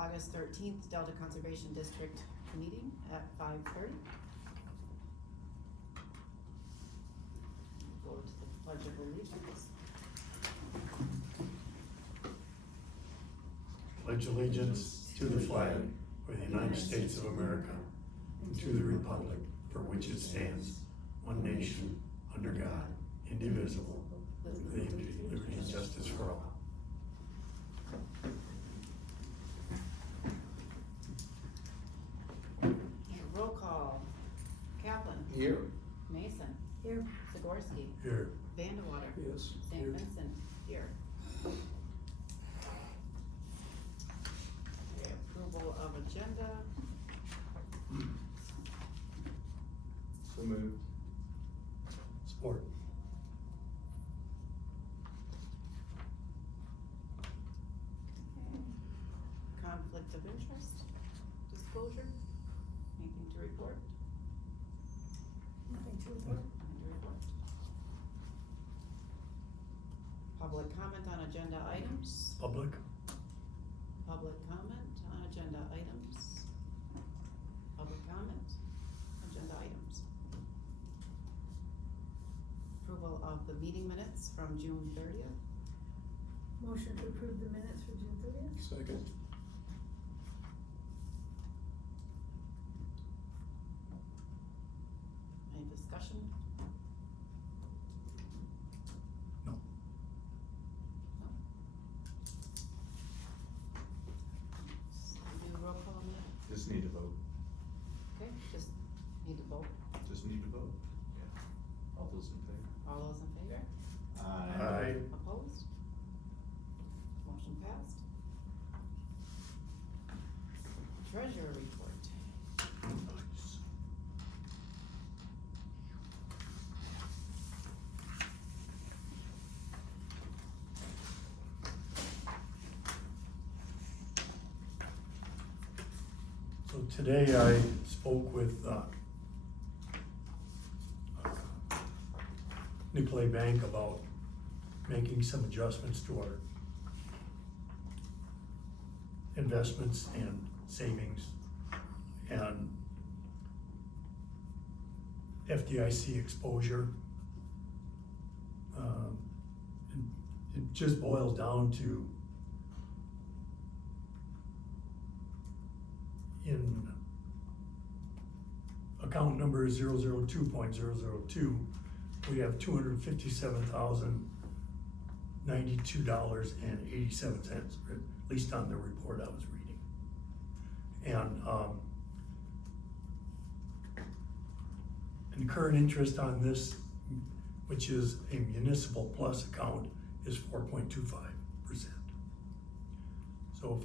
August 13th Delta Conservation District meeting at 5:30. Go to the Pledge of Allegiance. Pledge allegiance to the flag of the United States of America and to the republic for which it stands, one nation, under God, indivisible, with liberty and justice for all. Roll call. Kaplan. Here. Mason. Here. Zagorski. Here. Vandewater. Yes. St. Vincent. Here. Okay, approval of agenda. So moved. Support. Conflict of interest disclosure. Anything to report? Nothing to report. Nothing to report. Public comment on agenda items. Public. Public comment on agenda items. Public comment, agenda items. Approval of the meeting minutes from June 30th. Motion to approve the minutes for June 30th. Second. Any discussion? No. No? Do roll call on that? Just need to vote. Okay, just need to vote. Just need to vote. Yeah. All those in favor? All those in favor? Aye. Opposed? Motion passed. Treasurer report. Nice. So today I spoke with Nicolay Bank about making some adjustments to our investments and savings and FDIC exposure. It just boils down to in account number 002.002, we have $257,092.87, at least on the report I was reading. And current interest on this, which is a municipal plus account, is 4.25%. So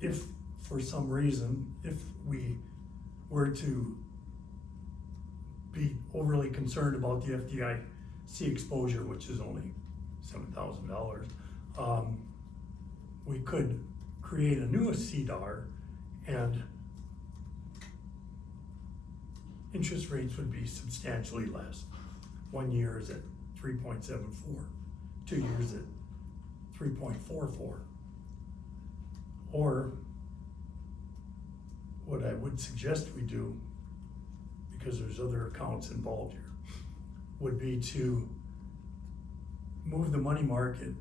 if for some reason, if we were to be overly concerned about the FDIC exposure, which is only $7,000, we could create a new CDAR and interest rates would be substantially less. 1 year is at 3.74, 2 years at 3.44. Or what I would suggest we do, because there's other accounts involved here, would be to move the money market,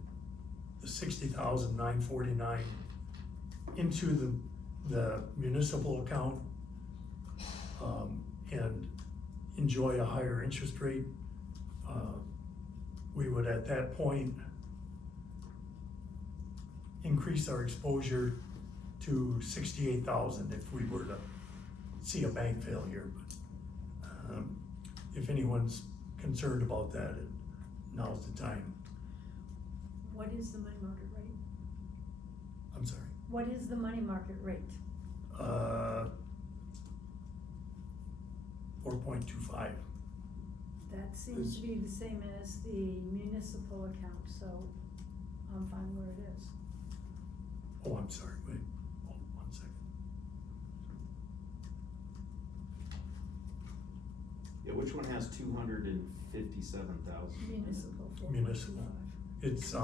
the $60,949, into the municipal account and enjoy a higher interest rate. We would at that point increase our exposure to 68,000 if we were to see a bank failure. But if anyone's concerned about that, now's the time. What is the money market rate? I'm sorry. What is the money market rate? 4.25. That seems to be the same as the municipal account, so I'm fine where it is. Oh, I'm sorry, wait, hold on 1 second. Yeah, which one has 257,000? Municipal, 4.25. Municipal. It's,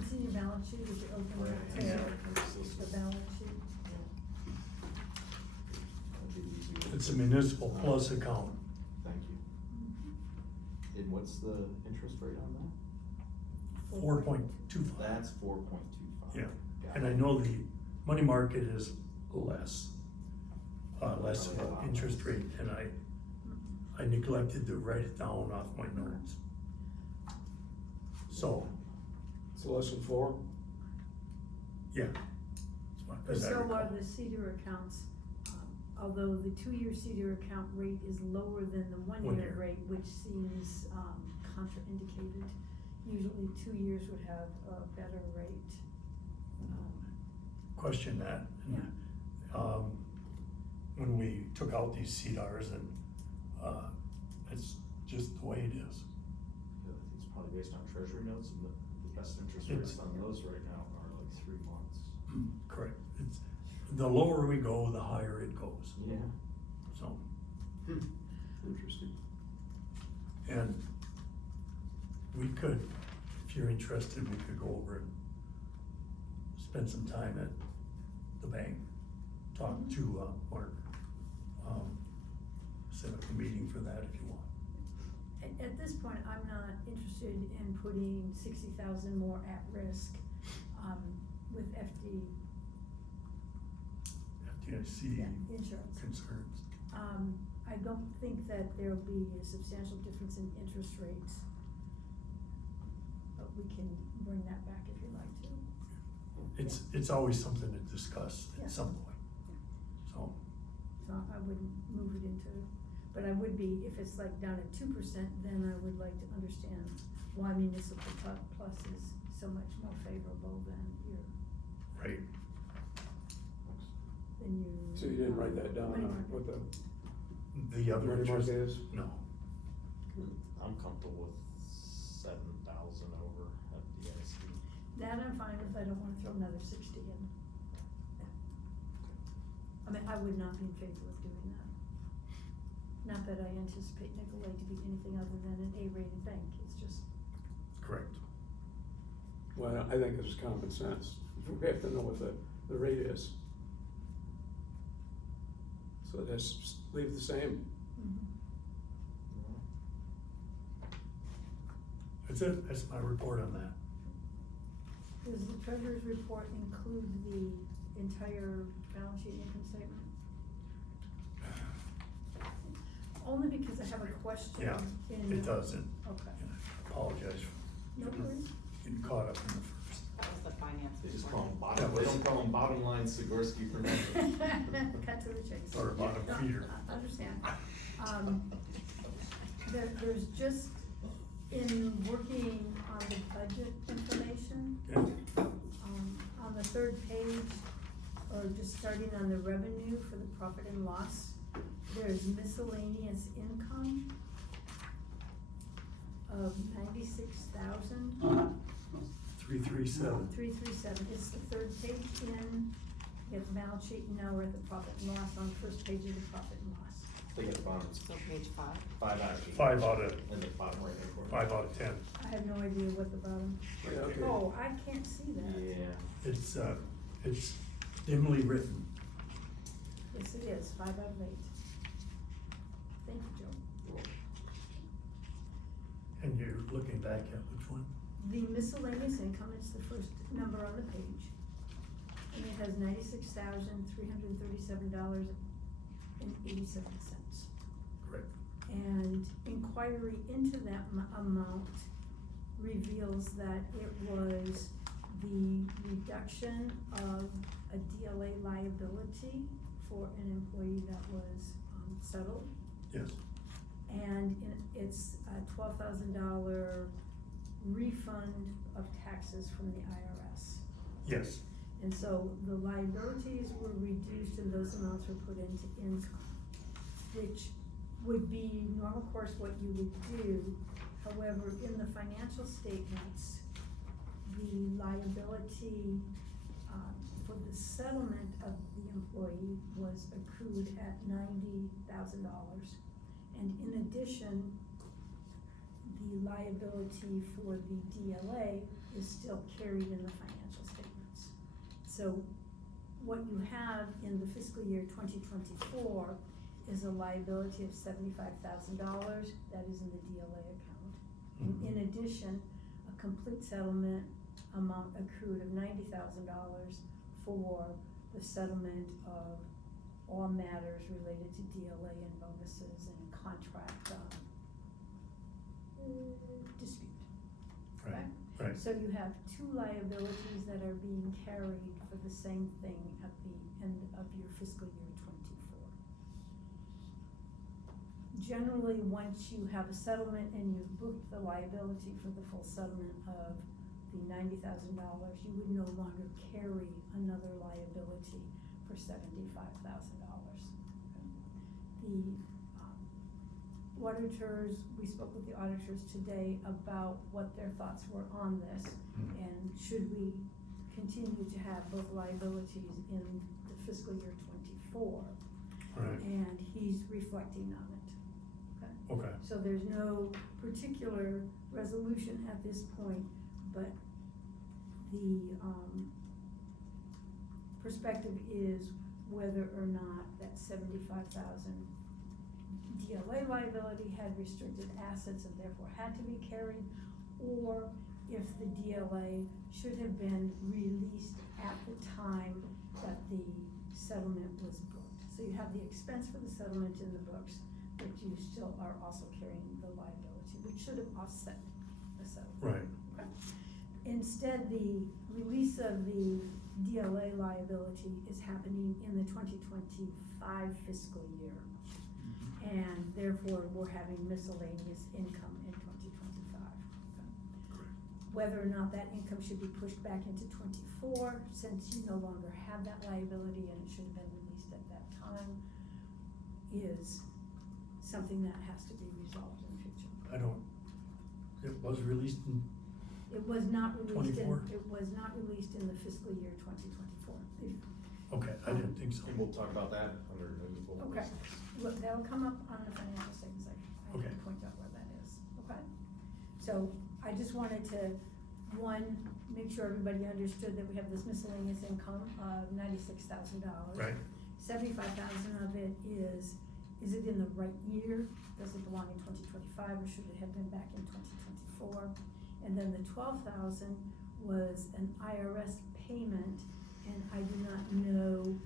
It's in your balance sheet, if you open Oh, it, yeah, to yeah. the balance sheet. That'd be the easy one. It's a municipal plus account. Thank you. And what's the interest rate on that? 4.25. That's 4.25. Yeah, Got and I it. know the money market is less of an interest rate, and I neglected to write it down off my notes. So, So less than 4? yeah. As I So recall. are the CEDAR accounts, although the 2-year CEDAR account rate is lower than the 1 1-year year. rate, which seems, contraindicated. Usually 2 years would have a better rate. Question that. When we took out these CDRs and, it's just the way it is. Yeah, it's probably based on treasury notes, and the best interest It's- rates on those right now are like 3 months. Correct. It's, the lower we go, the higher it goes, Yeah. so. Interesting. And we could, if you're interested, we could go over and spend some time at the bank, talk to, Mark. Set up a meeting for that if you want. At this point, I'm not interested in putting 60,000 more at risk, with FDIC insurance. concerns. I don't think that there'll be a substantial difference in interest rates. But we can bring that back if you'd like to. It's always something to discuss Yeah. at some point, so. So I wouldn't move it into, but I would be, if it's like down at 2%, then I would like to understand why municipal plus is so much more favorable than your, Right. than you. So you didn't write that down, Money market. what the The other money interest, market is? no. I'm comfortable with 7,000 over FDIC. That I'm fine with, I don't wanna throw another 60 in. I mean, I would not be in favor of doing that. Not that I anticipate Nicolay to be anything other than an A-rated bank, it's just, Correct. Well, I think it's common sense. We have to know what the rate is. So let's leave the same. That's it, that's my report on that. does the treasurer's report include the entire balance sheet and income statement? Only because I have a question Yeah, in. it doesn't. Okay, And I apologize no for worries. getting caught up in the first. That was the finance. They just report. call them bottom, they don't call them bottom line Sikorsky for nothing. Cut to the chase. Or bottom No, feeder. I understand. There's just, in working on the budget information, Yeah, on the 3rd page, or just starting on the revenue for the profit and loss, there's miscellaneous income of 96,000. 337. 337, it's the 3rd page in, you get the balance sheet, and now we're at the profit and loss on the 1st page of the profit and loss. They get the bottom, So page 5. 5 out of 8. 5 out of, In the bottom right hand corner. 5 out of 10. I have no idea what the bottom, Yeah, okay. oh, I can't see that. Yeah. It's dimly written. Yes, it is, 5 out of 8. Thank you, Joe. And you're looking back at which one? The miscellaneous income, it's the first number on the page. And it has $96,337.87. Correct. And inquiry into that amount reveals that it was the reduction of a DLA liability for an employee that was settled. Yes. And it's a $12,000 refund of taxes from the IRS. Yes. And so the liabilities were reduced and those amounts were put into income, which would be normal course what you would do. However, in the financial statements, the liability, for the settlement of the employee was accrued at $90,000. And in addition, the liability for the DLA is still carried in the financial statements. So what you have in the fiscal year 2024 is a liability of $75,000, that is in the DLA account. And in addition, a complete settlement amount accrued of $90,000 for the settlement of all matters related to DLA and bonuses and contract, dispute. Right, right. So you have two liabilities that are being carried for the same thing at the end of your fiscal year 24. Generally, once you have a settlement and you've booked the liability for the full settlement of the $90,000, you would no longer carry another liability for $75,000. The auditors, we spoke with the auditors today about what their thoughts were on this, and should we continue to have both liabilities in the fiscal year 24? Right. And he's reflecting on it, okay? Okay, So there's no particular resolution at this point, but the, perspective is whether or not that $75,000 DLA liability had restricted assets and therefore had to be carried, or if the DLA should have been released at the time that the settlement was booked. So you have the expense for the settlement in the books, but you still are also carrying the liability, which should have offset the settlement. right, Okay. Instead, the release of the DLA liability is happening in the 2025 fiscal year. And therefore, we're having miscellaneous income in 2025. correct. Whether or not that income should be pushed back into 24, since you no longer have that liability and it should have been released at that time, is something that has to be resolved in the future. I don't, it was released in, It was not released in, 24? it was not released in the fiscal year 2024. okay, I didn't think so. And we'll talk about that under new old Okay. business. Look, that'll come up on the financial statements, I Okay. can point out where that is, okay? So I just wanted to, one, make sure everybody understood that we have this miscellaneous income of $96,000. Right, 75,000 of it is it in the right year? Does it belong in 2025 or should it have been back in 2024? And then the 12,000 was an IRS payment, and I do not know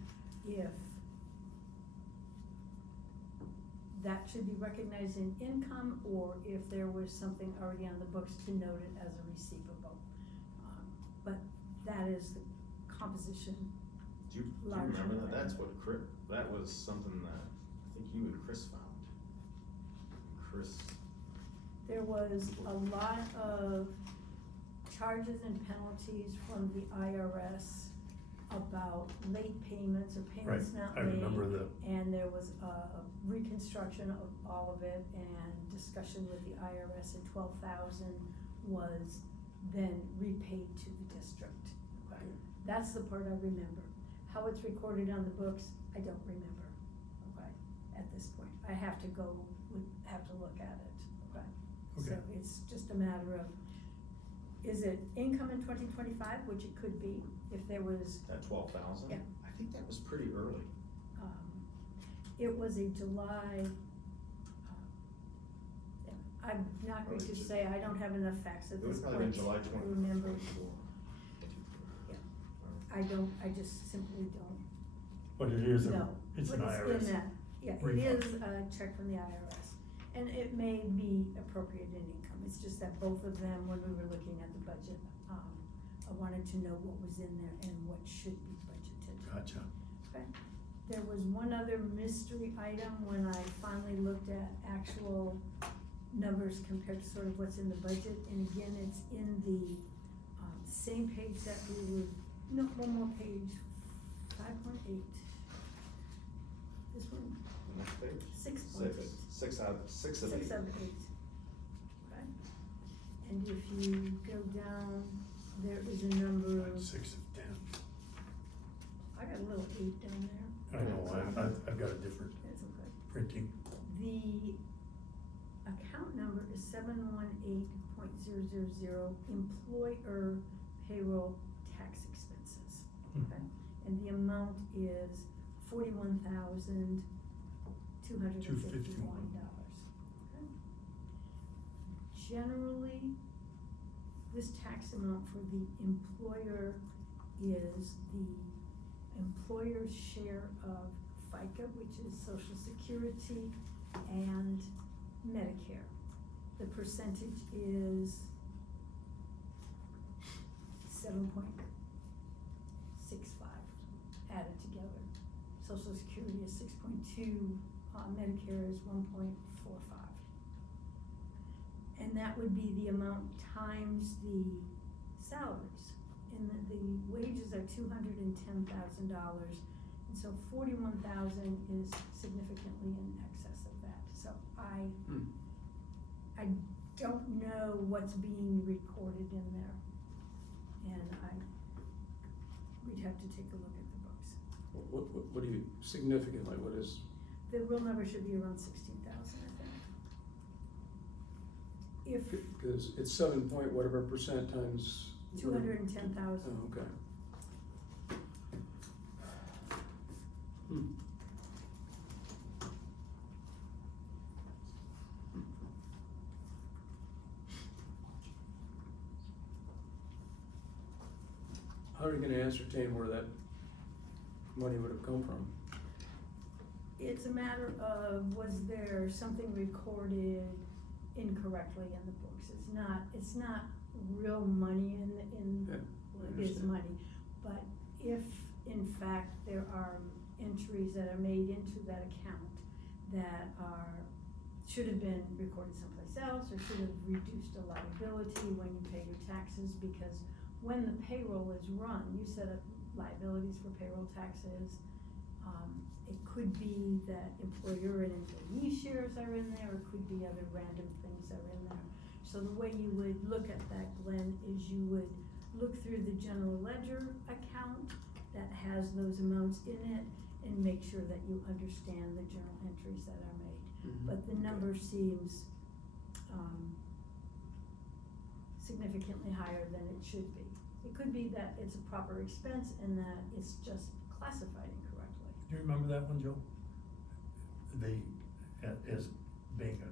if that should be recognized in income, or if there was something already on the books to note it as a receivable. But that is the composition. Do you Large remember that? number. That's what that was something that I think you and Chris found. Chris, There was a lot of charges and penalties from the IRS about late payments or right, payments not I made. remember the, And there was a reconstruction of all of it and discussion with the IRS, and 12,000 was then repaid to the district. Okay, that's the part I remember. How it's recorded on the books, I don't remember, okay, at this point. I have to look at it, okay? So Okay. it's just a matter of, is it income in 2025, which it could be, if there was, that 12,000? Yeah. I think that was pretty early. it was a July, I'm not going to say, I don't have enough facts at It would this probably been point July to 20. remember. 24. I just simply don't but it is, know. it's an But IRS. in that, yeah, it refund. is a check from the IRS, and it may be appropriate in income, it's just that both of them, when we were looking at the budget, I wanted to know what was in there and what should be budgeted. Gotcha, Okay. There was one other mystery item when I finally looked at actual numbers compared to sort of what's in the budget, and again, it's in the, same page that we were, no, one more page, 5.8. This one, The next page? 6.8. Six of 8. 6 of 8. Okay, and if you go down, there is a number, like 6 of 10. I got a little 8 down there. I know, I've got a different It's okay. printing. The account number is 718.000 employer payroll tax expenses. Okay, and the amount is $41,251. Okay. Generally, this tax amount for the employer is the employer's share of FICA, which is Social Security, and Medicare. The percentage is 7.65 added together. Social Security is 6.2, Medicare is 1.45. And that would be the amount times the salaries. And the wages are $210,000, and so 41,000 is significantly in excess of that. So I don't know what's being recorded in there. And we'd have to take a look at the books. What do you, significantly, what is, The real number should be around 16,000, I think. If because it's 7 point whatever percent times. 210,000. Oh, okay. How are you gonna ascertain where that money would have come from? It's a matter of, was there something recorded incorrectly in the books? It's not real money Yeah, I it is understand. money. But if, in fact, there are entries that are made into that account that should have been recorded someplace else, or should have reduced a liability when you pay your taxes, because when the payroll is run, you set up liabilities for payroll taxes. It could be that employer and employee shares are in there, it could be other random things are in there. So the way you would look at that, Glenn, is you would look through the general ledger account that has those amounts in it and make sure that you understand the journal entries that are made. Mhm. But the Okay. number seems, significantly higher than it should be. It could be that it's a proper expense and that it's just classified incorrectly. Do you remember that one, Joe? As being a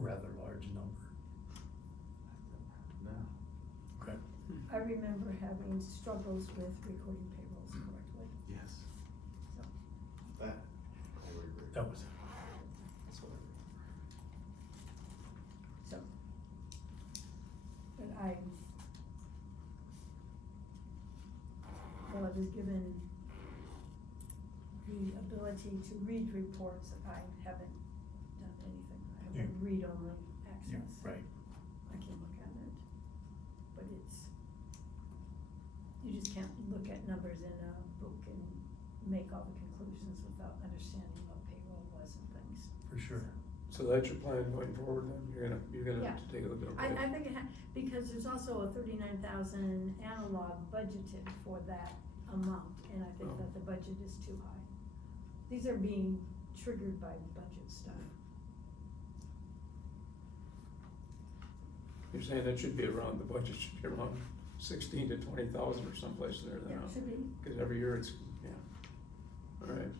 rather large number. No. Okay. I remember having struggles with recording payrolls correctly, Yes. so. That, I would agree. That was it. That's what I remember. So, but well, I was given the ability to read reports, I haven't done anything, I have a You- read-only access. Right. I can look at it, but you just can't look at numbers in a book and make all the conclusions without understanding what payroll was and things. For sure. So that's your plan going forward then? You're gonna Yeah. have to take a look at it? I think because there's also a 39,000 analog budgeted for that amount, and I think Oh. that the budget is too high. These are being triggered by budget stuff. You're saying that should be around, the budget should be around 16 to 20,000 or someplace there then? Yeah, huh? it should be. Cause every year it's, yeah. All right.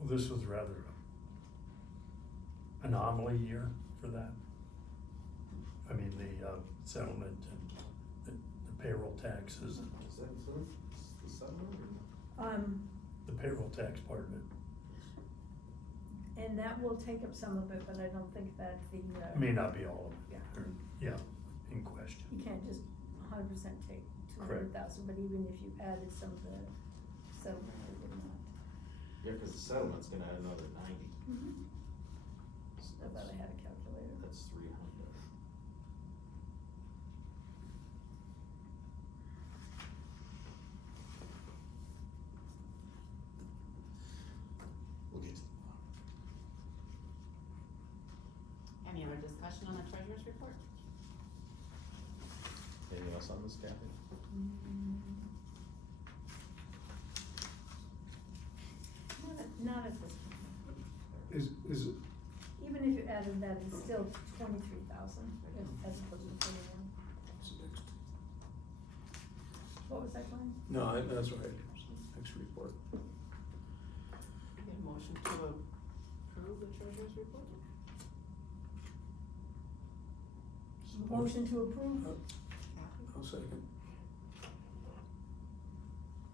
Well, this was rather an anomaly year for that. I mean, the settlement and the payroll taxes and Does that include the settlement or no? the payroll tax part of it. And that will take up some of it, but I don't think that It may not be all of it. Yeah. or- Yeah, in question. you can't just 100% take 200,000, but even if you added some of the settlement, it would not. Yeah, cause the settlement's gonna add another 90. I thought I had a calculator. That's 300. We'll get to the bottom. Any other discussion on the treasurer's report? Anything else on this, Kathy? Not at this point. Is, Even if you added that is still 23,000 as opposed to 41. What was that, Glenn? No, that's right, next report. Get a motion to approve the treasurer's report? Motion to approve? Kathy? I'll second.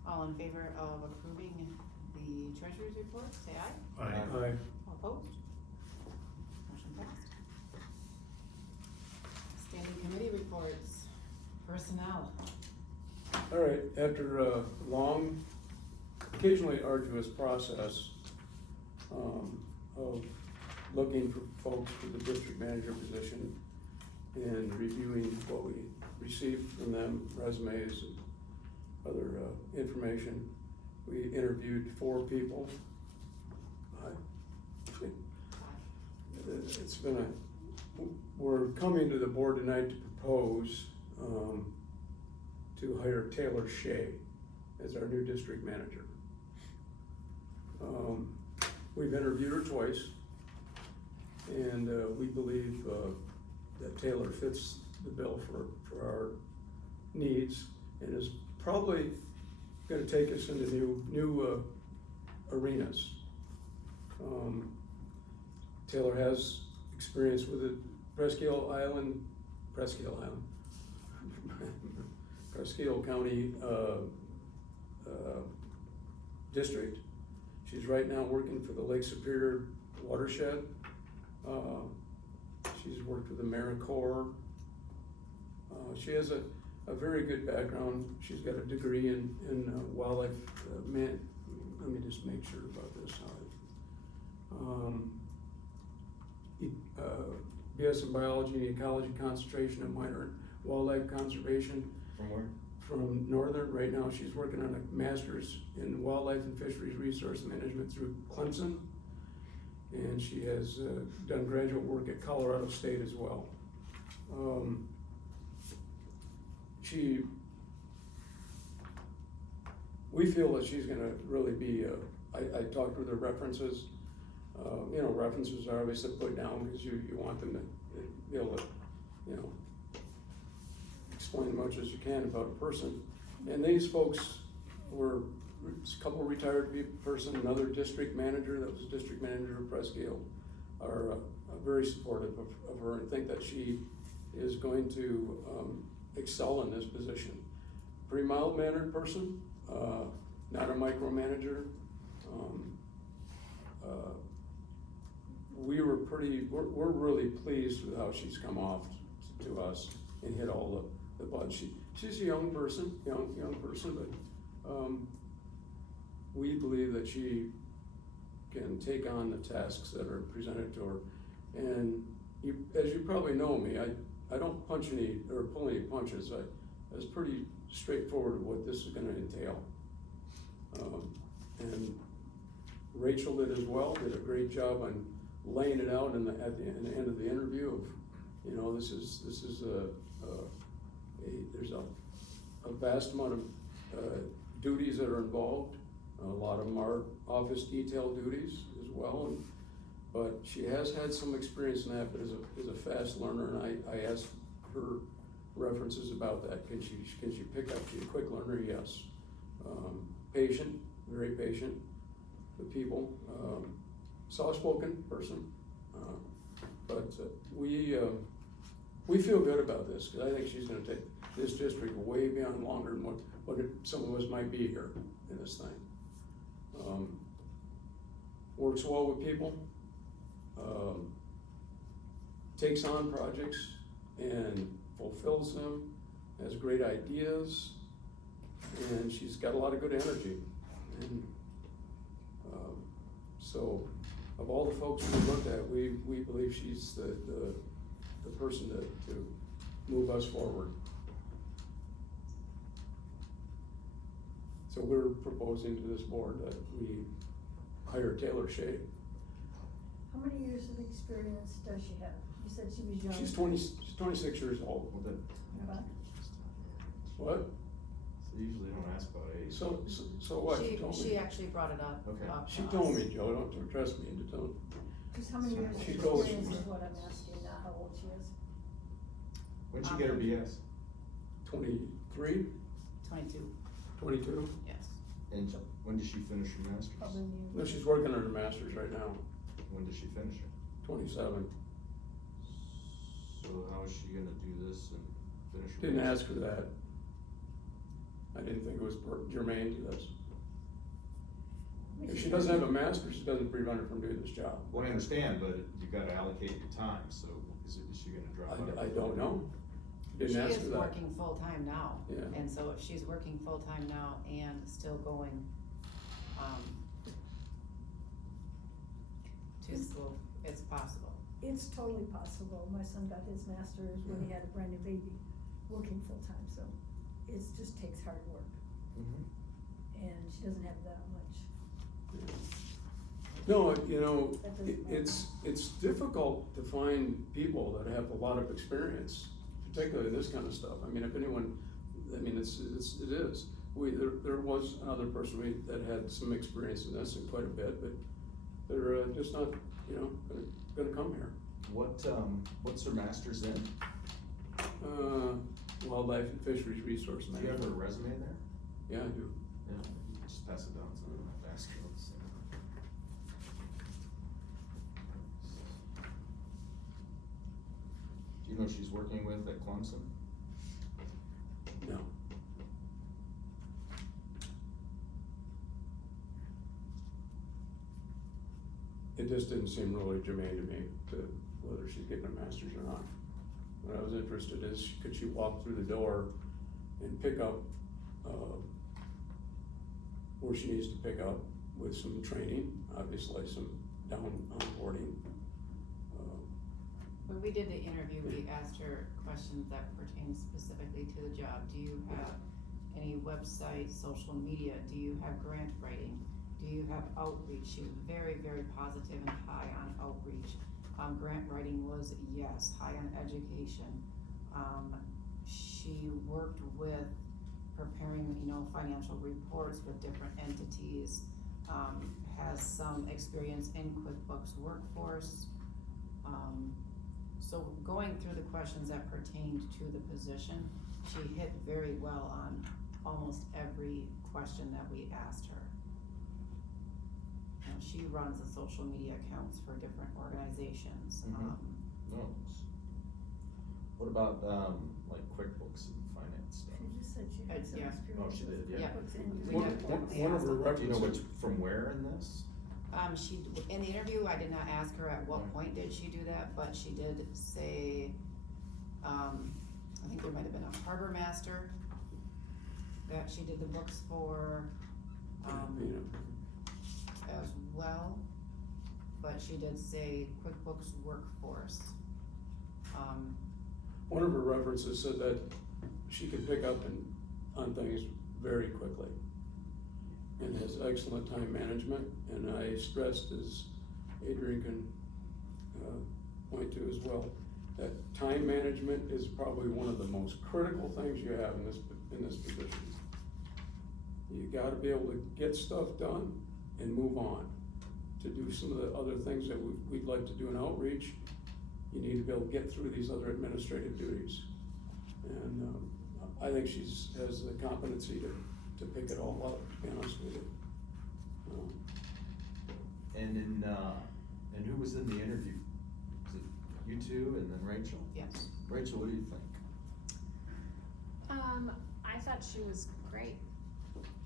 All in favor of approving the treasurer's report, say aye. Aye. Aye. All opposed? Motion passed. Standing committee reports, personnel. All right, after a long, occasionally arduous process, of looking for folks for the district manager position and reviewing what we received from them, resumes and other, information, we interviewed 4 people. It's been we're coming to the board tonight to propose, to hire Taylor Shea as our new district manager. We've interviewed her twice, and we believe that Taylor fits the bill for our needs and is probably gonna take us into new arenas. Taylor has experience with the Presque Isle County district. She's right now working for the Lake Superior watershed. She's worked with the AmeriCorps. She has a very good background. She's got a degree in wildlife let me just make sure about this. BS in biology and ecology concentration and minor in wildlife conservation. From where? From Northern. Right now she's working on a master's in wildlife and fisheries resource management through Clemson. And she has done graduate work at Colorado State as well. We feel that she's gonna really be, I talked with her references. References are obviously put down because you want them to be able to, explain as much as you can about a person. And these folks were a couple retired person, another district manager that was district manager of Presque Isle, are very supportive of her and think that she is going to excel in this position. Pretty mild-mannered person, not a micromanager. We're really pleased with how she's come off to us and hit all the buttons. She's a young person, but we believe that she can take on the tasks that are presented to her. And as you probably know me, I don't punch or pull any punches. I was pretty straightforward with what this is gonna entail. And Rachel did as well, did a great job on laying it out at the end of the interview of, this is there's a vast amount of duties that are involved. A lot of them are office detail duties as well, but she has had some experience in that, but is a fast learner, and I asked her references about that. Can she pick up? She's a quick learner, yes. Patient, very patient with people. Soft-spoken person, but we feel good about this because I think she's going to take this district way beyond longer than what some of us might be here in this thing. Works well with people, takes on projects and fulfills them, has great ideas, and she's got a lot of good energy. And so, of all the folks we looked at, we believe she's the person to move us forward. So we're proposing to this board that we hire Taylor Shea. How many years of experience does she have? You said she was young. She's 26 years old. Well, then, What? What? so usually don't ask about age. So what? She told me. She actually brought it up. Okay. up She to told us. me, Joe, don't trust me into telling. Just how many years of She goes- experience is what I'm asking, not how old she is. When'd she get her BS? 23, 22, 22? yes. And when did she finish her master's? Probably new. No, she's working on her master's right now, When did she finish it? 27. So how is she gonna do this and finish her? Didn't master's? ask her that. I didn't think it was germane to this. If she doesn't have a master's, it doesn't prevent her from doing this job. Well, I understand, but you gotta allocate your time, so is she gonna drop out? I don't know. Didn't She ask is her that. working full-time now. Yeah. And so if she's working full-time now and still going, to school, it's possible. It's totally possible. My son got his master's when he had a brand new baby, working full-time, so it just takes hard work, Mhm. and she doesn't have that much. No, you know, That doesn't it's difficult to find people that have a lot of experience, particularly this kind of stuff. I mean, if anyone, I mean, it is. There was another person that had some experience in this and quite a bit, but they're just not, you know, gonna come here. What's her master's in? Wildlife and Fisheries Resource Do you have her Management. resume there? Yeah, I do. Yeah, just pass it down to the master. Do you know who she's working with at Clemson? No. It just didn't seem really germane to me to whether she's getting a master's or not. What I was interested is, could she walk through the door and pick up, where she needs to pick up with some training, obviously some onboarding. When we did the interview, we asked her questions that pertain specifically to the job. Do you have any website, social media? Do you have grant writing? Do you have outreach? She was very, very positive and high on outreach. Grant writing was yes, high on education. She worked with preparing, financial reports with different entities. Has some experience in QuickBooks Workforce. So going through the questions that pertained to the position, she hit very well on almost every question that we asked her. She runs the social media accounts for different organizations. Mhm. No. What about, like QuickBooks and finance stuff? She just said she had some Yeah. experience. Oh, she did, with yeah. QuickBooks and We One definitely one of her asked Do you know references. from where in this? In the interview, I did not ask her at what point did she do that, but she did say, I think there might have been a harbor master that she did the books for, as well. But she did say QuickBooks Workforce. One of her references said that she could pick up on things very quickly and has excellent time management, and I stressed, as Adrian can point to as well, that time management is probably one of the most critical things you have in this position. You gotta be able to get stuff done and move on. To do some of the other things that we'd like to do in outreach, you need to be able to get through these other administrative duties. And I think has the competency to pick it all up, to be honest with you. And who was in the interview? Was it you two and then Rachel? Yes. Rachel, what do you think? I thought she was great.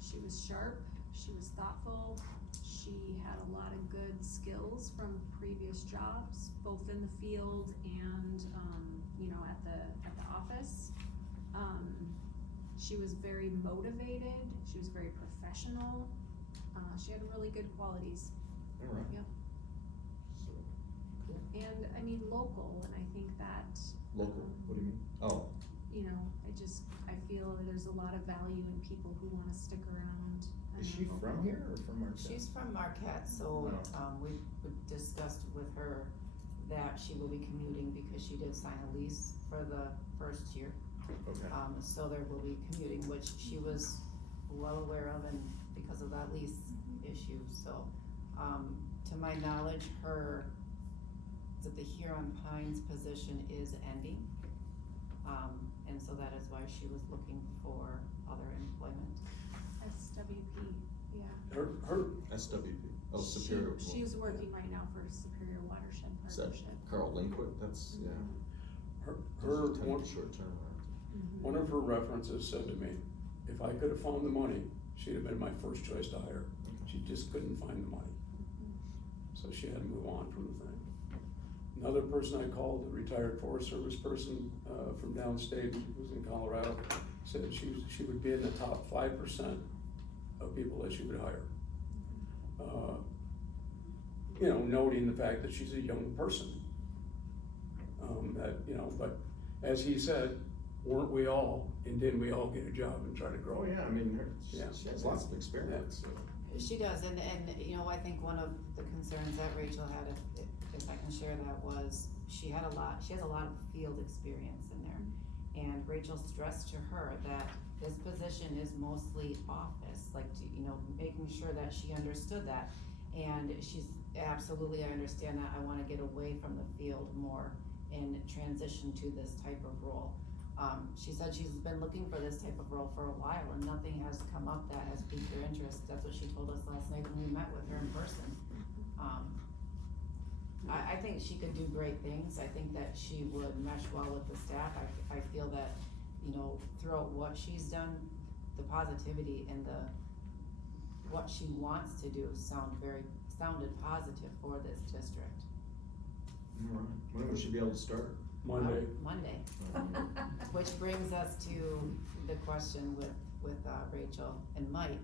She was sharp, she was thoughtful, she had a lot of good skills from previous jobs, both in the field and, at the office. She was very motivated, she was very professional, she had really good qualities. All right. Yep. So, cool. And local, and I think that. Local, what do you mean? Oh, I feel that there's a lot of value in people who wanna stick around. is she and from here or from Marquette? She's from Marquette, so, we discussed with her that she will be commuting because she did sign a lease for the first year. Okay. So there will be commuting, which she was well aware of and because of that lease issue, so, to my knowledge, her that the Huron Pines position is ending. And so that is why she was looking for other employment. SWP, yeah. Her, SWP, oh, Superior. She's working right now for Superior Watershed Is that Partnership. Carl Linquit? That's, yeah. her, Those are one, short turnaround. Mhm. one of her references said to me, if I could have found the money, she'd have been my first choice to hire. She just couldn't find the money, so she had to move on from the thing. Another person I called, a retired Forest Service person, from downstate, who was in Colorado, said she would be in the top 5% of people that she would hire. You know, noting the fact that she's a young person. That, you know, but as he said, weren't we all, and didn't we all get a job and try to grow? Oh, yeah, I mean, Yeah. she has lots of experience, so. She does, and you know, I think one of the concerns that Rachel had, if I can share that, was she has a lot of field experience in there. And Rachel stressed to her that this position is mostly office, like, you know, making sure that she understood that. And she's, absolutely, I understand that, I wanna get away from the field more and transition to this type of role. She said she's been looking for this type of role for a while and nothing has come up that has piqued her interest. That's what she told us last night when we met with her in person. I think she could do great things. I think that she would mesh well with the staff. I feel that, you know, throughout what she's done, the positivity and what she wants to do sounded positive for this district. All right. When would she be able to start? Monday. Monday. Which brings us to the question with Rachel and Mike.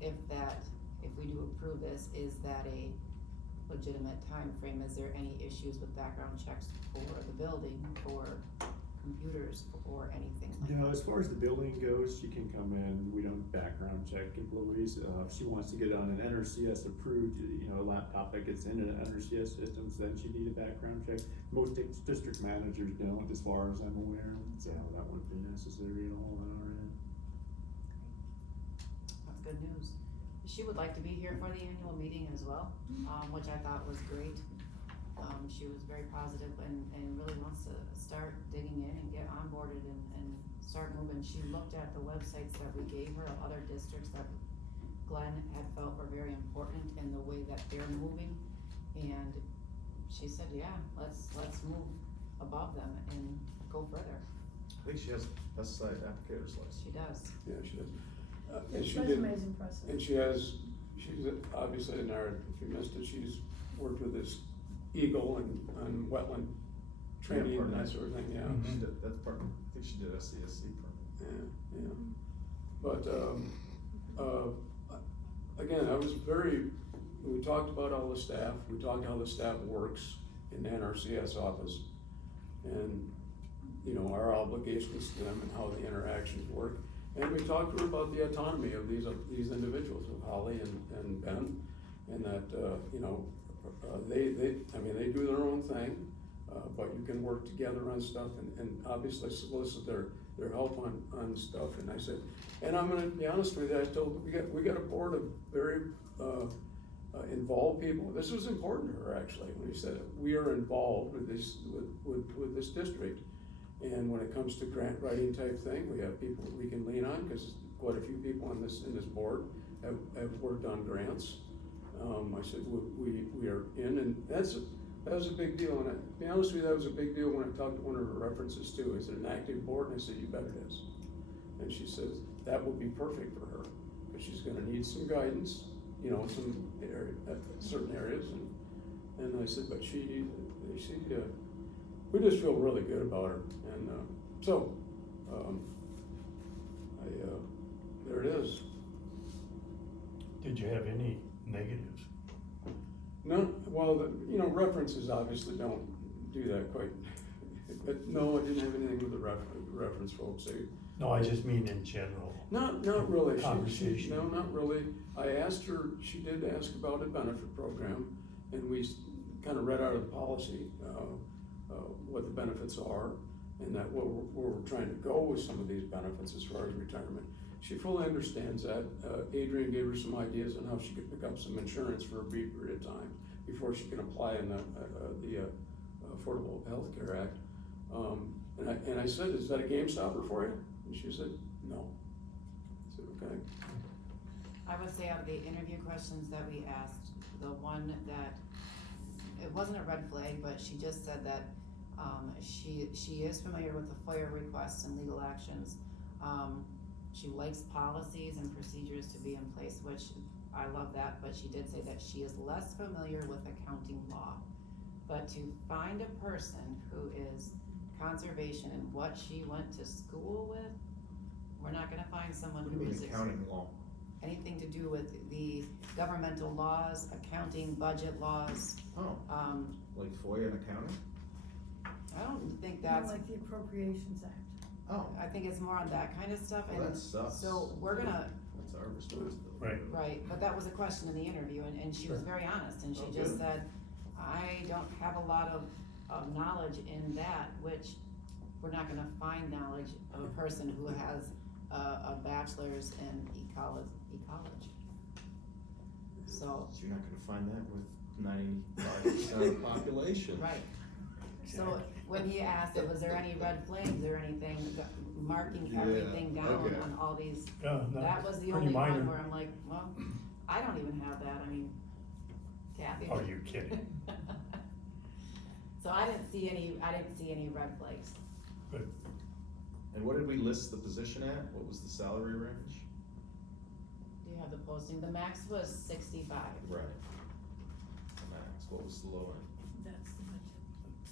If we do approve this, is that a legitimate time frame? Is there any issues with background checks for the building, for computers, or anything like that? No, as far as the building goes, she can come in, we don't background check employees, if she wants to get on an NRCS approved, you know, laptop that gets into the NRCS systems, then she need a background check. Most district managers don't, as far as I'm aware, so that wouldn't be necessary at all on our end. That's good news. She would like to be here for the annual meeting as well, which I thought was great. She was very positive and really wants to start digging in and get onboarded and start moving. She looked at the websites that we gave her, other districts that Glenn had felt were very important in the way that they're moving. And she said, yeah, let's move above them and go further. I think she has pesticide applicators list. She does. Yeah, she does. Her And she did, resume is impressive. and she's obviously in our, if you missed it, she's worked with this Eagle and wetland training and that sort of thing, yeah. Mhm. She did, that's part, I think she did SCSC permit. Yeah. But, again, I was we talked about all the staff, we talked how the staff works in the NRCS office. And, you know, our obligations to them and how the interactions work. And we talked to her about the autonomy of these individuals, of Holly and Ben, and that, you know, they do their own thing, but you can work together on stuff and obviously solicit their help on stuff. And I said, and I'm gonna be honest with you, I told, we got a board of very, involved people. This was important to her actually, when he said, we are involved with this district. And when it comes to grant writing type thing, we have people we can lean on, because quite a few people in this board have worked on grants. I said, we are in, and that was a big deal, and to be honest with you, that was a big deal when I talked to one of her references too. Is it an active board? And I said, you bet it is. And she says, that would be perfect for her, because she's gonna need some guidance, you know, certain areas, and I said, but we just feel really good about her, and, there it is. Did you have any negatives? No, well, you know, references obviously don't do that quite, but no, I didn't have anything with the reference folks. No, I just mean in general. Not really. Conversation. No, not really. I asked her, she did ask about a benefit program, and we kind of read out of the policy, what the benefits are, and that where we're trying to go with some of these benefits as far as retirement. She fully understands that. Adrian gave her some ideas on how she could pick up some insurance for a brief period of time, before she can apply in the Affordable Health Care Act. And I said, is that a game stopper for you? And she said, no. I said, okay. I would say of the interview questions that we asked, the one that, it wasn't a red flag, but she just said that, she is familiar with the FOIA requests and legal actions. She likes policies and procedures to be in place, which I love that, but she did say that she is less familiar with accounting law. But to find a person who is conservation and what she went to school with, we're not gonna find someone What do who you mean is accounting law? anything to do with the governmental laws, accounting, budget laws. Oh, like FOIA and accounting? I don't think Not that's, like the Appropriations Act. Oh, I think it's more on that kind of stuff, well, that and sucks. so we're gonna, That's our responsibility. Right. right, but that was a question in the interview, and she was Sure. very honest, and she Oh, just good. said, I don't have a lot of knowledge in that, which we're not gonna find knowledge of a person who has a bachelor's in ecology. So, You're not gonna find that with 95% of the population. right, so when he asked, was there any red flags or anything, marking Yeah, everything down okay. on all these, Yeah, no, that was the pretty only one minor. where I'm like, well, I don't even have that, I mean, Kathy. Oh, you kidding? So I didn't see any red flags. Good. And what did we list the position at? What was the salary range? Do you have the posting? The max was 65. Right. The max, what was the low end? That's the budget.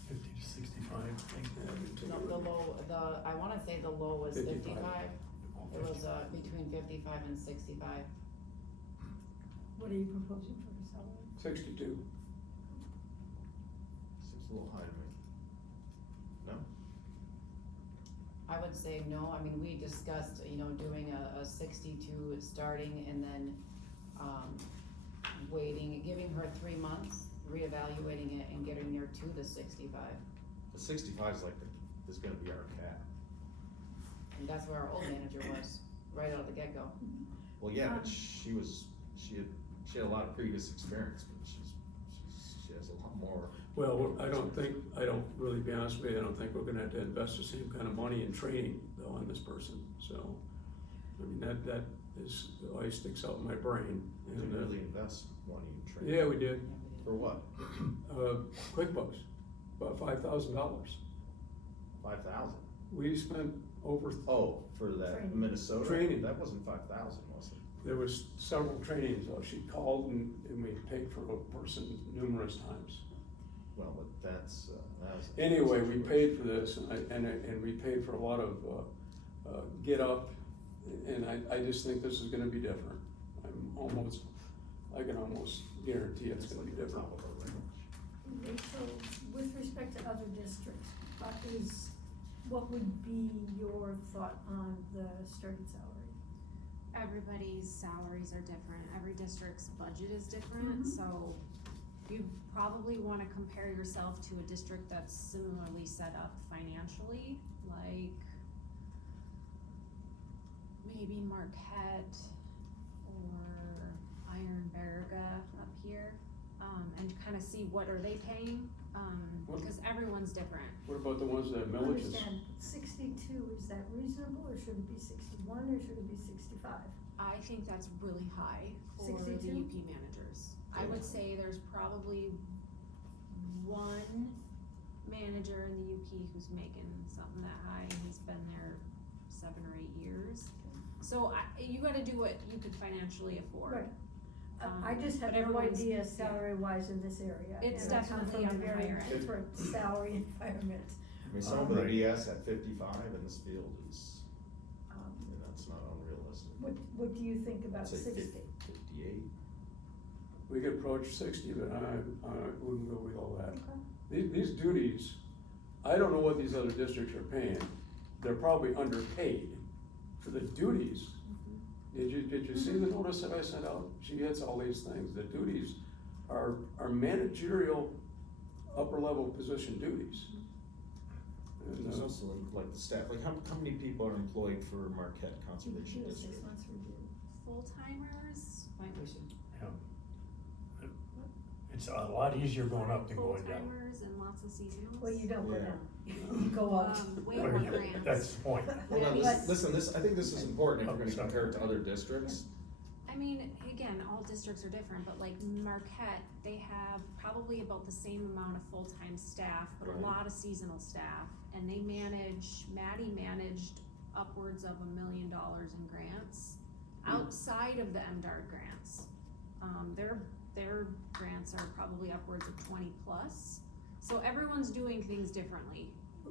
50 to 65, I think. No, the low, I wanna say the low was 55. 55. It was, between 55 and 65. What are you proposing for her salary? 62. Seems a little high to me. No? I would say no, I mean, we discussed, doing a 62 starting and then, waiting, giving her 3 months, reevaluating it and getting her to the 65. The 65 is is gonna be our cap. And that's where our old manager was, right out of the get-go. Well, yeah, but Um, she had a lot of previous experience, but she has a lot more. Well, I don't, really be honest with you, I don't think we're gonna have to invest the same kind of money in training though on this person, so. I mean, that is, always sticks out in my brain. We And, didn't really invest money in training. yeah, we did. For what? QuickBooks, about $5,000. 5,000? We spent over, Oh, for that Training. Minnesota? Training. That wasn't 5,000, was it? there was several trainings, though. She called and we paid for a person numerous times. Well, but that's. Anyway, we paid for this and we paid for a lot of, get up, and I just think this is gonna be different. I can almost guarantee it's gonna be different. Top of our range. Rachel, with respect to other districts, what would be your thought on the starting salary? Everybody's salaries are different, every district's budget is different, so you probably wanna compare yourself to a district that's similarly set up financially, like maybe Marquette or Ironburg up here, and kinda see what are they paying, because everyone's different. What about the ones that have millages? Understand, 62, is that reasonable, or should it be 61, or should it be 65? I think that's really high for the 62? UP managers. I would say there's probably one manager in the UP who's making something that high, and he's been there 7 or 8 years. So you gotta do what you could financially afford. Right. I just have But no everyone's- idea salary-wise in this area. It's and I come definitely from on a the very higher end. different salary environment. I mean, some of the Right. BS at 55 in this field is, Um, that's not unrealistic. What do you think about I'd say 60? 58. We could approach 60, but I wouldn't go below that. Okay. These duties, I don't know what these other districts are paying. They're probably underpaid for the duties. Did you see the notice that I sent out? She gets all these things. The duties are managerial, upper level position duties. And, There's also like the staff, like how many people are employed for Marquette Conservation Do a District? 6 months review. Full-timers, like, We should, Yeah. It's a lot easier going up than going down. Full-timers and lots of seasonals. Well, you don't go Yeah. down, you go up. Way more Well, grants. that's the point. Hold on, But- listen, I think this is important if Oh, we're gonna sorry. compare it to other districts. I mean, again, all districts are different, but like Marquette, they have probably about the same amount of full-time staff, but a Right. lot of seasonal staff. And they Maddie managed upwards of $1 million in grants outside of the MDARD grants. Their grants are probably upwards of 20 plus. So everyone's doing things differently.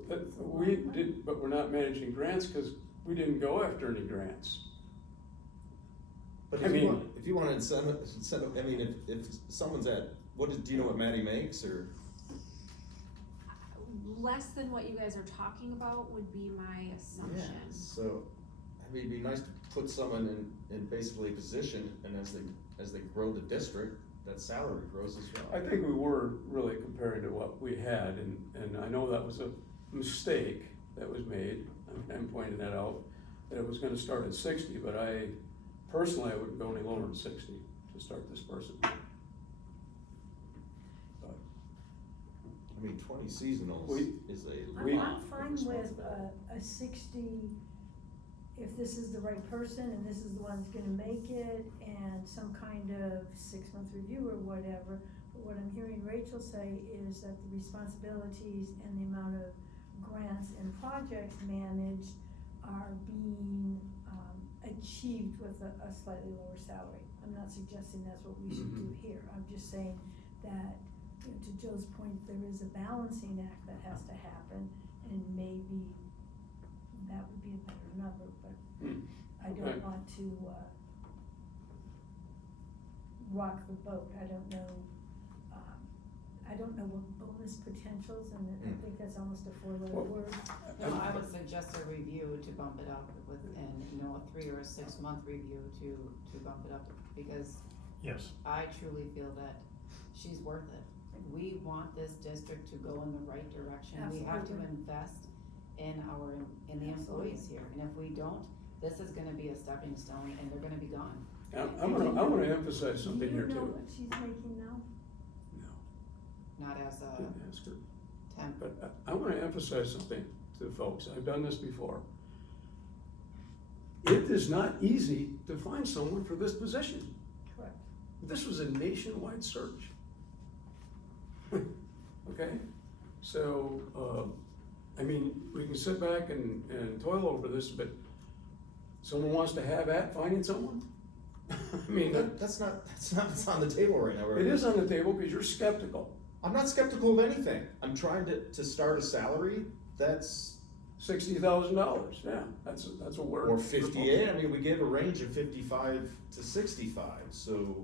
But we're not managing grants, cause we didn't go after any grants. But I if you mean- want, if you want to incentive, I mean, if someone's at, do you know what Maddie makes, or? Less than what you guys are talking about would be my assumption. Yeah, so, I mean, it'd be nice to put someone in basically a position, and as they grow the district, that salary grows as well. I think we were really comparing to what we had, and I know that was a mistake that was made, I'm pointing that out, that it was gonna start at 60, but I wouldn't go any lower than 60 to start this person. But I mean, 20 seasonals We- is a we- lot I'm of fine with responsibility. a 60, if this is the right person and this is the one that's gonna make it, and some kind of 6-month review or whatever. But what I'm hearing Rachel say is that the responsibilities and the amount of grants and projects managed are being, achieved with a slightly lower salary. I'm not suggesting that's what we should do here, I'm just saying that, you know, to Joe's point, there is a balancing act that has to happen, and maybe that would be a better number, but I Okay. don't want to, rock the boat, I don't know what bonus potentials, and I think that's almost a 4-letter Well, word. No, I would suggest a review to bump it up and, you know, a 3 or a 6-month review to bump it up, because Yes, I truly feel that she's worth it. We want this district to go in the right direction. We have to Absolutely. invest in the employees here, and if we don't, this is gonna be a stepping stone and they're gonna be gone. I wanna emphasize something here Do you know too. what she's making now? Not as a Didn't ask her. temp. But I wanna emphasize something to folks, I've done this before. It is not easy to find someone for this position. Correct. This was a nationwide search. Okay, so, I mean, we can sit back and toil over this, but someone wants to have at finding someone? I mean, That's not what's on the table right now. it is on the table because you're skeptical. I'm not skeptical of anything. I'm trying to start a salary that's, $60,000, yeah, that's a word. or 58, I mean, we gave a range of 55 to 65, so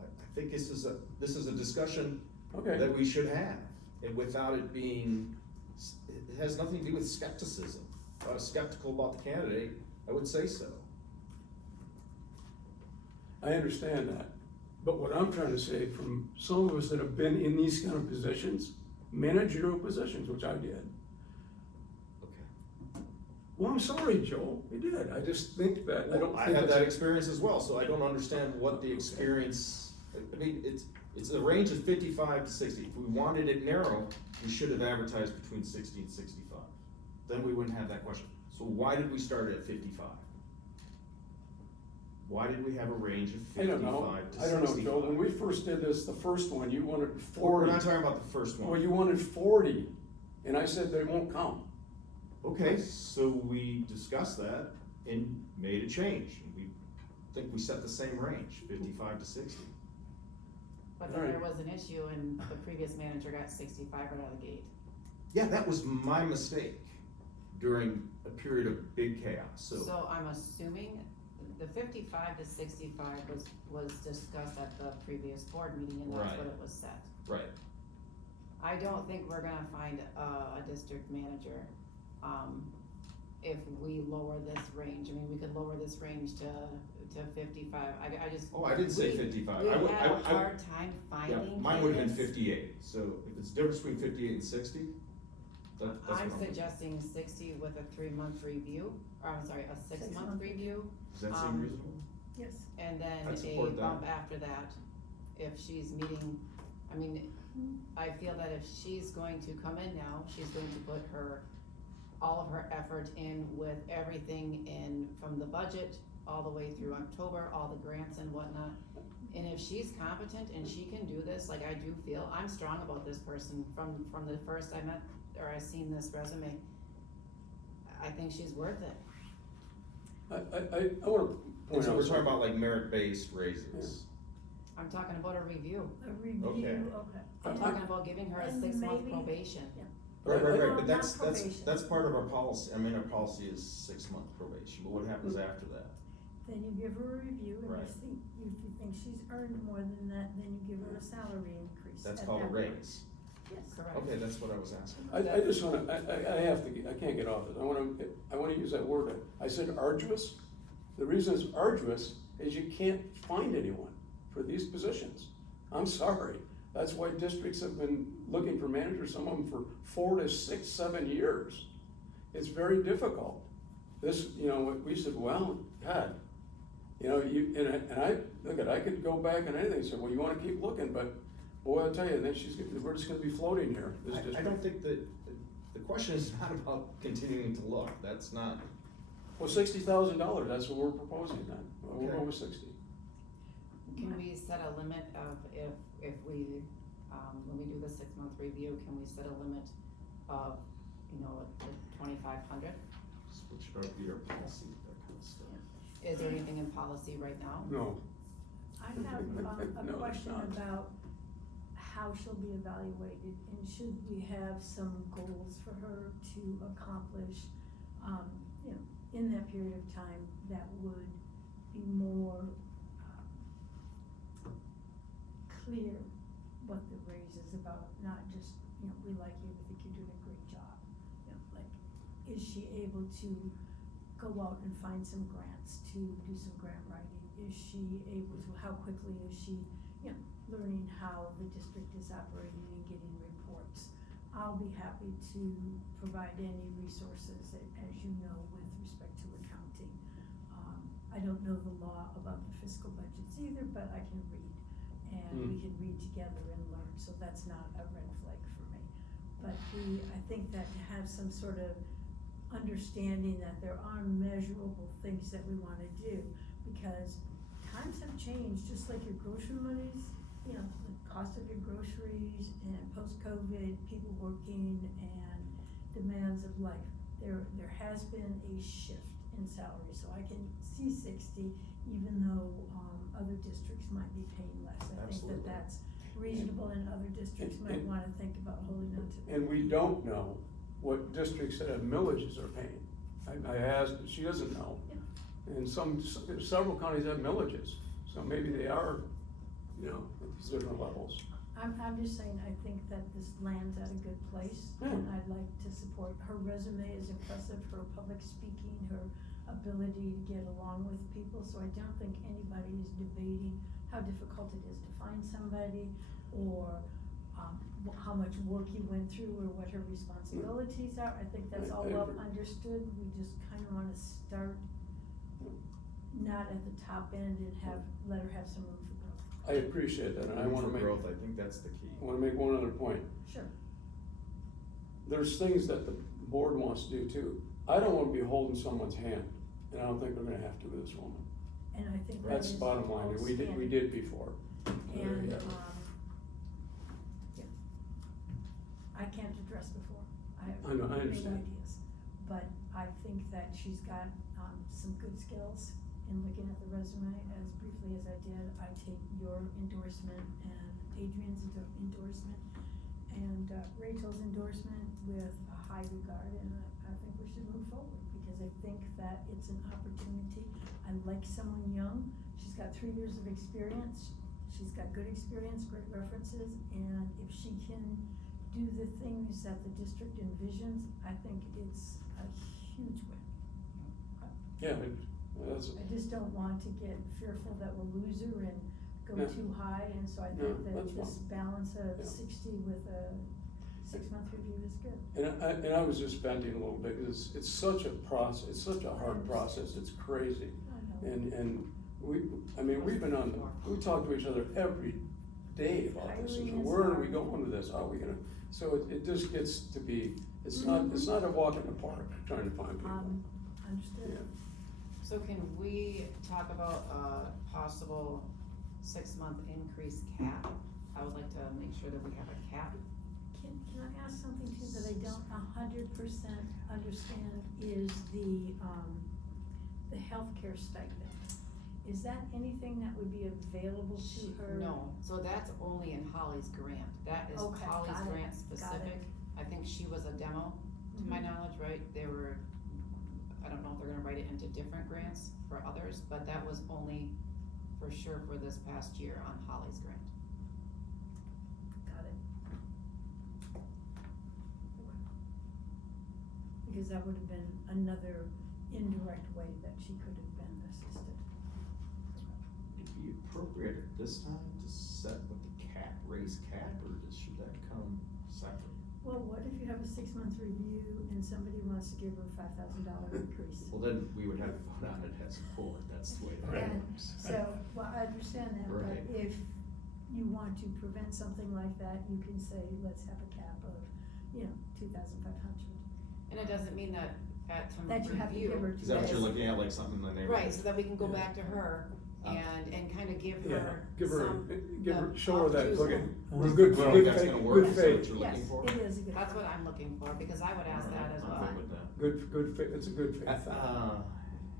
I think this is a discussion Okay, that we should have, and without it being, it has nothing to do with skepticism. If I was skeptical about the candidate, I would say so. I understand that, but what I'm trying to say, from some of us that have been in these kind of positions, managerial positions, which I did. Okay. Well, I'm sorry, Joel, you did, I just think that, I don't I think have it's that experience as well, so I don't understand what the experience, I mean, it's a range of 55 to 60. If we wanted it narrow, we should have advertised between 60 and 65. Then we wouldn't have that question. So why did we start at 55? Why did we have a range of I don't know, 55 to 65? I don't know, Joel, when we first did this, the first one, you wanted Well, we're 40. not talking about the first one. Well, you wanted 40, and I said they won't count. Okay, so we discussed that and made a change. We think we set the same range, 55 to 60. But then Alright. there was an issue and the previous manager got 65 right out of the gate. Yeah, that was my mistake during a period of big chaos, so. I'm assuming the 55 to 65 was discussed at the previous board meeting and that's Right. what it was set. Right. I don't think we're gonna find a district manager, if we lower this range. I mean, we could lower this range to 55, I just. Oh, I didn't say we- 55. We I would- had a I- hard time Yeah, finding mine would have been candidates. 58, so if it's the difference between 58 and 60, that's what I'm I'm. suggesting 60 with a 3-month review, or I'm sorry, a 6-month 6-month. review, Does that seem reasonable? Yes. and then I'd a support that. bump after that. if she's meeting, I mean, I feel that if she's going to come in now, she's going to put all of her effort in with everything in, from the budget all the way through October, all the grants and whatnot. And if she's competent and she can do this, like I do feel, I'm strong about this person from the first I met, or I seen this resume. I think she's worth it. I wanna point So out. we're talking about like merit-based raises. I'm talking about a review. A review, Okay. okay. I'm talking about giving her a And 6-month maybe- probation. Right, Well, but not that's probation. part of our policy, I mean, our policy is 6-month probation, but what happens after that? Then you give her a review, and Right. if you think she's earned more than that, then you give her a salary increase. That's at called a that point. raise. Yes. Correct. Okay, that's what I was asking. I just wanna, I can't get off it, I wanna use that word, I said arduous. The reason it's arduous is you can't find anyone for these positions. I'm sorry, that's why districts have been looking for managers, some of them for 4 to 6, 7 years. It's very difficult. This, we said, well, God, and I, look, I could go back and anything, say, well, you wanna keep looking, but boy, I'll tell you, then we're just gonna be floating here, this I district. don't think that, the question is not about continuing to look, that's not, Well, $60,000, that's what we're proposing then, we'll go Okay. with 60. Can we set a limit of if we, when we do the 6-month review, can we set a limit of, like 2,500? switch it up, your policy, that kind of stuff. Is there anything in policy right now? No. I have a No, it's question not. about how she'll be evaluated, and should we have some goals for her to accomplish, in that period of time that would be more, clear what the raise is about, not just, we like you, we think you're doing a great job. Like, is she able to go out and find some grants to do some grant writing? Is she able to, how quickly is she, learning how the district is operating and getting reports? I'll be happy to provide any resources, as you know, with respect to accounting. I don't know the law about the fiscal budgets either, but I can read, and we can read together and learn, so that's not a red flag for me. But I think that to have some sort of understanding that there are measurable things that we wanna do, because times have changed, just like your grocery monies, the cost of your groceries, and post-COVID, people working and demands of life. There has been a shift in salary, so I can see 60, even though, other districts might be paying less. I think Absolutely. that's reasonable, and other districts might And- wanna think about holding on to that. And we don't know what districts that have millages are paying. I asked, but she doesn't know. And several counties have millages, so maybe they are, at these different levels. I'm just saying, I think that this lands at a good place, and Yeah. I'd like to support, her resume is impressive, her public speaking, her ability to get along with people, so I don't think anybody is debating how difficult it is to find somebody, or, how much work you went through, or what her responsibilities are. I think that's all I well agree. understood, we just kinda wanna start not at the top end and let her have some room for growth. I appreciate that, and I Room wanna for make, growth, I think that's the key. I wanna make one other point. Sure. There's things that the board wants to do too. I don't wanna be holding someone's hand, and I don't think we're gonna have to with this woman. And I think that That's is the bottom line, and we outstanding. did before. And, Yeah. I can't address before, I have I know, I big understand. ideas, but I think that she's got, some good skills in looking at the resume. As briefly as I did, I take your endorsement and Adrian's endorsement and Rachel's endorsement with a high regard, and I think we should move forward, because I think that it's an opportunity. I like someone young, she's got 3 years of experience, she's got good experience, great references, and if she can do the things that the district envisions, I think it's a huge win. Yeah, that's, I just don't want to get fearful that we'll lose her and go No. too high, and so I No, think that that's this fine. balance of Yeah. 60 with a 6-month review is good. and I was just venting a little bit, because it's such a process, it's such a hard process, it's crazy. I know. And we've been we talk to each other Dave about this, and Hiring is where are we hard. going with this, how are we gonna, so it just gets to be, it's not a walk in the park, trying to find people. Understood. Yeah. So can we talk about a possible 6-month increase cap? I would like to make sure that we have a cap. Can I ask something too that I don't 100% understand is the healthcare stipend? Is that anything that would be available to her? No, so that's only in Holly's grant. That is Okay, Holly's got it, grant got it. specific. I think she was a demo, to my Mhm. knowledge, right? They were, I don't know if they're gonna write it into different grants for others, but that was only for sure for this past year on Holly's grant. Got it. Because that would have been another indirect way that she could have been assisted. It'd be appropriate at this time to set what the cap, raise cap, or should that come separate? Well, what if you have a 6-month review and somebody wants to give her a $5,000 increase? Well, then we would have to vote on it as a board, that's the way that Right. And works. so, well, I understand that, but Right. if you want to prevent something like that, you can say, let's have a cap of, 2,500. And it doesn't mean that at time That of you have to give her review. Is that what you're Yes. looking at, like something in the neighborhood? Right, so that we can go Yeah. back to her and kinda give Yeah, her give her, some, give her, the show her that, look at, opportunity. we're Good good, You don't good think that's faith, gonna work? good Is that what faith, you're Yes, looking for? it is a good. That's what I'm looking for, because I would ask that as well. I'm good with that. good faith, it's a good faith thing.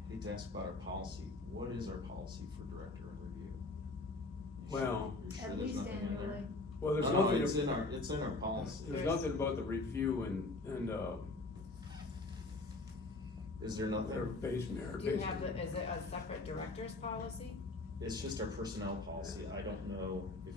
Hate to ask about our policy, what is our policy for director and review? You Well- sure At there's least nothing in there? annually. Well, there's No, nothing, it's in our policy. there's nothing about the review and, Is there nothing? their basement, or Do you have basement. is it a separate director's policy? It's just our personnel policy, I don't know if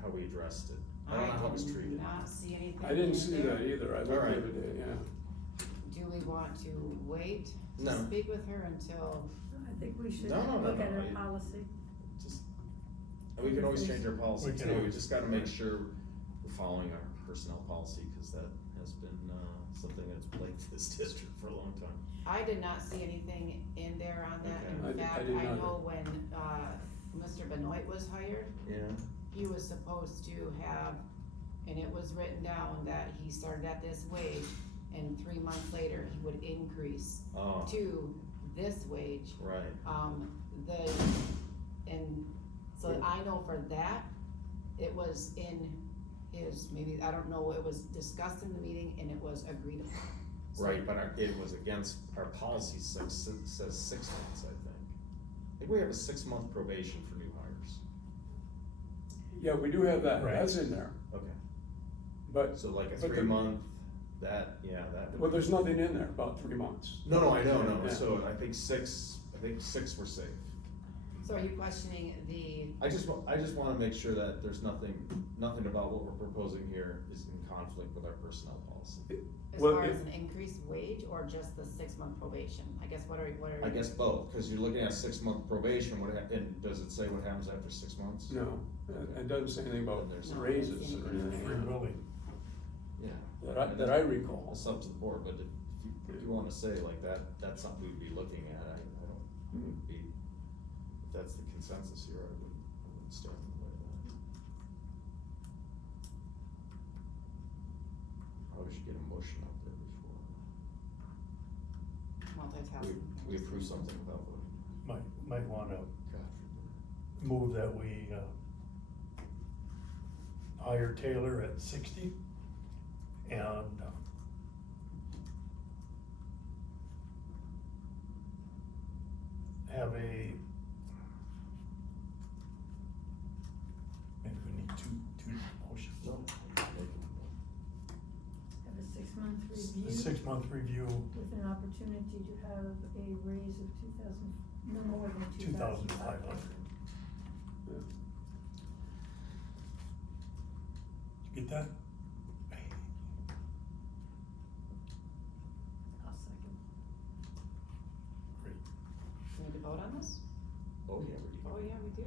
how we addressed it. I don't know how it was did treated. not see anything I didn't in see there. that either, I looked the Alright. other day, yeah. Do we want to wait to No. speak with her until, I think we should No, no, no, look at no, her I- policy. Just, and we can always change our policy We can too, we always- just gotta make sure we're following our personnel policy, cause that has been, something that's plagued this district for a long time. I did not see anything in there on that. Okay. I In fact, did I not. know when, Mr. Benoit was hired, Yeah. he was supposed to have, and it was written down that he started at this wage, and 3 months later, he would increase Oh, to this wage. right, And so I know for that, it was in his, maybe, I don't know, it was discussed in the meeting and it was agreed upon. So- right, but it was against, our policy says 6 months, I think. I think we have a 6-month probation for new hires. Yeah, we do have that, Right. that's in there, Okay. but, So like a But the- 3-month, that, yeah, that. well, there's nothing in there about 3 months. No, I know, Yeah. so I think 6 were safe. So are you questioning the, I just wanna make sure that there's nothing about what we're proposing here is in conflict with our personnel policy. as Well, far it- as an increased wage or just the 6-month probation? I guess what are you? I guess both, cause you're looking at 6-month probation, and does it say what happens after 6 months? No, it doesn't say anything about There's No, raises it's or in- anything. Free willing. Yeah. That I recall. It's up to the board, but if you wanna say like that, that's something we'd be looking at, I don't be, if that's the consensus here, I wouldn't stand in the way of that. Probably should get a motion out there before Multitasking. we approve something without voting. Might wanna God forbid. move that we, hire Taylor at 60 and, have a, maybe we need two motions. No. Have a 6-month A review 6-month review, with an opportunity to have a raise of 2,000, no more than 2,500. 2,500. Get that? I'll second. Great. Need to vote on this? Oh, yeah, we do. Oh, yeah, we do.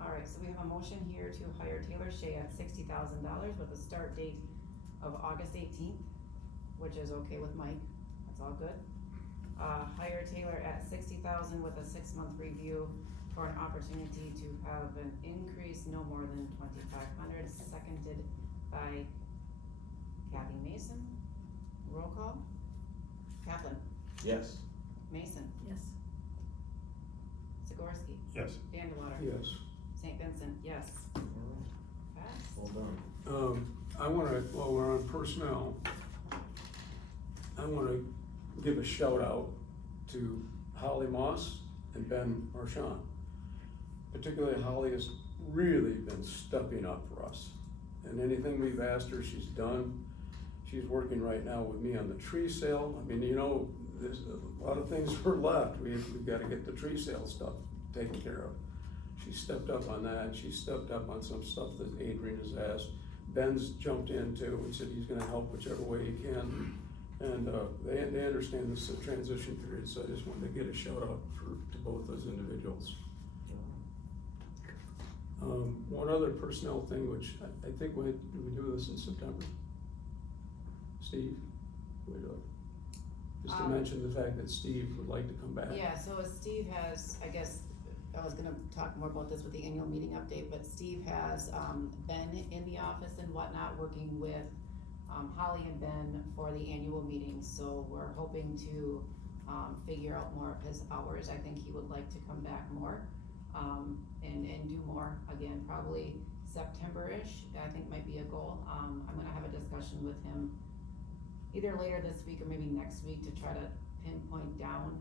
Alright, so we have a motion here to hire Taylor Shea at $60,000 with a start date of August 18th, which is okay with Mike, that's all good. hire Taylor at 60,000 with a 6-month review for an opportunity to have an increase no more than 2,500, seconded by Kathy Mason. Roll call. Kaplan, Yes. Mason, Yes. Sikorsky, Yes. Vandewater. Yes. St. Vincent, yes. Passed. Well done. I wanna, while we're on personnel, I wanna give a shout out to Holly Moss and Ben Marchand. Particularly Holly has really been stepping up for us. And anything we've asked her, she's done. She's working right now with me on the tree sale. I mean, you know, there's a lot of things were left. We've gotta get the tree sale stuff taken care of. She stepped up on that. She stepped up on some stuff that Adrian has asked. Ben's jumped in too and said he's gonna help whichever way he can. And, they understand this is a transition period, so I just wanted to get a shout out to both those individuals. One other personnel thing, which I think we do this in September. Steve, we do it. Just to mention the fact that Steve would like to come back. Yeah, so as Steve has, I guess, I was gonna talk more about this with the annual meeting update, but Steve has, been in the office and whatnot, working with, Holly and Ben for the annual meetings, so we're hoping to, figure out more of his hours. I think he would like to come back more, and do more, again, probably September-ish, I think might be a goal. I'm gonna have a discussion with him either later this week or maybe next week to try to pinpoint down,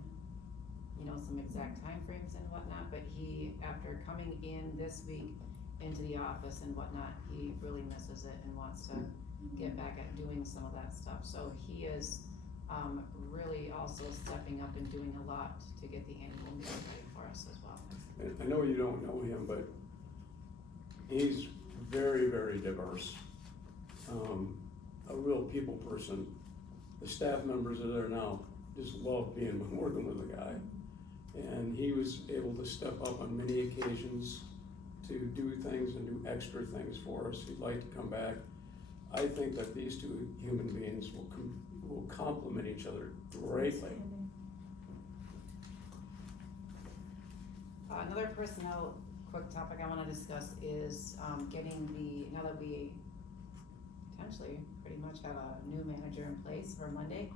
you know, some exact timeframes and whatnot, but he, after coming in this week into the office and whatnot, he really misses it and wants to get back at doing some of that stuff, so he is, really also stepping up and doing a lot to get the annual meeting ready for us as well. And I know you don't know him, but he's very, very diverse. A real people person. The staff members that are there now just love working with the guy. And he was able to step up on many occasions to do things and do extra things for us. He'd like to come back. I think that these two human beings will complement each other greatly. Outstanding. Another personnel quick topic I wanna discuss is, getting now that we potentially pretty much have a new manager in place for Monday,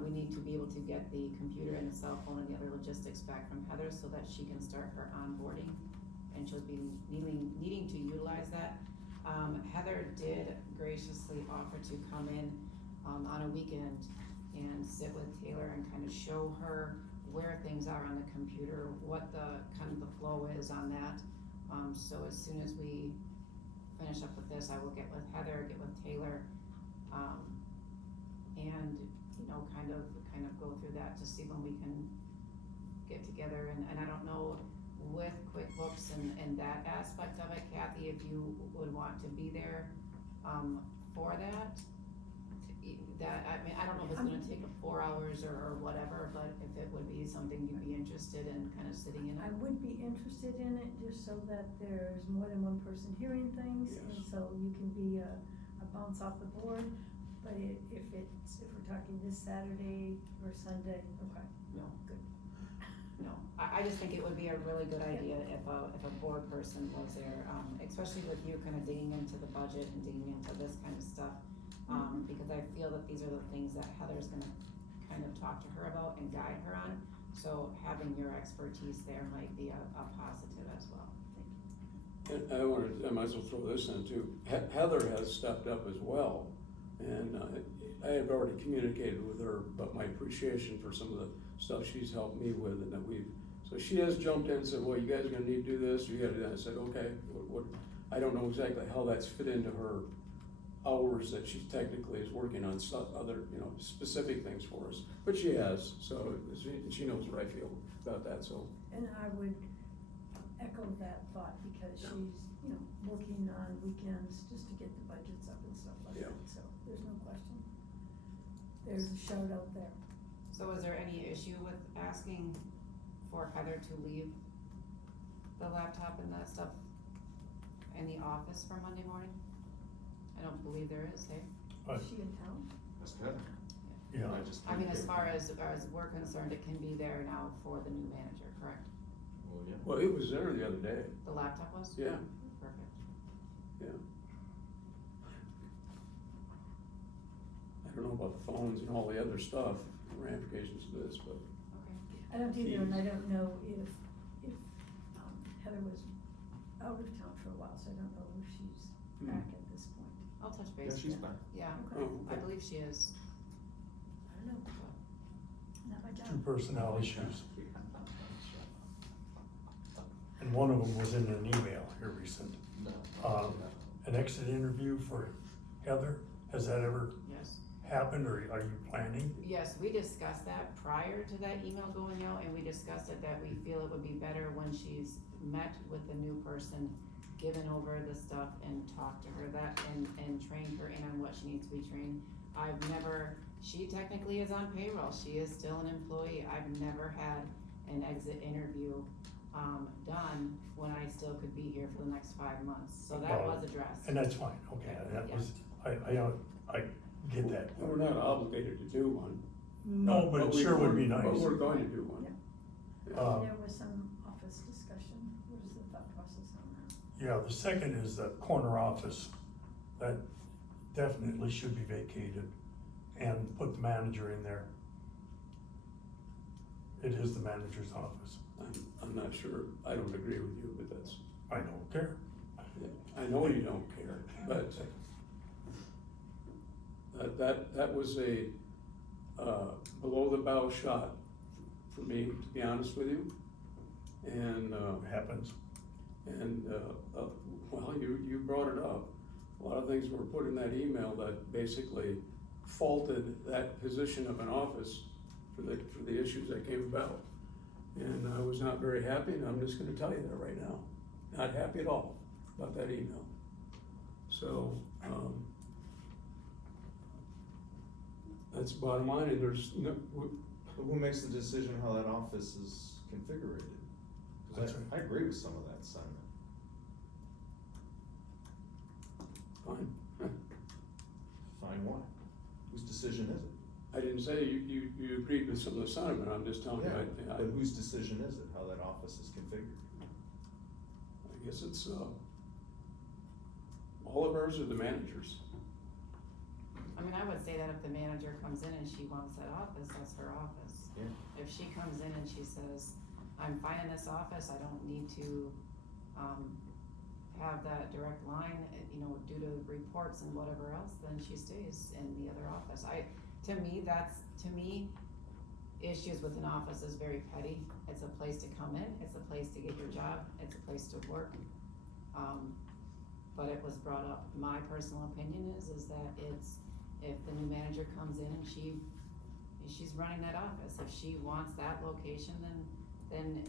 we need to be able to get the computer and the cell phone and the other logistics back from Heather so that she can start her onboarding, and she'll be needing to utilize that. Heather did graciously offer to come in, on a weekend and sit with Taylor and kind of show her where things are on the computer, what the, kind of the flow is on that. So as soon as we finish up with this, I will get with Heather, get with Taylor, and, you know, kind of go through that to see when we can get together, and I don't know with QuickBooks and that aspect of it, Kathy, if you would want to be there, for that. I mean, I don't know if it's gonna take 4 hours or whatever, but if it would be something you'd be interested in kind of sitting in I on. would be interested in it just so that there's more than one person hearing things, and Yes. so you can be a bounce off the board. But if we're talking this Saturday or Sunday, okay, No, good. no, I just think it would be a really good idea if a board person was there, especially with you kind of digging into the budget and digging into this kind of stuff. Because I feel that these are the things that Heather's gonna kind of talk to her about and guide her on, so having your expertise there might be a positive as well. And I might as well throw this in too. Heather has stepped up as well. And I have already communicated with her about my appreciation for some of the stuff she's helped me with, and that so she has jumped in and said, well, you guys are gonna need to do this, you gotta do that. I said, okay, I don't know exactly how that's fit into her hours that she technically is working on other, you know, specific things for us, but she has, so she knows what I feel about that, so. And I would echo that thought, because Yeah. she's, you know, working on weekends just to get the budgets up and stuff like Yeah. that, so there's no question. There's a shout out there. So is there any issue with asking for Heather to leave the laptop and that stuff in the office for Monday morning? I don't believe there is, hey? Is she in town? That's good. Yeah. I mean, as far as we're concerned, it can be there now for the new manager, correct? Well, yeah. Well, it was there the other day, The laptop was? yeah, Perfect. yeah. I don't know about the phones and all the other stuff, ramifications of this, but Okay. I don't either, and I don't know if Heather was out of town for a while, so I don't know if she's Hmm. back at this point. I'll touch Yeah, base. she's back. Yeah, Oh, I okay. believe she is. I don't know, not my job. Two personnel issues, and one of them was in an email here recent. No. An exit interview for Heather, has that ever Yes. happened, or are you planning? Yes, we discussed that prior to that email going out, and we discussed it that we feel it would be better when she's met with the new person, given over the stuff and talked to her that, and trained her in on what she needs to be trained. She technically is on payroll, she is still an employee, I've never had an exit interview, done when I still could be here for the next 5 months, so that Well, was addressed. And that's fine, okay, that was, I get that. we're not obligated to do one. No, but it we- sure would be But nice. we're going to do one. Uh, There was some office discussion, what is the thought process on that? Yeah, the second is the corner office, that definitely should be vacated, and put the manager in there. It is the manager's office, I'm not sure, I don't agree with you, but that's, I don't care. I know you don't care, but that was a, below the bow shot for me, to be honest with you. And, It happens. well, you brought it up. A lot of things were put in that email that basically faulted that position of an office for the issues that came about. And I was not very happy, and I'm just gonna tell you that right now. Not happy at all about that email. So, that's the bottom line, and there's no, But who makes the decision how that office is configured? 'Cause That's right. I agree with some of that sentiment. fine. Fine, why? Whose decision is it? I didn't say you agreed with some of the sentiment, I'm just telling you, Yeah, but whose decision is it, how that office is configured? I guess it's, all of ours are the managers. I mean, I would say that if the manager comes in and she wants that office, that's her office. Yeah. If she comes in and she says, I'm fine in this office, I don't need to, have that direct line, due to reports and whatever else, then she stays in the other office. To me, issues with an office is very petty. It's a place to come in, it's a place to get your job, it's a place to work. But it was brought up, my personal opinion is that if the new manager comes in and she's running that office, if she wants that location, then,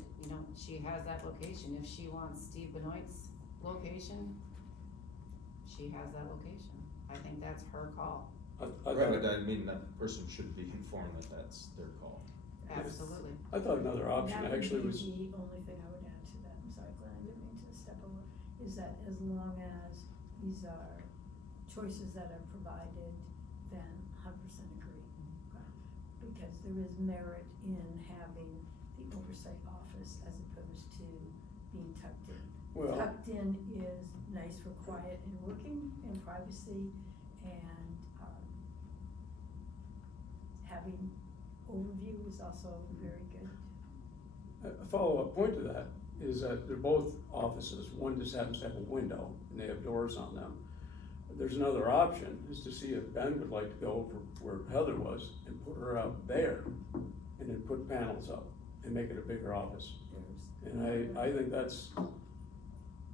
she has that location. If she wants Steve Benoit's location, she has that location. I think that's her call, I Right, but thought, I mean, that person should be informed that that's their call. absolutely. I thought another option That would actually be was, the only thing I would add to that, I'm sorry, Glenn, I didn't mean to step over, is that as long as these are choices that are provided, then 100% agree. Because there is merit in having the oversight office as opposed to being tucked in. well, Tucked in is nice for quiet and working and privacy, and, having overview is also very good. a follow-up point to that is that they're both offices, one just happens to have a window and they have doors on them. There's another option, is to see if Ben would like to go over where Heather was and put her out there and then put panels up and make it a bigger office. And I think that's,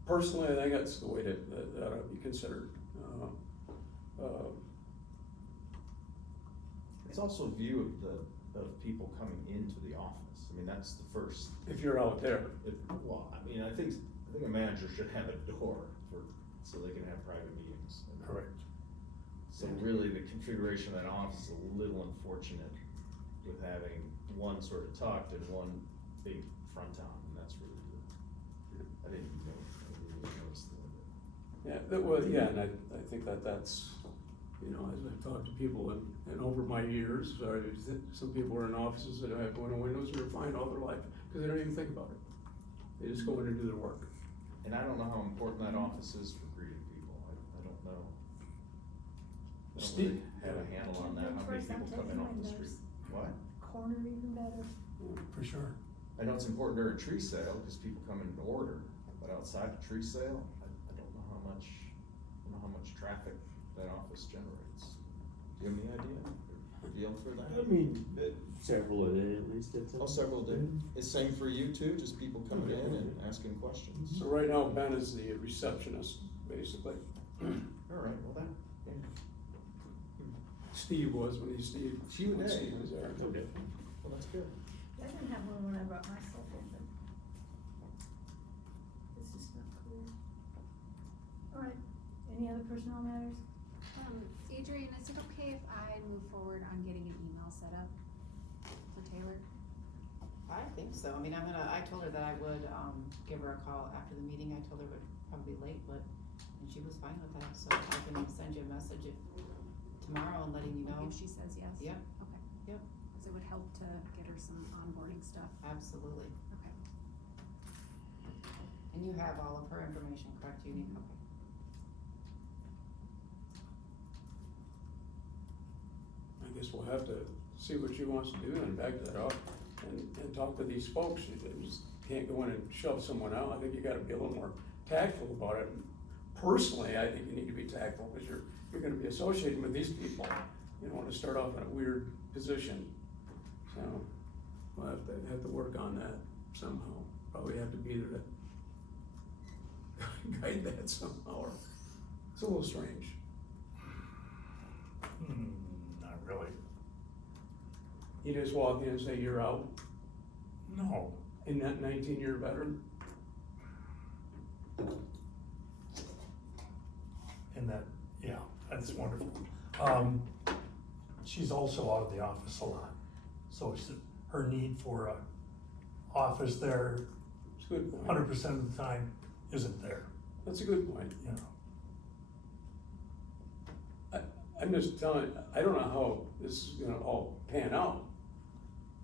personally, I think that's the way that ought to be considered. It's also a view of people coming into the office. I mean, that's the first. If you're out there, I think a manager should have a door so they can have private meetings. Correct. So really, the configuration of that office is a little unfortunate with having one sort of tucked and one big front on, and that's really good. I didn't really notice that. yeah, and I think that's You know, as I've talked to people and over my years, some people are in offices that have windows and are fine all their life, cause they don't even think about it. They just go in and do their work. And I don't know how important that office is for greeting people, I don't know. I don't Steve- really have a handle on that, how many people come in off the street. What? Corner even better. For sure. I know it's important during a tree sale, cause people come in and order, but outside the tree sale, I don't know how much traffic that office generates. Do you have any idea, or feel for I that? mean, several a day at least, it's. Oh, several did. It's same for you too, just people coming in and asking questions? So right now, Ben is the receptionist, basically. Alright, well that, yeah. Steve was when Steve Few days. Steve was there. Okay. Well, that's good. I didn't have one when I brought myself in, but this is not clear. All right, any other personnel matters? Adrian, is it okay if I move forward on getting an email set up for Taylor? I think so, I mean, I told her that I would, give her a call after the meeting, I told her it would probably be late, and she was fine with that, so I can send you a message tomorrow and letting you know. If she says yes? Yep. Okay. Yep. Cause it would help to get her some onboarding stuff. Absolutely, Okay. and you have all of her information, correct, you need, okay. I guess we'll have to see what she wants to do and back that up and talk to these folks. You just can't go in and shove someone out. I think you gotta be a little more tactful about it. Personally, I think you need to be tactful because you're gonna be associating with these people. You don't wanna start off in a weird position. So we'll have to work on that somehow. Probably have to be there to guide that somehow. Or it's a little strange. Not really. You just walk in and say, you're out, No. in that 19-year veteran. And that, yeah, that's wonderful. She's also out of the office a lot, so her need for a office there, It's a good point. 100% of the time, isn't there, That's a good point. you know? I'm just telling, I don't know how this is gonna all pan out.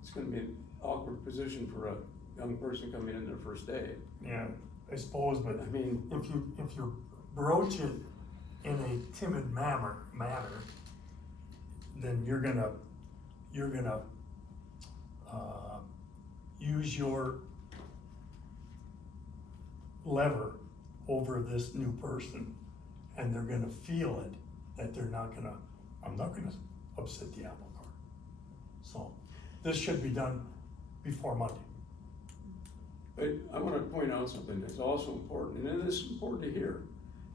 It's gonna be an awkward position for a young person coming in their first day. Yeah, I suppose, but I mean, if you broach it in a timid manner, then you're gonna use your lever over this new person, and they're gonna feel it, that I'm not gonna upset the apple cart. So, this should be done before Monday. but I wanna point out something that's also important, and it is important to hear,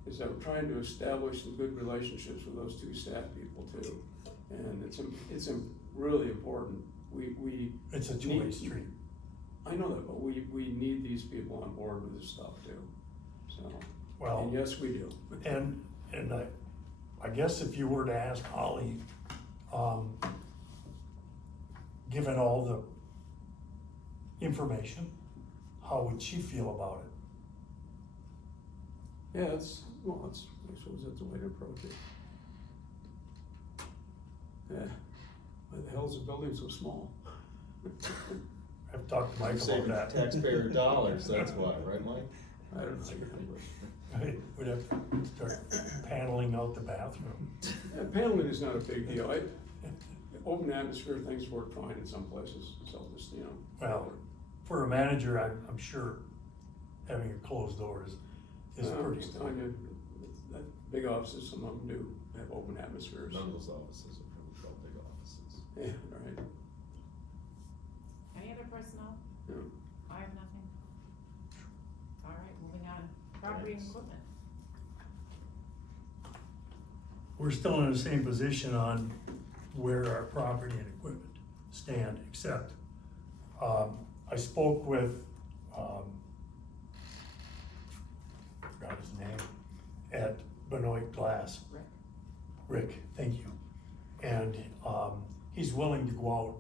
is that we're trying to establish some good relationships with those two staff people too. And it's really important. We. It's a two-way need- street. I know that, but we need these people on board with this stuff too, so. Well- And yes, we do. And I guess if you were to ask Holly, given all the information, how would she feel about it? Yeah, I suppose that's a way to approach it. Yeah, why the hell is the building so small? I've talked to Mike about Saving that. taxpayer dollars, that's why, right, Mike? I don't know. We'd have to start paneling out the bathroom. Yeah, paneling is not a big deal. Open atmosphere things work fine in some places, so just, you know. Well, for a manager, I'm sure having a closed door is I'm pretty. just telling you, that big offices, some of them do have open atmospheres. None of those offices are probably called big offices. Yeah, right. Any other personnel? Yeah. I have nothing. All right, moving on, property and Thanks. equipment. We're still in the same position on where our property and equipment stand, except, I spoke with, forgot his name, at Benoit Glass. Rick, thank you. And, he's willing to go out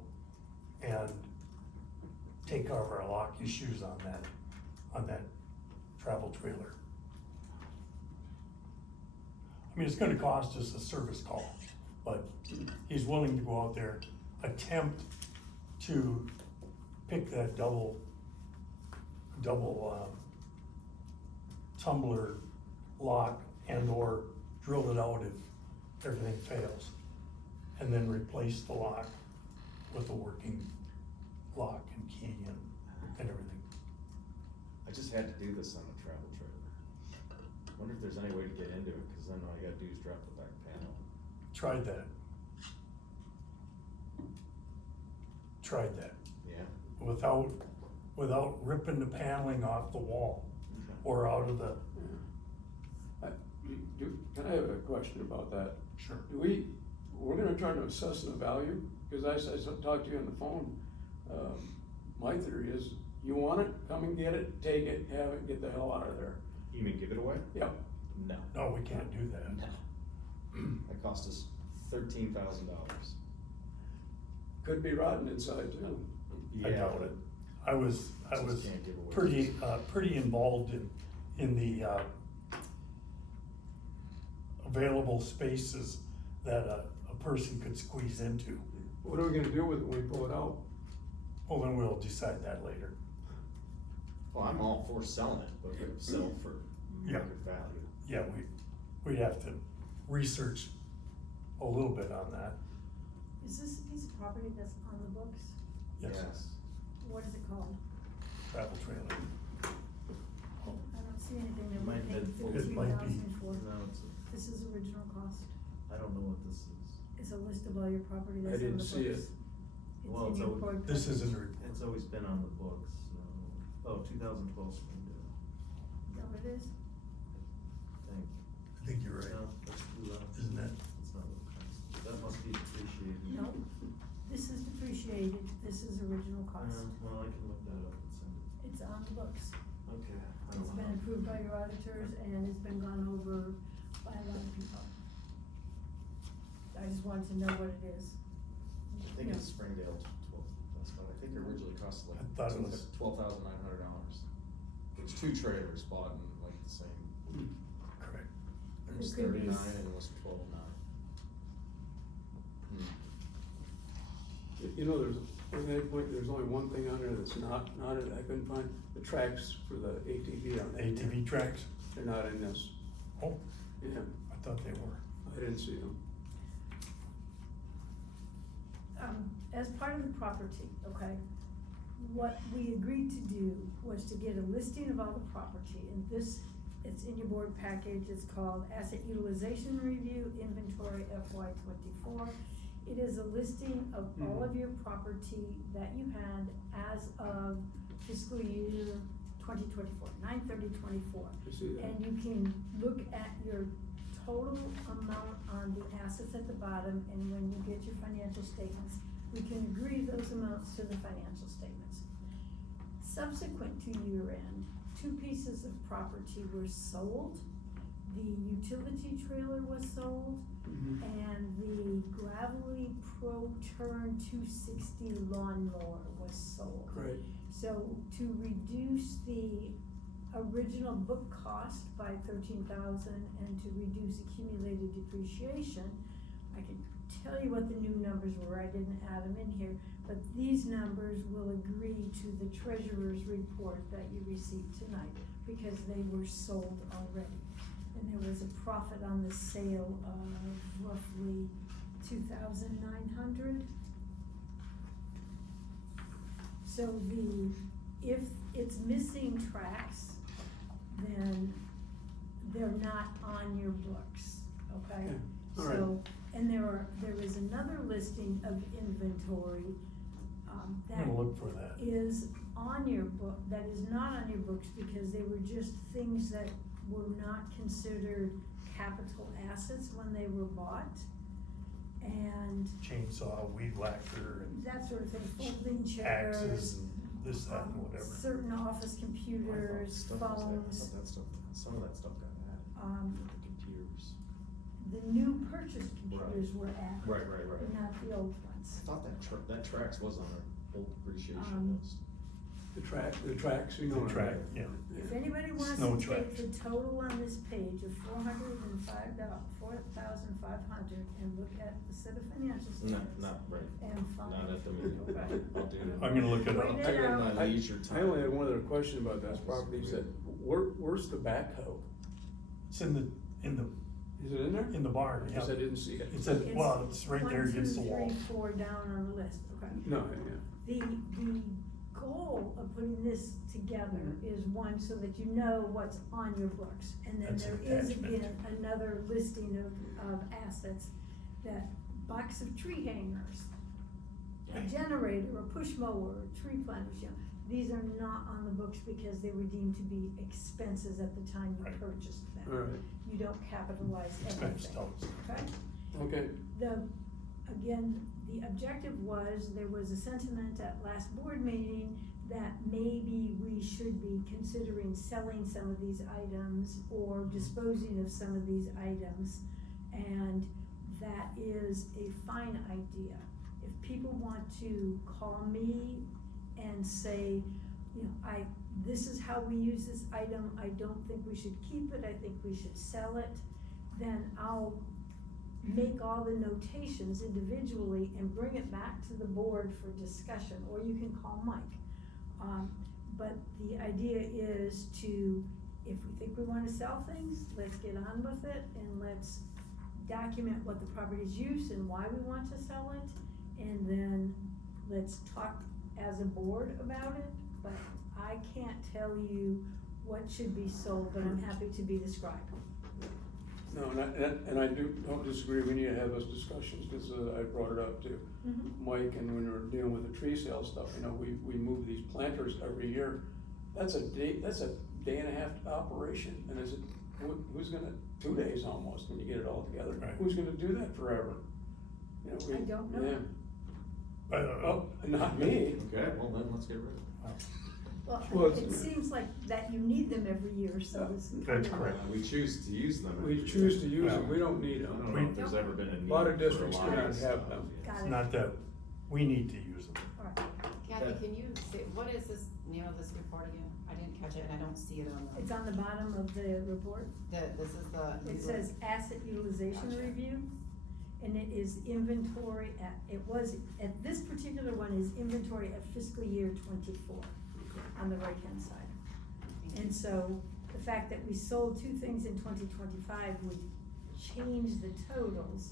and take care of our lock issues on that travel trailer. I mean, it's gonna cost us a service call, but he's willing to go out there, attempt to pick that double tumbler lock and or drill it out if everything fails. And then replace the lock with a working lock and key and everything. I just had to do this on the travel trailer. Wonder if there's any way to get into it, cause then all you gotta do is drop the back panel. Tried that. Yeah. Without ripping the paneling off the wall or out of the, Can I have a question about that? sure. We're gonna try to assess the value, cause I talked to you on the phone. My theory is, you want it, come and get it, take it, have it, get the hell out of there. You mean give it away? Yep. No. No, we can't do that. That cost us $13,000. Could be rotten inside too. I doubt it. I was Just can't give away. pretty involved in the, available spaces that a person could squeeze into. What are we gonna do with it when we pull it out? Well, then we'll decide that later. Well, I'm all for selling it, but sell for Yeah. market value. Yeah, we'd have to research a little bit on that. Is this a piece of property that's on the books? Yes, What is it called? travel trailer. I don't see anything that Might we paid be full. It might be. $53,000 for. No, This is original cost. I don't know what this is. It's a list of all your property I that's on the didn't books. see it. Well, It's it's in your always- board This package. isn't a report. It's always been on the books, so, 2012 Springdale, Is that what it is? I think. I think you're right, No, that's too loud. isn't it? It's not, that must be depreciated. No, this is depreciated, this is original cost. Well, I can look that up and send it. It's on the books. Okay. I It's don't been know. approved by your auditors and it's been gone over by a lot of people. I just wanted to know what it is. I think it's Springdale 12, that's what I think it originally cost I like thought it was- $12,900. There's two trailers bought in like the same, Correct. it was It could be 39 and it was 12.9. You know, there's only one thing on there that's not, I couldn't find, the tracks for the ATV on there. ATV tracks? They're not in this, Oh, yeah, I thought they were. I didn't see them. As part of the property, okay, what we agreed to do was to get a listing of all the property, and this, it's in your board package, it's called Asset Utilization Review Inventory FY '24. It is a listing of all of your property that you had as of fiscal year 2024, 9/30/24. You see that? And you can look at your total amount on the assets at the bottom, and when you get your financial statements, we can agree those amounts to the financial statements. Subsequent to year end, two pieces of property were sold. The utility trailer was sold, Mhm. and the Gravelly Pro Turn 260 lawnmower was sold. Great. So to reduce the original book cost by $13,000 and to reduce accumulated depreciation, I can tell you what the new numbers were, I didn't add them in here, but these numbers will agree to the treasurer's report that you received tonight, because they were sold already. And there was a profit on the sale of roughly 2,900. So if it's missing tracks, then they're not on your books, okay? Okay, all right. So, and there is another listing of inventory, I'm that gonna look for that. is on your book, that is not on your books because they were just things that were not considered capital assets when they were bought. And Chainsaw, weed whacker, and that sort of thing, folding chairs. axes, and this, that, and whatever. Certain office computers, I thought phones, that stuff, some of that stuff got added. um, The computers. the new purchased computers were added. Right. Not the old ones. I thought that Trax was on our old depreciation Um, list. The tracks, you know. The track, yeah. If anybody wants Snow to take tracks. the total on this page of $4,500 and look at the set of financial No, statements. not right, And find. not at the meeting. Right. I'll do it. I'm gonna look it Wait up. it I got out. my leisure I time. only had one other question about Best Properties, that, where's the backhoe? It's in the Is it in there? in the barn, yeah. Because I didn't see it. It's at, well, it's right there against the wall. 1, 2, 3, 4 down on the list, okay. No, yeah. The goal of putting this together is one, so that you know what's on your books. And then That's there an is attachment. again another listing of assets, that box of tree hangers, a generator, a push mower, tree planters, you know. These are not on the books because they were deemed to be expenses at the time you Right. purchased them. All right, You don't capitalize Expense everything, notes. okay? okay. Again, the objective was, there was a sentiment at last board meeting that maybe we should be considering selling some of these items or disposing of some of these items. And that is a fine idea. If people want to call me and say, you know, this is how we use this item, I don't think we should keep it, I think we should sell it, then I'll make all the notations individually and bring it back to the board for discussion, or you can call Mike. But the idea is to, if we think we wanna sell things, let's get on with it, and let's document what the property's use and why we want to sell it, and then let's talk as a board about it. But I can't tell you what should be sold, but I'm happy to be the scribe. No, and I don't disagree, we need to have those discussions, because I brought it up to Mike, and when we were dealing with the tree sale stuff, you know, we move these planters every year. That's a day and a half operation, and who's gonna, 2 days almost, when you get it all together. Right. Who's gonna do that forever? You know, I don't know. Yeah. I don't know. Oh, not me. Okay, well then, let's get rid of it. Well, Well, it seems like that you need them every year, so this is. That's correct. We choose to use them. We choose to use them, we don't need I don't them. know if there's ever been a need. A lot of for districts lot do of not stuff. have them. Got It's it. not that we need to use them. All right. Kathy, That- can you say, what is this name of this report again? I didn't catch it and I don't see it on the. It's on the bottom of the report. This is the. It says asset utilization Gotcha. review, and it is inventory this particular one is inventory at fiscal year 24 on the right-hand side. And so the fact that we sold 2 things in 2025 would change the totals,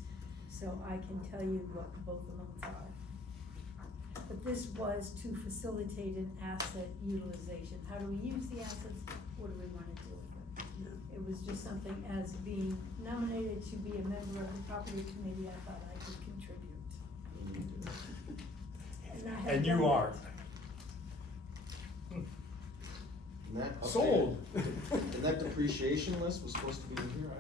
so I can tell you what both of them are. But this was to facilitate an asset utilization. How do we use the assets? What do we wanna do with them? It was just something, as being nominated to be a member of the property committee, I thought I could contribute. And I have And you done are. that. And that updated- Sold. And that depreciation list was supposed to be in here,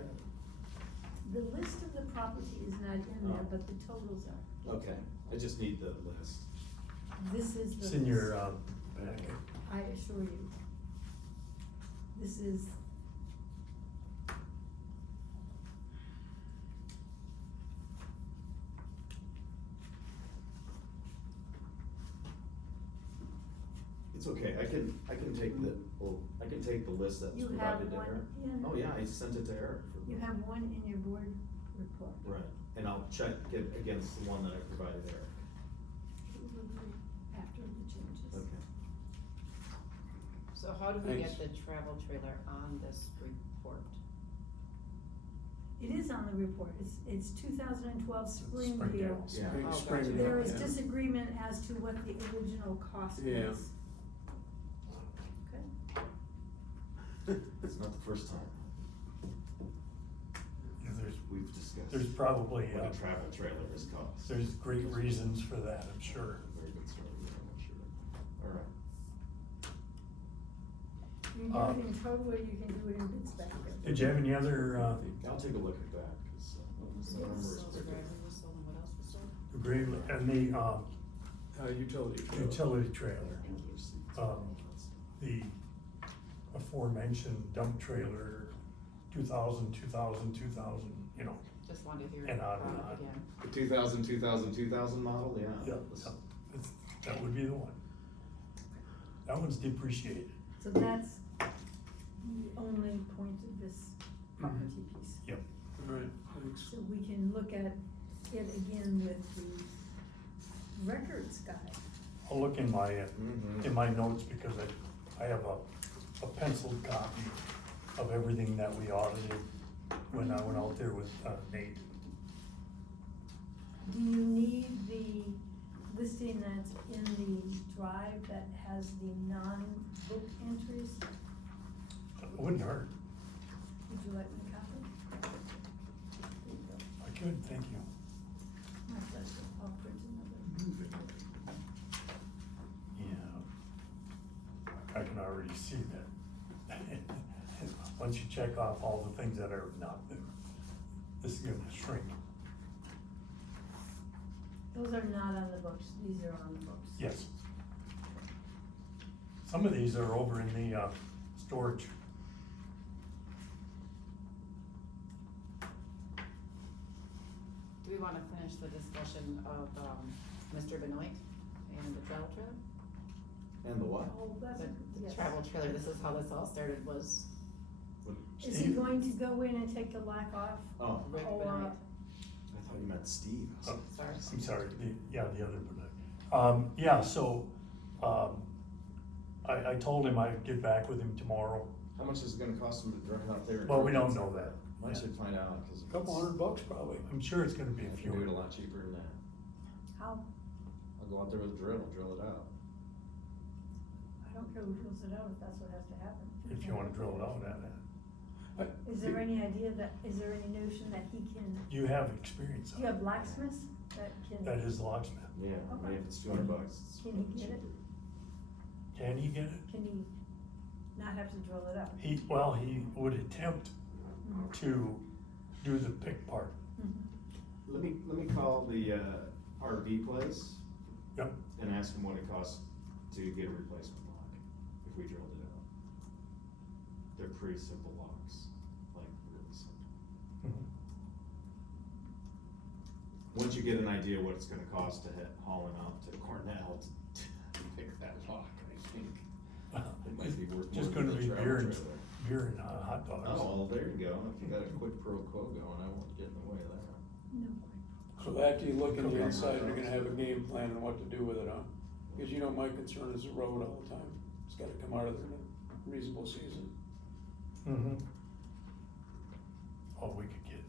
The list of the property is not in there, Oh. but the totals are. okay, I just need the list. This is the. It's in your, list. packet. I assure you. This is. It's okay, I can take the list that was You have provided to one Eric. in. Oh, yeah, I sent it to Eric. You have one in your board report. Right, and I'll check it against the one that I provided Eric. After the changes. Okay. So how do we Thanks. get the travel trailer on this report? It is on the report, it's 2012 Springfield. Springdale. Yeah. Spring- Oh, gotcha. spring, There is yeah. disagreement as to what the original cost Yeah. was. Okay, It's not the first time Yeah, we've discussed. there's probably, What a travel trailer has cost. there's great reasons for that, I'm sure. Very good story, yeah, I'm sure. Alright. you can do it in total, or you can do it in bid spec. Did you have any other, I'll take a look at that, cause, the number is So the pretty. driver was sold and what else was sold? agreement, and the, Utility. utility trailer, Thank you. the aforementioned dump trailer, 2000, you know, Just wanted to hear And on about and it on. again. The 2000 model, yeah. yeah, Let's- that would be the one. That one's depreciated. So that's the only point of this property piece. Yep. All right, thanks. So we can look at it again with the records guy. I'll look in my, Mhm. in my notes because I have a penciled copy of everything that we audited when I went out there with Nate. Do you need the listing that's in the drive that has the non-book entries? It wouldn't hurt. Would you like me to copy? There you go. I could, thank you. My pleasure. I'll print another. Yeah. I can already see that. Once you check off all the things that are not, this is gonna shrink. Those are not on the books, these are on the books. Yes. Some of these are over in the, storage. Do we wanna finish the discussion of, Mr. Benoit and the travel trailer? And the what? Oh, that's, The yes. travel trailer, this is how this all started, was Is he Steve? going to go in and take the lock off? Oh, Rick Or- Benoit. I thought you meant Steve. Oh, Sorry. I'm sorry, the other one. Yeah, so, I told him I'd get back with him tomorrow. How much is it gonna cost him to drive out there? and Well, we drive don't it? know that. I should find out, cause. $200 probably. I'm sure it's gonna be a I few. can do it a lot cheaper than that. How? I'll go out there with a drill it out. I don't care who drills it out if that's what has to happen. If you wanna drill it out at it. Is there any idea that, is there any notion that he can, You have experience. do you have blacksmiths that can? That is the locksmith. Yeah, I mean, Okay. if it's $200, it's. Can he get it? Can he get it? Can he not have to drill it out? He would attempt Mhm. to do the pick part. Mhm. Let me call the, RV place Yep. and ask them what it costs to get a replacement lock, if we drilled it out. They're pretty simple locks, like really simple. Mhm. Once you get an idea what it's gonna cost to haul him out to Cornell to pick that lock, I think it might be worth more Just than gonna the be travel beer and, trailer. beer and hot dogs. Oh, well, there you go, if you got a quid pro quo going, I won't get in the way of that. No. So after you look in the Okay. inside, you're gonna have a game plan on what to do with it, huh? Because you know my concern is the road all the time. It's gotta come out of there in a reasonable season. Mm-hmm. Oh, we could get,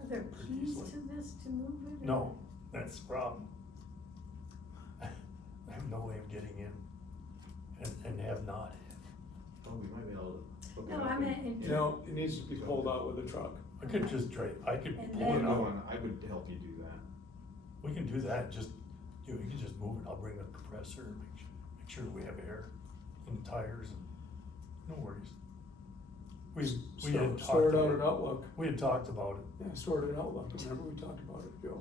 Are there Pretty keys easily. to this to move it? or- no, that's the problem. I have no way of getting in and have not. Oh, we might be able to hook it No, up I and- meant in. You know, it needs to be pulled out with a truck. I could just I could And pull Pull it it out. out, I would help you do that. We can do that, just, you know, you can just move it, I'll bring a compressor, make sure we have air in the tires, and no worries. We had talked Sort out about an Outlook. We had talked about it, Yeah, sort it Outlook. Remember we talked about it, Joe?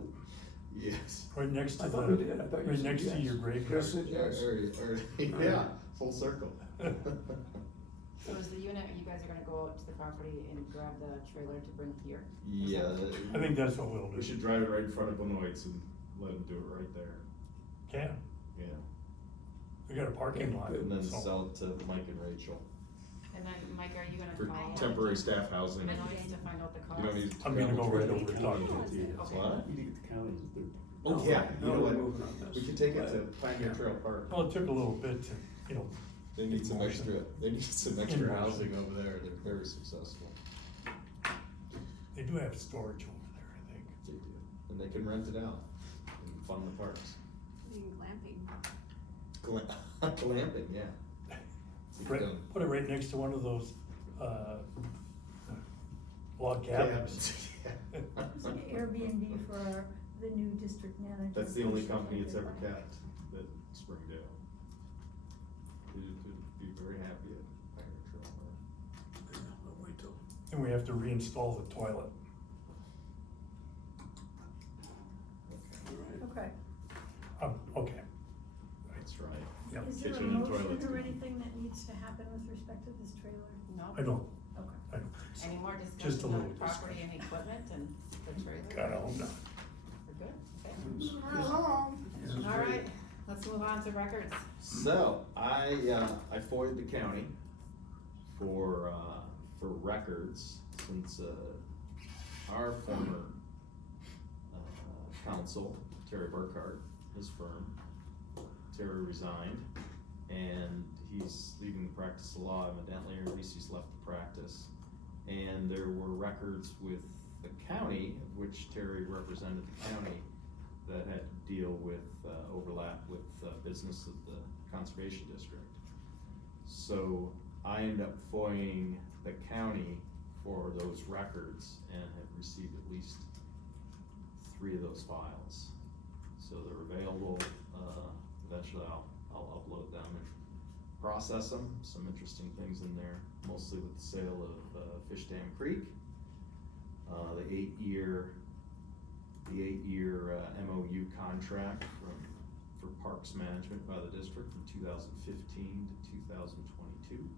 Yes. right next to I the, thought we did. I thought you right said next to yes. your graveyard. Chris said Yeah, yes. yeah, full circle. So is the unit, you guys are gonna go out to the property and grab the trailer to bring here? Yeah. I think that's what we'll do. We should drive it right in front of Benoit's and let them do it right there, Can, yeah, we got a parking lot. and then so- sell it to Mike and Rachel And then, Mike, are you for gonna call? temporary staff housing. Benoit's to find out the cost? You don't need. I'm gonna go right over to and talk to them. Okay. What? You need to get the county to do. Oh, No, yeah, you no, know we're what, moving on this. we could take it to But- Pioneer Trail Park. Well, it took a little bit to, you know, They need some Motion. extra, they need some extra Motion. housing over there, they're very successful. they do have storage over there, I think. They do, and they can rent it out and fund the parks. Glamping. Glamping, yeah. Right, put it right next to one of those, log cabins. It's like Airbnb for the new district manager. That's the only She'll company take it's it ever back. kept, that Springdale. You'd be very happy at Pioneer Trail Park. I'll wait till. And we have to reinstall the toilet. Okay, All right. Okay, Okay, that's right. yeah, is there a Kitchen and motion toilets. or anything that needs to happen with respect to this trailer? No? I don't, Okay. I don't think so. Any more Just a discussion on little property and equipment and the trailer? God, I hope not. We're good, okay. This is All right, let's move on to records. So, I FOIA'd the county for records, since, our former, counsel, Terry Burkhart, his firm, Terry resigned, and he's leaving the practice of law evidently, or at least he's left the practice. And there were records with the county, of which Terry represented the county, that had to deal with, overlap with, business of the conservation district. So I ended up FOIAing the county for those records and have received at least 3 of those files. So they're available, eventually I'll upload them and process them. Some interesting things in there, mostly with the sale of Fish Dam Creek, the 8-year MOU contract for parks management by the district from 2015 to 2022,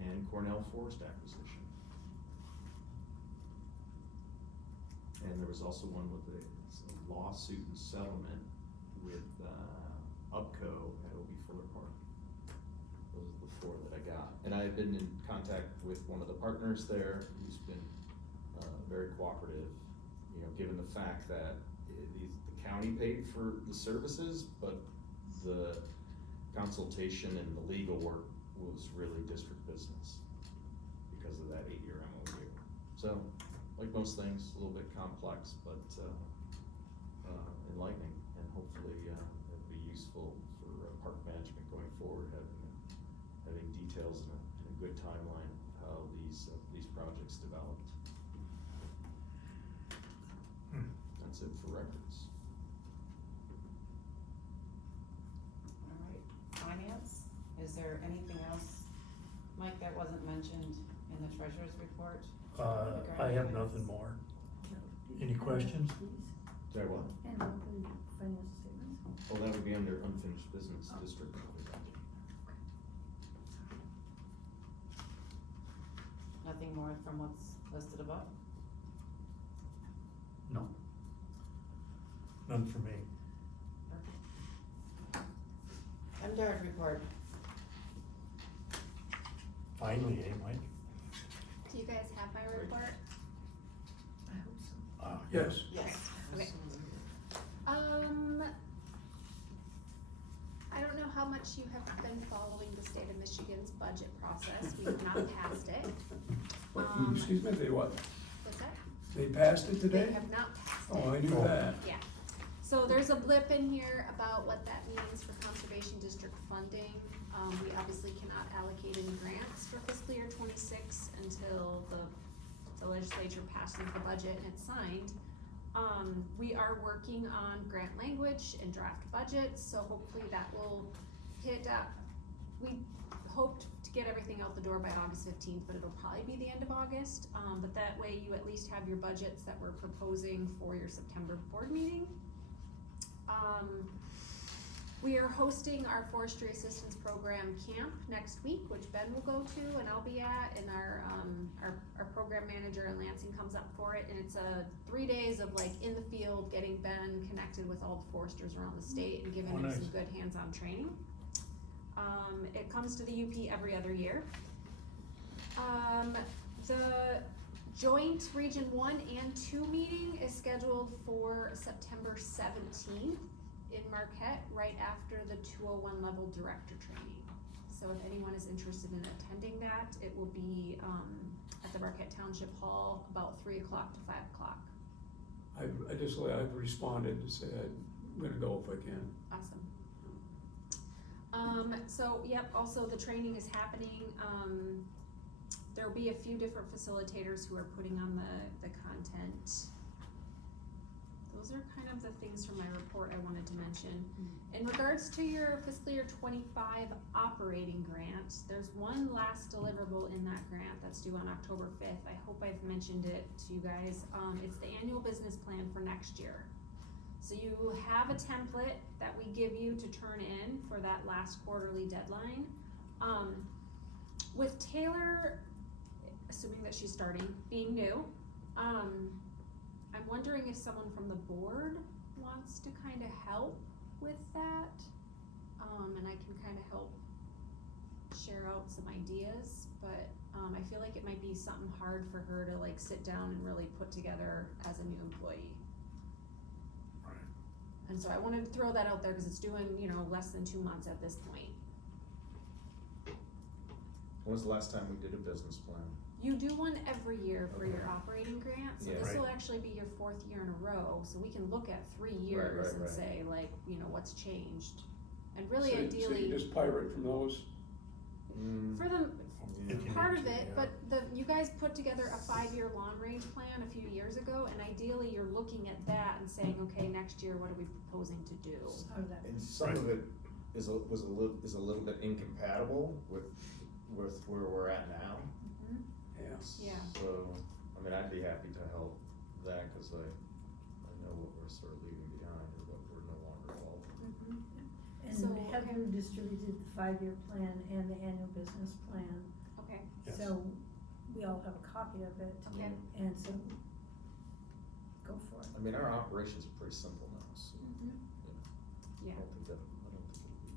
and Cornell Forest acquisition. And there was also one with a lawsuit and settlement with UPCO at O.B. Fuller Park. Those are the 4 that I got. And I have been in contact with one of the partners there, who's been very cooperative, you know, given the fact that the county paid for the services, but the consultation and the legal work was really district business because of that 8-year MOU. So, like most things, a little bit complex, but enlightening, and hopefully it'll be useful for park management going forward, having details and a good timeline of how these projects developed. That's it for records. All right, finance, is there anything else, Mike, that wasn't mentioned in the treasurer's report? I have nothing more. Any questions? Sorry, what? And open financial statements. Well, that would be under unfinished business district. Nothing more from what's listed above? No. None for me. MDARD report. Finally, Mike? Do you guys have my report? I hope so. Yes. Yes. Okay. I don't know how much you have been following the state of Michigan's budget process. We have not passed it. Excuse me, they what? What's that? They passed it They today? have not passed it. Oh, I knew that. Yeah, so there's a blip in here about what that means for conservation district funding. We obviously cannot allocate any grants for fiscal year 26 until the legislature passes the budget and it's signed. We are working on grant language and draft budgets, so hopefully that will hit up. We hoped to get everything out the door by August 15th, but it'll probably be the end of August. But that way you at least have your budgets that we're proposing for your September board meeting. We are hosting our forestry assistance program camp next week, which Ben will go to and I'll be at, and our program manager in Lansing comes up for it, and it's 3 days of like in the field, getting Ben connected with all the foresters around the state and giving him nice. some good hands-on training. It comes to the UP every other year. The joint Region 1 and 2 meeting is scheduled for September 17th in Marquette, right after the 201 level director training. So if anyone is interested in attending that, it will be at the Marquette Township Hall about 3 o'clock to 5 o'clock. I've responded to say I'm gonna go if I can. Awesome. So yep, also the training is happening. There'll be a few different facilitators who are putting on the content. Those are kind of the things from my report I wanted to mention. In regards to your fiscal year 25 operating grant, there's one last deliverable in that grant that's due on October 5th. I hope I've mentioned it to you guys. It's the annual business plan for next year. So you have a template that we give you to turn in for that last quarterly deadline. With Taylor, assuming that she's starting, being new, I'm wondering if someone from the board wants to kinda help with that. And I can kinda help share out some ideas, but, I feel like it might be something hard for her to like sit down and really put together as a new employee. Right. And so I wanted to throw that out there, cause it's doing, less than 2 months at this point. When was the last time we did a business plan? You do one every year for your Okay. operating grant, so Yeah. this will Right. actually be your 4th year in a row, so we can look at 3 years right, and right. say like, what's changed. And really So you ideally, just pirate from those? for them, If you part need of to, it, yeah. but you guys put together a 5-year long range plan a few years ago, and ideally you're looking at that and saying, okay, next year, what are we proposing to do? How did that? And some of it is a little bit incompatible with where we're at now. Yes. Yeah. So, I mean, I'd be happy to help that, cause I know what we're sort of leaving behind, or what we're no longer involved in. So, And okay. Heather distributed the 5-year plan and the annual business plan, Okay, Yes. so we all have a copy of it. Okay. And so, go for it. I mean, our operations are pretty simple now, so yeah, I don't think it'll be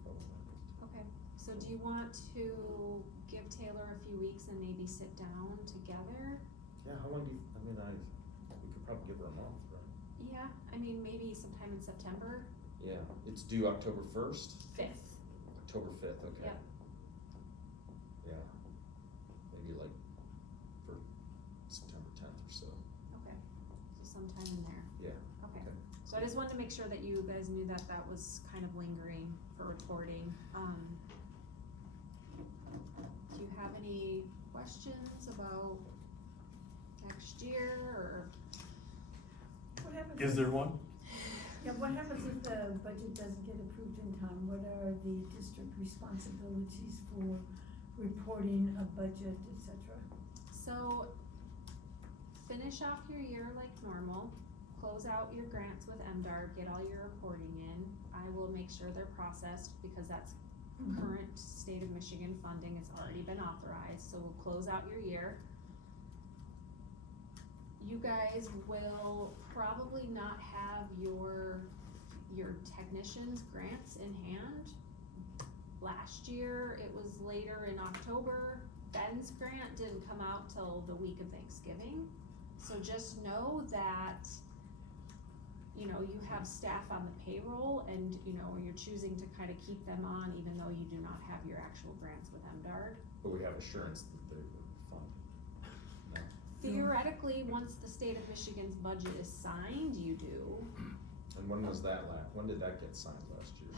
problematic. okay. So do you want to give Taylor a few weeks and maybe sit down together? Yeah, how long do you, we could probably give her a month, right? Yeah, I mean, maybe sometime in September Yeah, it's due October 1st, 5th. October 5th, okay. Yep. Yeah, maybe like for September 10th or so, Okay, so sometime in there. yeah. Okay, Okay. so I just wanted to make sure that you guys knew that that was kind of lingering for reporting. Do you have any questions about next year, or? What happens? Is there one? Yeah, what happens if the budget doesn't get approved in time? What are the district responsibilities for reporting a budget, et cetera? So, finish off your year like normal, close out your grants with MDARD, get all your reporting in. I will make sure they're processed because that's current state of Michigan funding, it's already been authorized, so we'll close out your year. You guys will probably not have your technicians' grants in hand. Last year, it was later in October. Ben's grant didn't come out till the week of Thanksgiving. So just know that, you have staff on the payroll and, you're choosing to kind of keep them on even though you do not have your actual grants with MDARD. But we have assurance that they will fund. No? Theoretically, once the state of Michigan's budget is signed, you do. And when was that when did that get signed last year?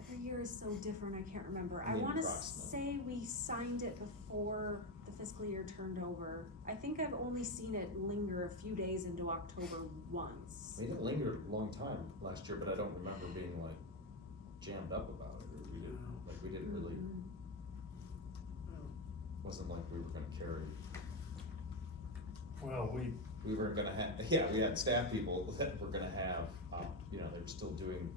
Every year is so different, I can't remember. I mean, wanna approximately. say we signed it before the fiscal year turned over. I think I've only seen it linger a few days into October once. We didn't linger a long time last year, but I don't remember being like jammed up about it, or we didn't really, Mhm. wasn't like we were gonna carry. Well, We were gonna have, we had staff people that were gonna have, they were still doing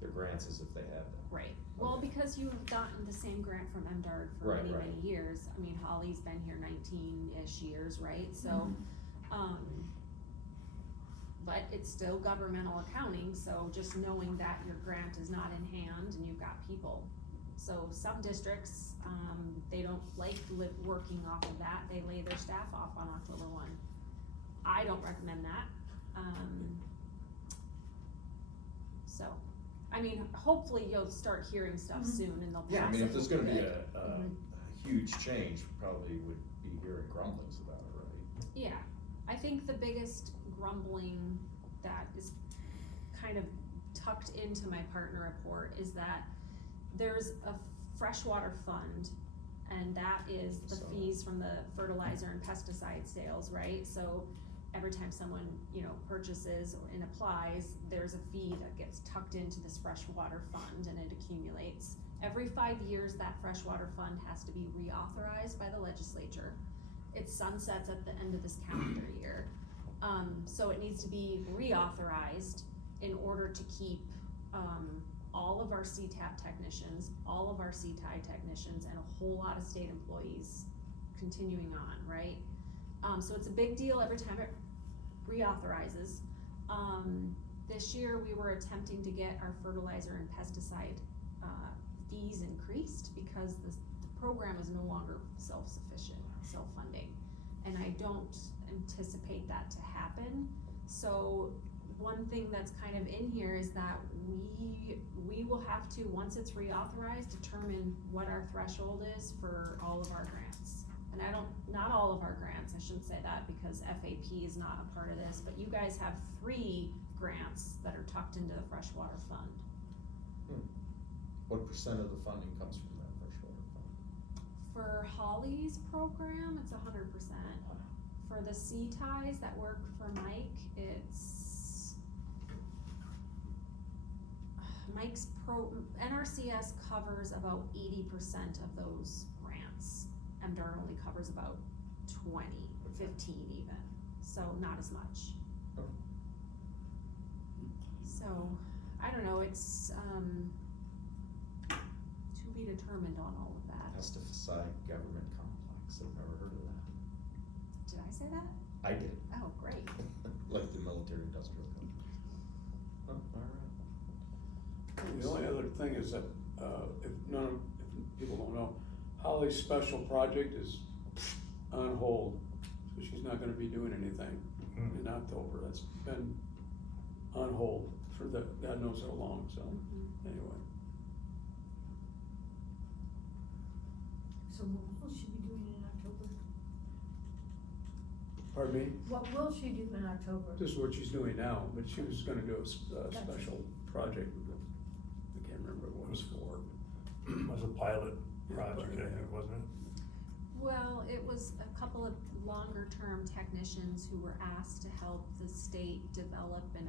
their grants as if they had them. Right, well, Okay. because you've gotten the same grant from MDARD for Right, many, right. many years. I mean, Holly's been here 19-ish years, right? So, Mm-hmm. but it's still governmental accounting, so just knowing that your grant is not in hand and you've got people. So some districts, they don't like working off of that, they lay their staff off on October 1. I don't recommend that, so, I mean, hopefully you'll start hearing stuff Mhm. soon and they'll pass it. Yeah, I mean, if there's gonna be good. a huge change, we probably would be hearing grumblings about it, right? Yeah, I think the biggest grumbling that is kind of tucked into my partner report is that there's a freshwater fund, and that is the So- fees from the fertilizer and pesticide sales, right? So every time someone, purchases and applies, there's a fee that gets tucked into this freshwater fund and it accumulates. Every 5 years, that freshwater fund has to be reauthorized by the legislature. It sunsets at the end of this calendar year. So it needs to be reauthorized in order to keep, all of our CTAP technicians, all of our CTI technicians, and a whole lot of state employees continuing on, right? So it's a big deal every time it reauthorizes. This year, we were attempting to get our fertilizer and pesticide, fees increased because the program is no longer self-sufficient, self-funding. And I don't anticipate that to happen. So one thing that's kind of in here is that we will have to, once it's reauthorized, determine what our threshold is for all of our grants. And not all of our grants, I shouldn't say that because FAP is not a part of this, but you guys have 3 grants that are tucked into the freshwater fund. What percent of the funding comes from that freshwater fund? For Holly's program, it's 100%. For the sea ties that work for Mike, it's Mike's NRCS covers about 80% of those grants. MDR only covers about 20, 15 even, so not as much. Oh. So, I don't know, it's, to be determined on all of that. Pesticide government complex, I've never heard of that. Did I say that? I did. Oh, great. Like the military industrial complex. Oh, alright. The only other thing is that, if people don't know, Holly's special project is on hold, so she's not gonna be doing anything in October. That's been on hold for God knows how long, so, anyway. So what will she be doing in October? Pardon me? What will she do in October? This is what she's doing now, but she was gonna do a Gotcha. special project. I can't remember what it was for. It was a pilot Yeah, project, I yeah. think, wasn't it? Well, it was a couple of longer-term technicians who were asked to help the state develop and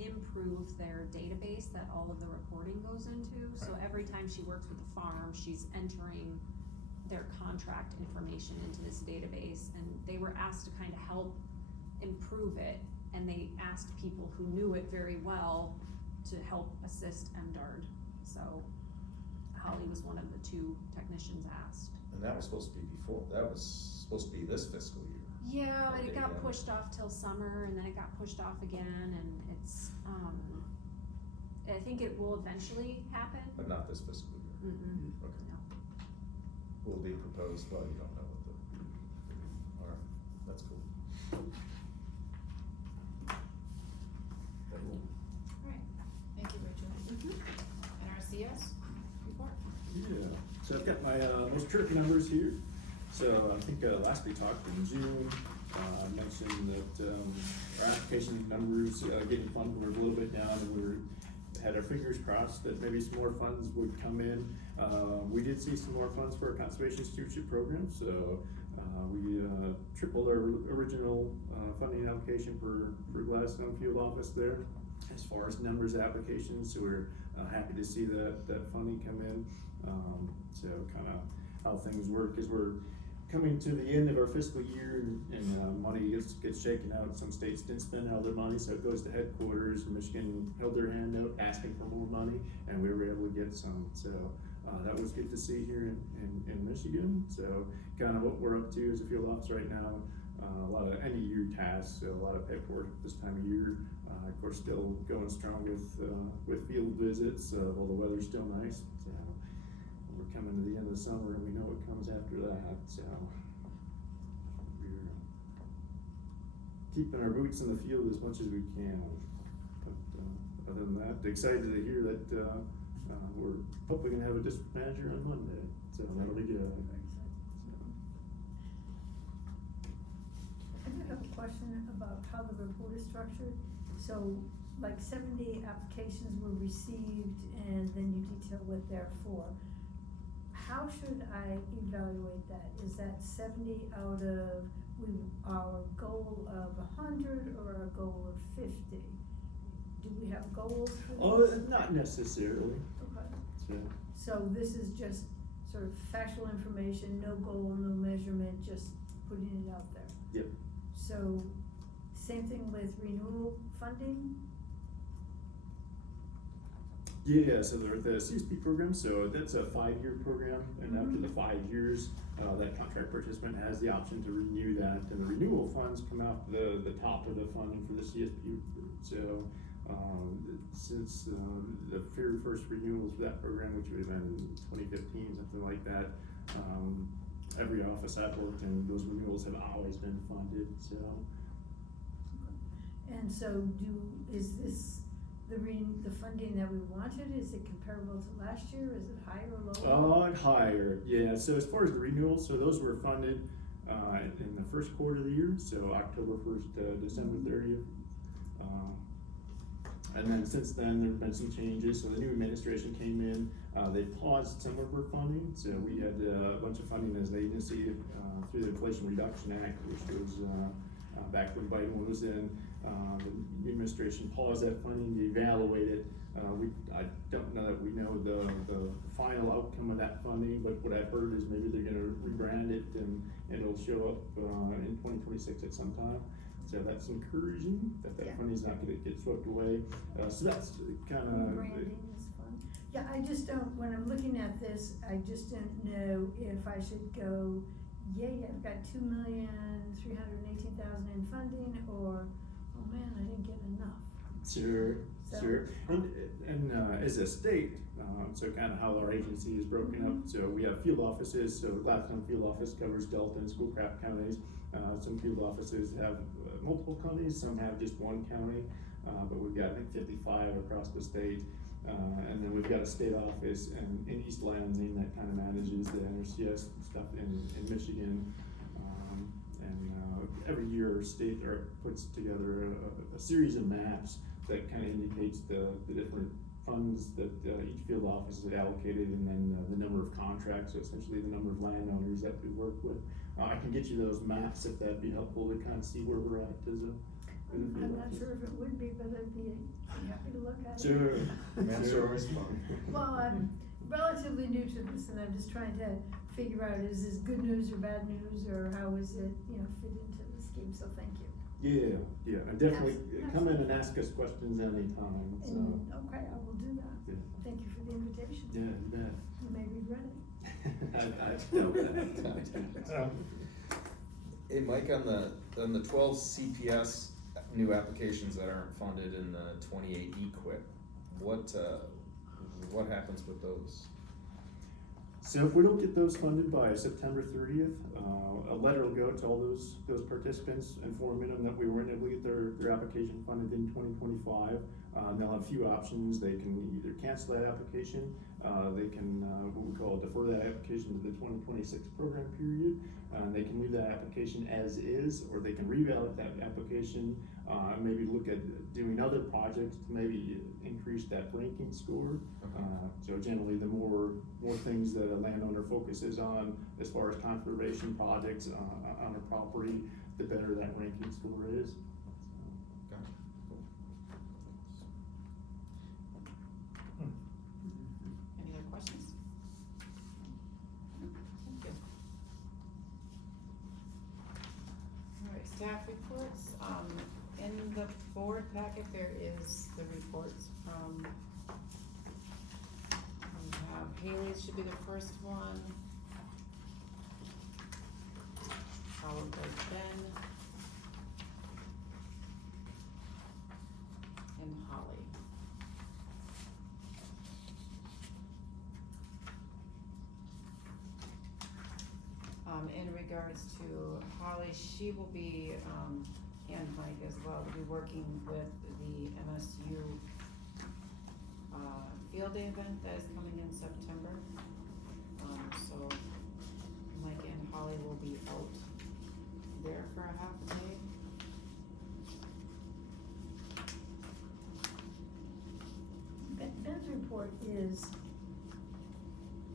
improve their database that all of the reporting goes into. So Right. every time she works with a farm, she's entering their contract information into this database, and they were asked to kind of help improve it, and they asked people who knew it very well to help assist MDARD. So Holly was one of the 2 technicians asked. And that was supposed to be that was supposed to be this fiscal year. Yeah, and it got Yeah. pushed off till summer, and then it got pushed off again, and it's, I think it will eventually happen. But not this fiscal year. Okay. No. Will be proposed, well, you don't know what the, alright, that's cool. Alright, thank you, Rachel. NRCS report. Yeah, so I've got my most current numbers here. So I think last we talked in June, I mentioned that our application numbers getting funded were a little bit down, and we had our fingers crossed that maybe some more funds would come in. We did see some more funds for our conservation stewardship program, so we tripled our original funding allocation for Gladstone Field Office there as far as numbers of applications. So we're happy to see that funding come in. So kind of how things work is we're coming to the end of our fiscal year, and money gets shaken out. Some states didn't spend all their money, so it goes to headquarters. Michigan held their hand out asking for more money, and we were able to get some. So that was good to see here in Michigan. So kind of what we're up to as a field office right now. A lot of end of year tasks, so a lot of paperwork this time of year. Of course, still going strong with field visits, while the weather's still nice. So we're coming to the end of the summer, and we know what comes after that. So we're keeping our boots in the field as much as we can. But other than that, excited to hear that we're hopefully gonna have a district manager on Monday. So that'll be good. I do have a question about how the report is structured. So, like 70 applications were received, and then you detail what they're for. How should I evaluate that? Is that 70 out of our goal of 100 or a goal of 50? Do we have goals for this? Oh, not necessarily. Okay. So, So this is just sort of factual information, no goal, no measurement, just putting it out there. Yep. So, same thing with renewal funding? yeah, so they're the CSP program, so that's a 5-year program, and after the 5 years, that contract participant has the option to renew that, and the renewal funds come out the top of the funding for the CSP. So Since, the very first renewals for that program, which would have been 2015, something like that, every office I've worked in, those renewals have always been funded, so. And so is this the funding that we wanted, is it comparable to last year, is it higher or lower? Higher, yeah, so as far as the renewals, so those were funded, in the first quarter of the year, so October 1st to December 30th. And then since then, there've been some changes, so the new administration came in, they paused some of our funding, so we had a bunch of funding as an agency, through the Inflation Reduction Act, which was, back when Biden was in. The new administration paused that funding to evaluate it. I don't know that we know the final outcome of that funding, but what I've heard is maybe they're gonna rebrand it and it'll show up, in 2026 at some time. So that's encouraging, that Yeah. funding's not gonna get swept away. So that's kinda. Branding is fun. Yeah, I just don't, when I'm looking at this, I just don't know if I should go, yay, I've got 2,318,000 in funding, or, oh man, I didn't get enough. Sure, So, sure. And as a state, so kind of how our agency is broken up, so we have field offices, so Gladstone Field Office covers Delta and Schoolcraft counties. Some field offices have multiple counties, some have just one county, but we've got, I think, 55 across the state. And then we've got a state office in East Lansing that kind of manages the NRCS stuff in Michigan. Every year, state puts together a series of maps that kind of indicates the different funds that each field office is allocated, and then the number of contracts, so essentially the number of landowners that we work with. I can get you those maps if that'd be helpful to kind of see where we're at as a. I'm not sure if it would be, but I'd be happy to look at it. Sure. Maps are always fun. Well, I'm relatively new to this, and I'm just trying to figure out, is this good news or bad news, or how is it, fit into the scheme, so thank you. Yeah, and definitely Yes, come in and ask us questions anytime, so. And, okay, I will do that. Yeah. Thank you for the invitation. Yeah, you bet. You may regret it. I doubt that. Hey, Mike, on the 12 CPS new applications that aren't funded in the 28 EQIP, what happens with those? So if we don't get those funded by September 30th, a letter will go to all those participants informing them that we weren't able to get their application funded in 2025. They'll have a few options. They can either cancel that application, they can, what we call defer that application to the 2026 program period, they can leave that application as is, or they can revalidate that application, maybe look at doing other projects to maybe increase that ranking score. So generally, the more things that a landowner focuses on as far as conservation projects on a property, the better that ranking score is. Any other questions? Thank you. All right, staff reports, in the board packet, there is the reports from, we have Haley's should be the first one, followed by Ben, and Holly. In regards to Holly, she will be, and Mike as well, will be working with the MSU field day event that is coming in September. So Mike and Holly will be out there for a half day. Ben's report is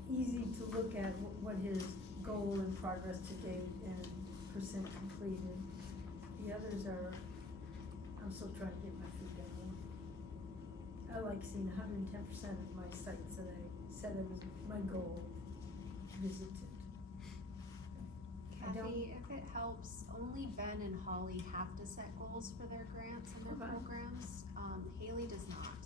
easy to look at, what his goal and progress to date and percent completed. The others are, I'm still trying to get my feet down. I like seeing 110% of my sites that I said it was my goal visited. I don't- Kathy, if it helps, only Ben and Holly have to set goals for their grants and their Okay. programs. Haley does not.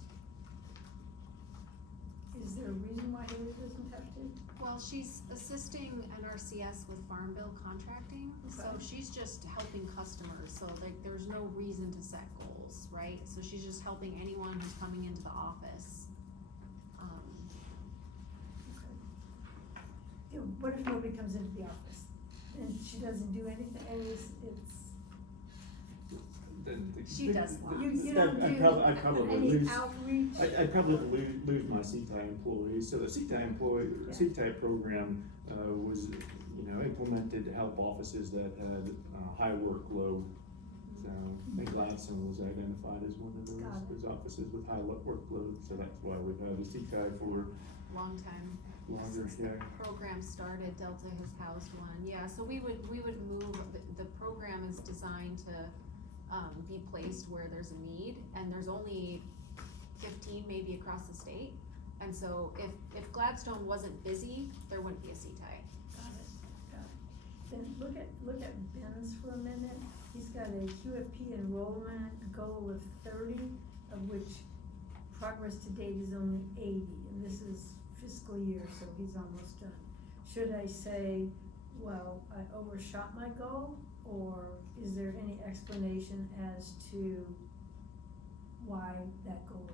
Is there a reason why Haley doesn't have to? Well, she's assisting NRCS with Farm Bill contracting, so Okay. she's just helping customers, so like, there's no reason to set goals, right? So she's just helping anyone who's coming into the office. Yeah, what if nobody comes into the office and she doesn't do anything, and it's, She does lots. you don't I'd do probably any lose, outreach? I'd probably lose my CTI employees, so the CTI Yeah. CTI program, was, implemented to help offices that had, high workload. So, I think Gladstone was identified as one of Got it. those offices with high workload, so that's why we've had a CTI for Long time. longer, Since yeah. the program started, Delta has housed one, yeah, so we would move, the program is designed to, be placed where there's a need, and there's only 15 maybe across the state. And so if Gladstone wasn't busy, there wouldn't be a CTI. Got it. Then look at Ben's for a minute. He's got a QFP enrollment goal of 30, of which progress to date is only 80, and this is fiscal year, so he's almost done. Should I say, well, I overshot my goal, or is there any explanation as to why that goal,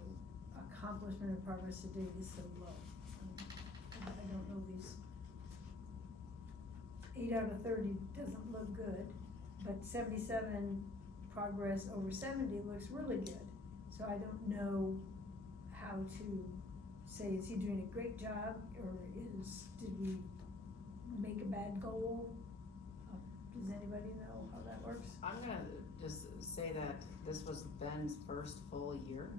accomplishment of progress to date is so low? I don't know these. 8 out of 30 doesn't look good, but 77 progress over 70 looks really good. So I don't know how to say, is he doing a great job, or did we make a bad goal? Does anybody know how that works? I'm gonna just say that this was Ben's first full year.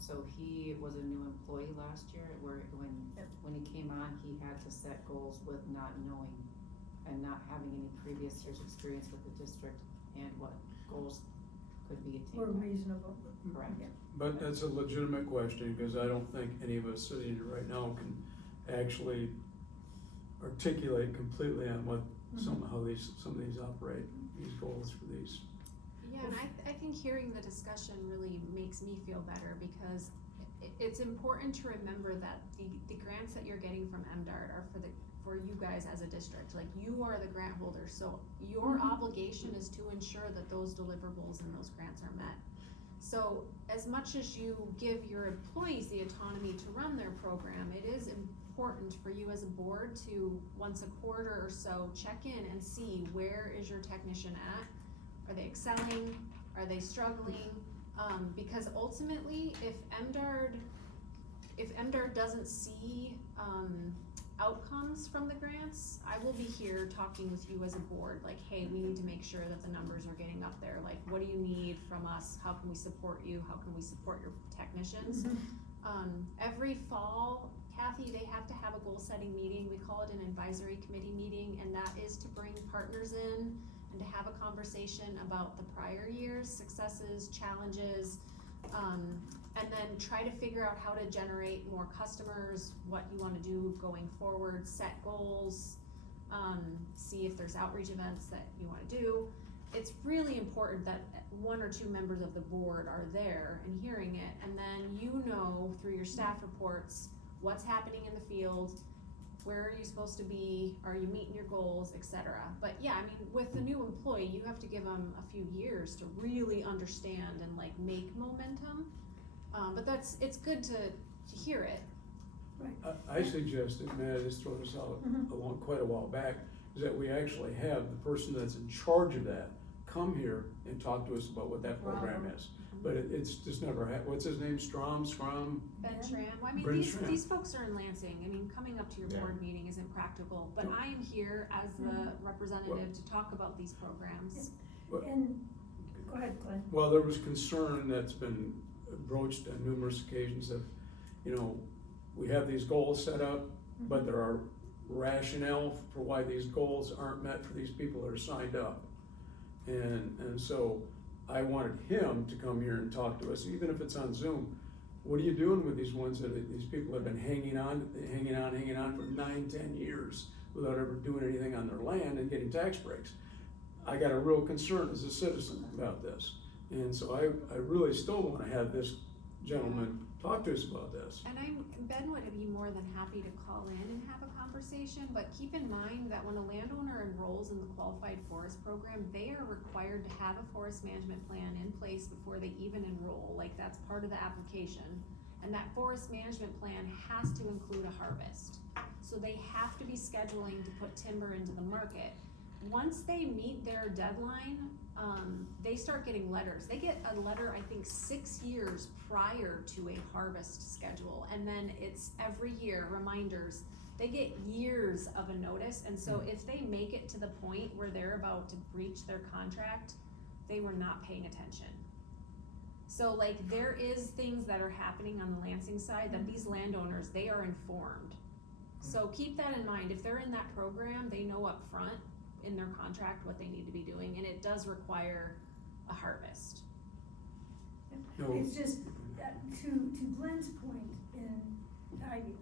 So he was a new employee last year, where when he came on, he had to set goals with not knowing and not having any previous year's experience with the district and what goals could be attained. We're by. reasonable. Correct. Yeah. But that's a legitimate question, because I don't think any of us sitting here right now can actually articulate completely on what some of these operate, these goals for these. Yeah, and I think hearing the discussion really makes me feel better, because it's important to remember that the grants that you're getting from MDART are for you guys as a district. Like, you are the grant holder, so your obligation is to ensure that those deliverables and those grants are met. So as much as you give your employees the autonomy to run their program, it is important for you as a board to, once a quarter or so, check in and see, where is your technician at? Are they excelling? Are they struggling? Because ultimately, if MDART doesn't see, outcomes from the grants, I will be here talking with you as a board, like, hey, we need to make sure that the numbers are getting up there, like, what do you need from us, how can we support you, how can we support your technicians? Every fall, Kathy, they have to have a goal setting meeting, we call it an advisory committee meeting, and that is to bring partners in and to have a conversation about the prior year's successes, challenges, and then try to figure out how to generate more customers, what you wanna do going forward, set goals, see if there's outreach events that you wanna do. It's really important that 1 or 2 members of the board are there and hearing it, and then you know through your staff reports what's happening in the field, where are you supposed to be, are you meeting your goals, etc. But yeah, I mean, with the new employee, you have to give them a few years to really understand and like make momentum. But it's good to hear it. I suggested, may I just throw this out along quite a while back, is that we actually have the person that's in charge of that come here and talk to us about what that program is. But it's just never what's his name, Scrum? Ben Schramm, well, I mean, Ben Schramm. these folks are in Lansing, I mean, coming up to your board meeting isn't practical, but I am here as the representative to talk about these programs. And, go ahead, Glenn. Well, there was concern that's been broached on numerous occasions that, we have these goals set up, but there are rationale for why these goals aren't met for these people that are signed up. And so I wanted him to come here and talk to us, even if it's on Zoom. What are you doing with these ones these people have been hanging on for 9-10 years without ever doing anything on their land and getting tax breaks? I got a real concern as a citizen about this. And so I really still wanna have this gentleman talk to us about this. And Ben would be more than happy to call in and have a conversation, but keep in mind that when a landowner enrolls in the Qualified Forest Program, they are required to have a forest management plan in place before they even enroll, like that's part of the application. And that forest management plan has to include a harvest. So they have to be scheduling to put timber into the market. Once they meet their deadline, they start getting letters. They get a letter, I think, 6 years prior to a harvest schedule, and then it's every year, reminders. They get years of a notice, and so if they make it to the point where they're about to breach their contract, they were not paying attention. So like, there is things that are happening on the Lansing side that these landowners, they are informed. So keep that in mind. If they're in that program, they know up front in their contract what they need to be doing, and it does require a harvest. No. It's just, to Glenn's point, and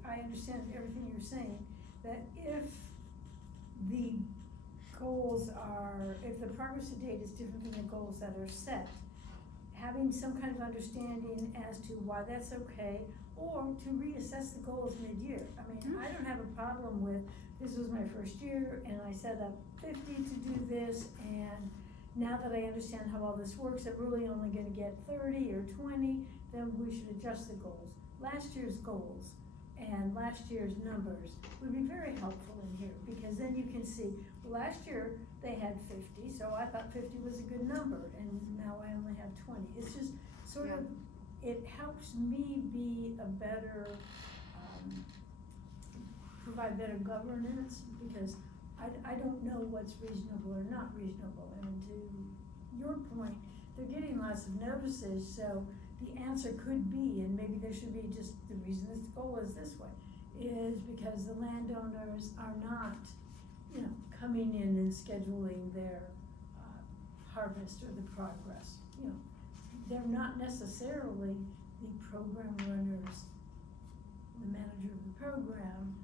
I understand everything you're saying, that if the goals are, if the progress to date is different than the goals that are set, having some kind of understanding as to why that's okay, or to reassess the goals mid-year. I mean, I don't have a problem with, this was my first year, and I set up 50 to do this, and now that I understand how all this works, I'm really only gonna get 30 or 20, then we should adjust the goals. Last year's goals and last year's numbers would be very helpful in here, because then you can see, last year they had 50, so I thought 50 was a good number, and now I only have 20. It's just sort of, it helps me be a better, provide better governance, because I don't know what's reasonable or not reasonable, and to your point, they're getting lots of notices, so the answer could be, and maybe there should be just, the reason this goal is this way, is because the landowners are not, coming in and scheduling their, harvest or the progress, They're not necessarily the program runners, the manager of the program,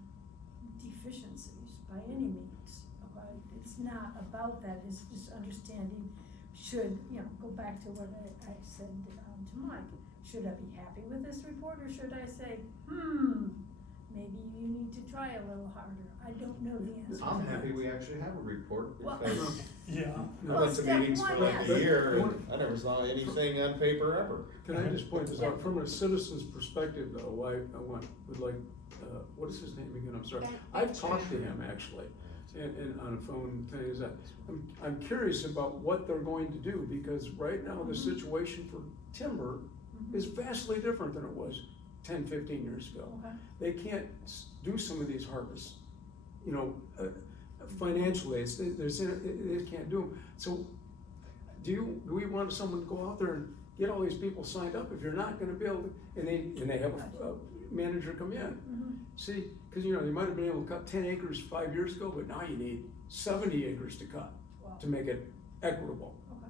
deficiencies by any means, okay? It's not about that, it's just understanding, should, go back to what I said to Mike, should I be happy with this report, or should I say, maybe you need to try a little harder? I don't know the answer. I'm to happy that. we actually have a report, Well- because Yeah. I went to step meetings for one, like yes. a year, and I never saw anything on paper ever. Can I just point this out, from a citizen's perspective though, would like, what is his name again, I'm sorry? Ben- I've talked to him actually, and on a phone, things that, I'm curious about what they're going to do, because right now the situation for timber is vastly different than it was 10, 15 years ago. Okay. They can't do some of these harvests, financially, they can't do them. So, do we want someone to go out there and get all these people signed up if you're not gonna be able to, and they have a manager come in? See, cause you might have been able to cut 10 acres 5 years ago, but now you need 70 acres to cut Wow. to make it equitable. Okay.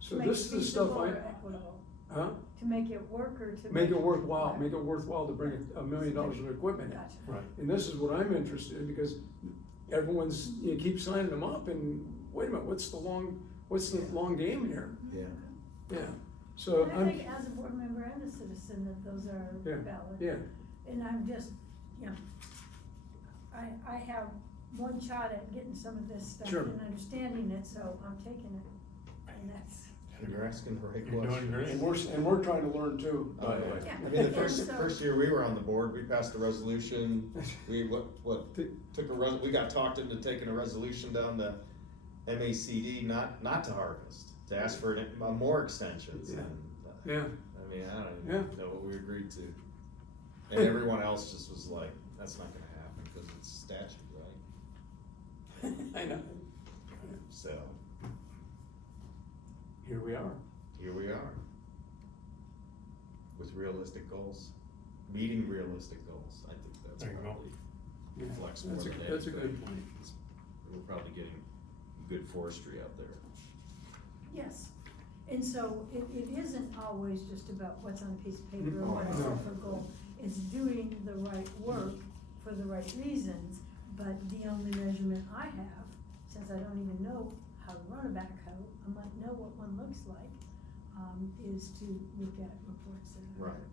So To make this it is the stuff feasible I, or equitable? huh? To make it work, or to Make it worthwhile to bring $1 million of equipment in. Gotcha. Right. And this is what I'm interested in, because everyone's, you keep signing them up, and wait a minute, what's the long game here? Yeah. Yeah, so And I I'm, think as a board member and a citizen, that those are Yeah, valid. yeah, And I'm just, I have one shot at getting some of this stuff Sure. and understanding it, so I'm taking it, and that's. You're asking the right You're doing question. great. and we're trying to learn too, by the way. Yeah. I mean, the And so- first year we were on the board, we passed a resolution, we we got talked into taking a resolution down to MACD, not to harvest, to ask for more extensions, Yeah. and, Yeah, I mean, I don't Yeah. even know what we agreed to. And everyone else just was like, that's not gonna happen, cause it's statute, right? I know, So, here we are. here we are. With realistic goals, meeting realistic goals, I think that's There you go. probably reflects more That's a, than that's a anything. good point. We're probably getting good forestry out there. Yes, and so it isn't always just about what's on a piece of paper or what I No. set for a goal. It's doing the right work for the right reasons, but the only measurement I have, since I don't even know how to run a backhoe, I might know what one looks like, is to look at reports that are. Right.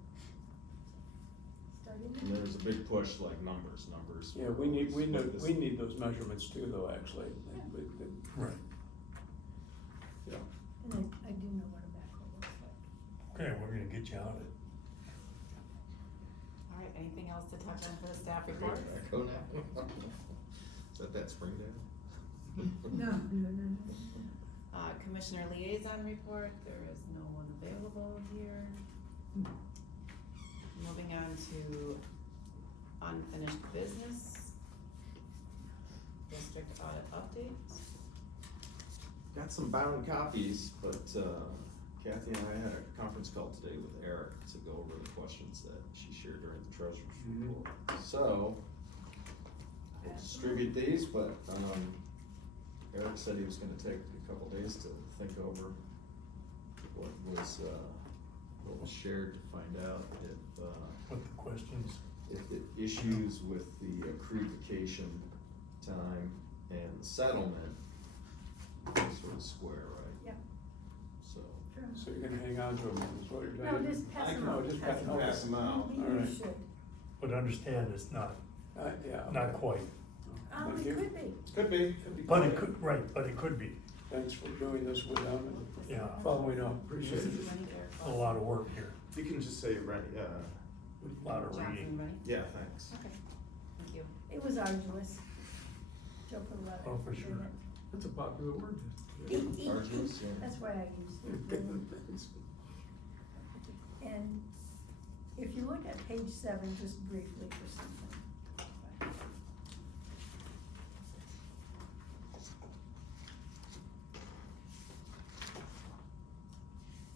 starting. And there's a big push like numbers. Yeah, we need This- those measurements too, though, actually. Right. And I do know what a backhoe looks like. Okay, we're gonna get you out of it. All right, anything else to touch on for the staff report? Backhoe now? Is that Springdale? No. Commissioner liaison report, there is no one available here. Moving on to unfinished business. District audit updates. Got some bound copies, but Kathy and I had a conference call today with Eric to go over the questions that she shared during the treasurer's Mhm. report. So, we'll distribute these, but Eric said he was gonna take a couple days to think over what was shared to find out What the questions? if the issues with the accrued vacation time and the settlement are sort of square, right? Yep. So. Sure. So you're gonna hang on to them, is what you're No, saying? just pass I them can out. just I can pass them out. You All right. should. But understand it's not, Yeah. not quite. Thank It you. could be. Could be. But it could, right, but it could be. Thanks for doing this with them and Yeah. following up. Appreciate it. A lot of work here, You can just say, right, a lot of Johnson, reading. ready? yeah, thanks. Okay, thank you. It was arduous. Joe put a lot of Oh, for effort in sure. it. That's a popular word. Arduous, yeah. That's why I used it. And if you look at page 7, just briefly for something.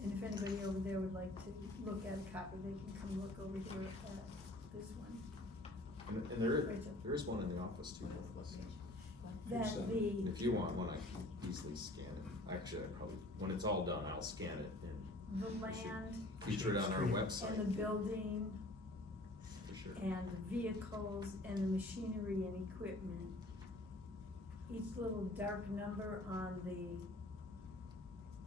And if anybody over there would like to look at a copy, they can come look over here at this one. And there is one in the office too, both of us. That the. If you want one, I can easily scan it. Actually, I probably, when it's all done, I'll scan it and The land feature it on our website. and the building For sure. and the vehicles and the machinery and equipment. Each little dark number on the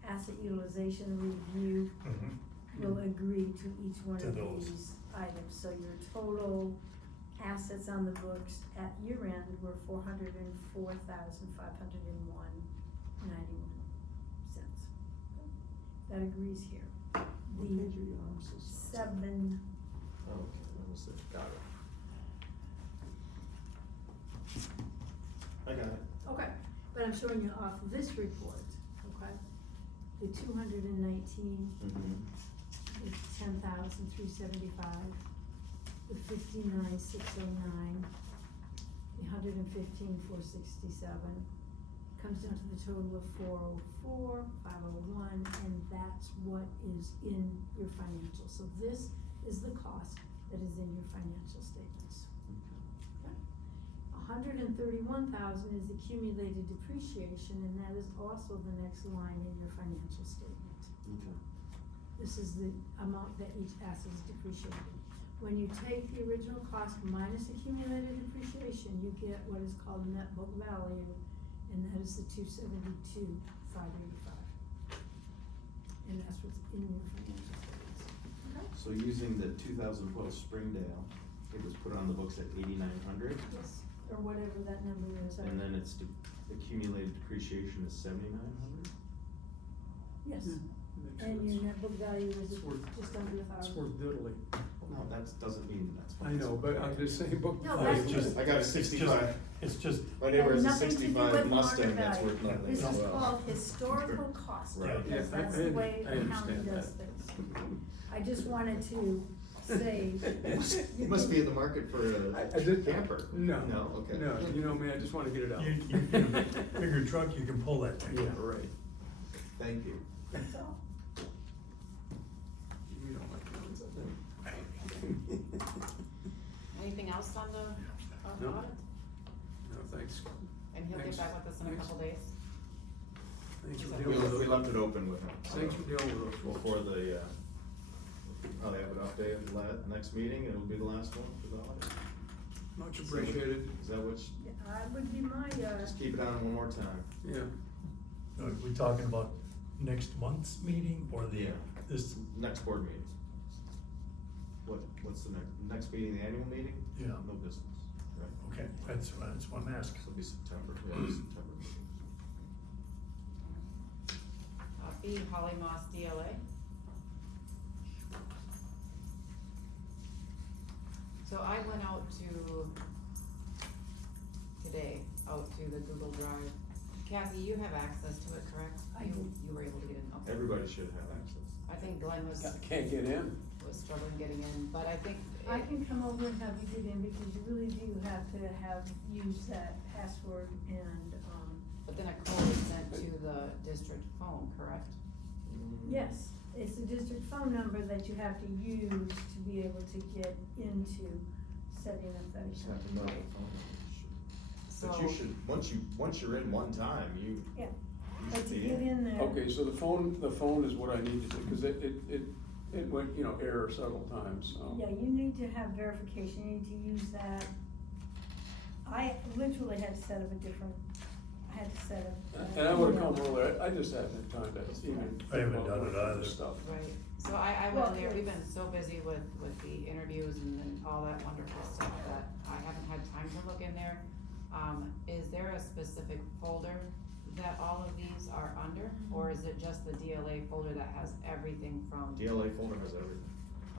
asset utilization review Mhm. will agree to each one To of those. these items. So your total assets on the books at year end were $404,501.91. That agrees here. What The page are you on? I'm so sorry. 7, Oh, okay, that was it, got it. I got it. okay, but I'm showing you off this report, okay? The 219, the 10,375, the 59,609, the 115,467, comes down to the total of 404,501, and that's what is in your financials. So this is the cost that is in your financial statements. Okay? 131,000 is accumulated depreciation, and that is also the next line in your financial statement. Okay. This is the amount that each asset is depreciated. When you take the original cost minus accumulated depreciation, you get what is called net book value, and that is the 272,585. And that's what's in your financial statements. Okay? So using the 2012 Springdale, it was put on the books at 8,900, Yes, or whatever that number is. and then its accumulated depreciation is 7,900? Yes, Makes and sense. your net book value is It's worth- just under It's 1,000. worth diddly. No, that doesn't mean that's. what I know, it's- but I'm just saying book. No, value. that's just- I got a It's 65. just, My neighbor has a Nothing to do 65 with Mustang market that's value. worth nothing This as is well. called historical cost, Right. because Yeah, that's I- the way I the county understand does that. things. I just wanted to say. You must be in the market for I a did- camper. No. No, okay. No, you know me, I just wanna get it out. you get a bigger truck, you can pull that thing. Yeah, right. Thank you. That's all. You don't like that, is Anything else on the No. audit? No, thanks. And he'll get Thanks. back with us in a couple days? Thanks for We We dealing with we left it open with him. Thanks for dealing with us. Before the, probably have it updated at the next meeting, it'll be the last one for the audit. Much appreciated. Is that what, Yeah, I would be my, just keep it on one more time. Yeah. Are we talking about next month's meeting or the, Yeah. this, Next board meeting. what's the next meeting, the annual meeting? Yeah. No business, right? Okay, that's what I'm asking. So it'll be September, yeah, September meeting. B, Holly Moss DLA. So I went out today, out to the Google Drive. Kathy, you have access to it, correct? I You- do. You were able to get in, okay. Everybody should have access. I think Glenn was Can't get in. struggling getting in, but I think. I can come over and have you get in because you really do have to use that password and, But then a code is sent to the district phone, correct? yes, it's the district phone number that you have to use to be able to get into setting up that You just have account. to know the phone number. So. But you should, once you're in one time, you Yeah. you But should to be get in there. Okay, so the phone is what I need to do, cause it went, error several times, so. Yeah, you need to have verification, you need to use that. I literally had to set up And I would've come earlier, I just haven't had time to even. I haven't think about done it most of either. this Stuff. Right, so I Well, went there, we've it's- been so busy with the interviews and all that wonderful stuff that I haven't had time to look in there. Is there a specific folder that all of these are under, or is it just the DLA folder that has everything from? DLA folder has everything.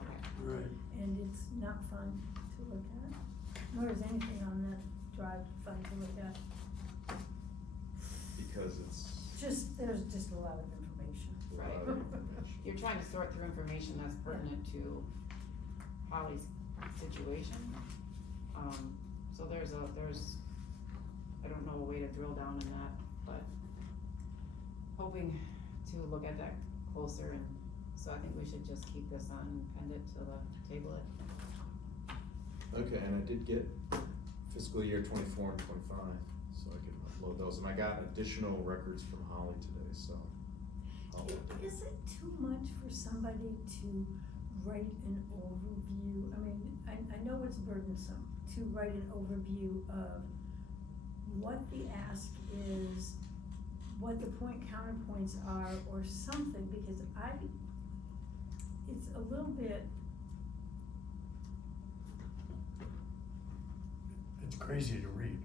Okay, Right. And it's not fun to look at, nor is anything on that drive fun to look at. Because it's There's just a lot of information. a lot of information. you're trying to sort through information that's pertinent to Holly's situation. So there's, I don't know a way to drill down in that, but hoping to look at that closer, and so I think we should just keep this on and append it to the table it. Okay, and I did get fiscal year 24 and 25, so I can upload those, and I got additional records from Holly today, so. I'll update. Is it too much for somebody to write an overview? I mean, I know it's burdensome to write an overview of what the ask is, what the point counterpoints are, or something, because it's a little bit, It's crazy to read.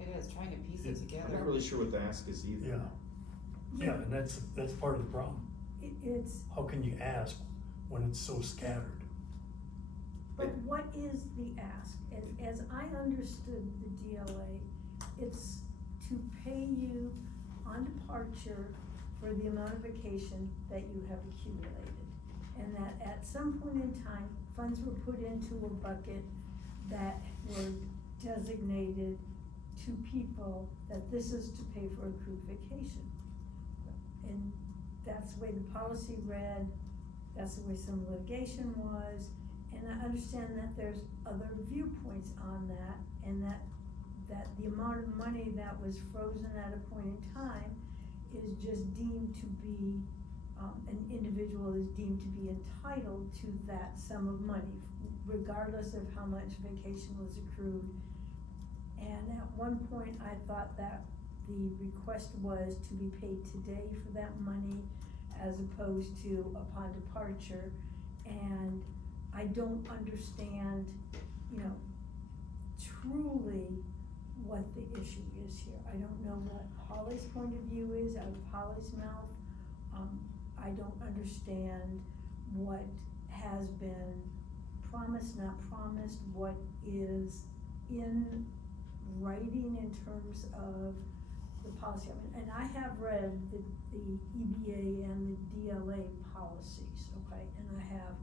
It is, trying to piece it It- together. I'm not really sure what the ask is either. Yeah. Yeah, and that's part of the problem. it's, How can you ask when it's so scattered? but what is the ask? As I understood the DLA, it's to pay you on departure for the amount of vacation that you have accumulated. And that at some point in time, funds were put into a bucket that were designated to people that this is to pay for accrued vacation. And that's the way the policy read, that's the way some litigation was, and I understand that there's other viewpoints on that, and that the amount of money that was frozen at a point in time is just deemed to be, an individual is deemed to be entitled to that sum of money, regardless of how much vacation was accrued. And at one point, I thought that the request was to be paid today for that money as opposed to upon departure. And I don't understand, truly what the issue is here. I don't know what Holly's point of view is out of Holly's mouth. I don't understand what has been promised, not promised, what is in writing in terms of the policy. And I have read the EBA and the DLA policies, okay? And I have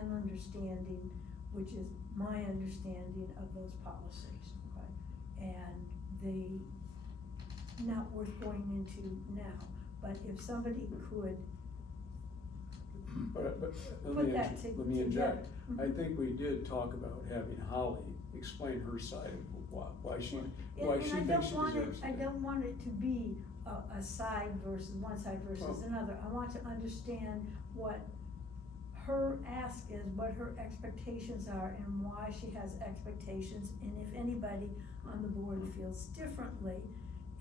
an understanding, which is my understanding of those policies, okay? And they, not worth going into now, but if somebody could But put let that me inject. together. I think we did talk about having Holly explain her side of why she And thinks she deserves it. I don't want it to be a side versus, one side versus Well- another. I want to understand what her ask is, what her expectations are, and why she has expectations, and if anybody on the board feels differently.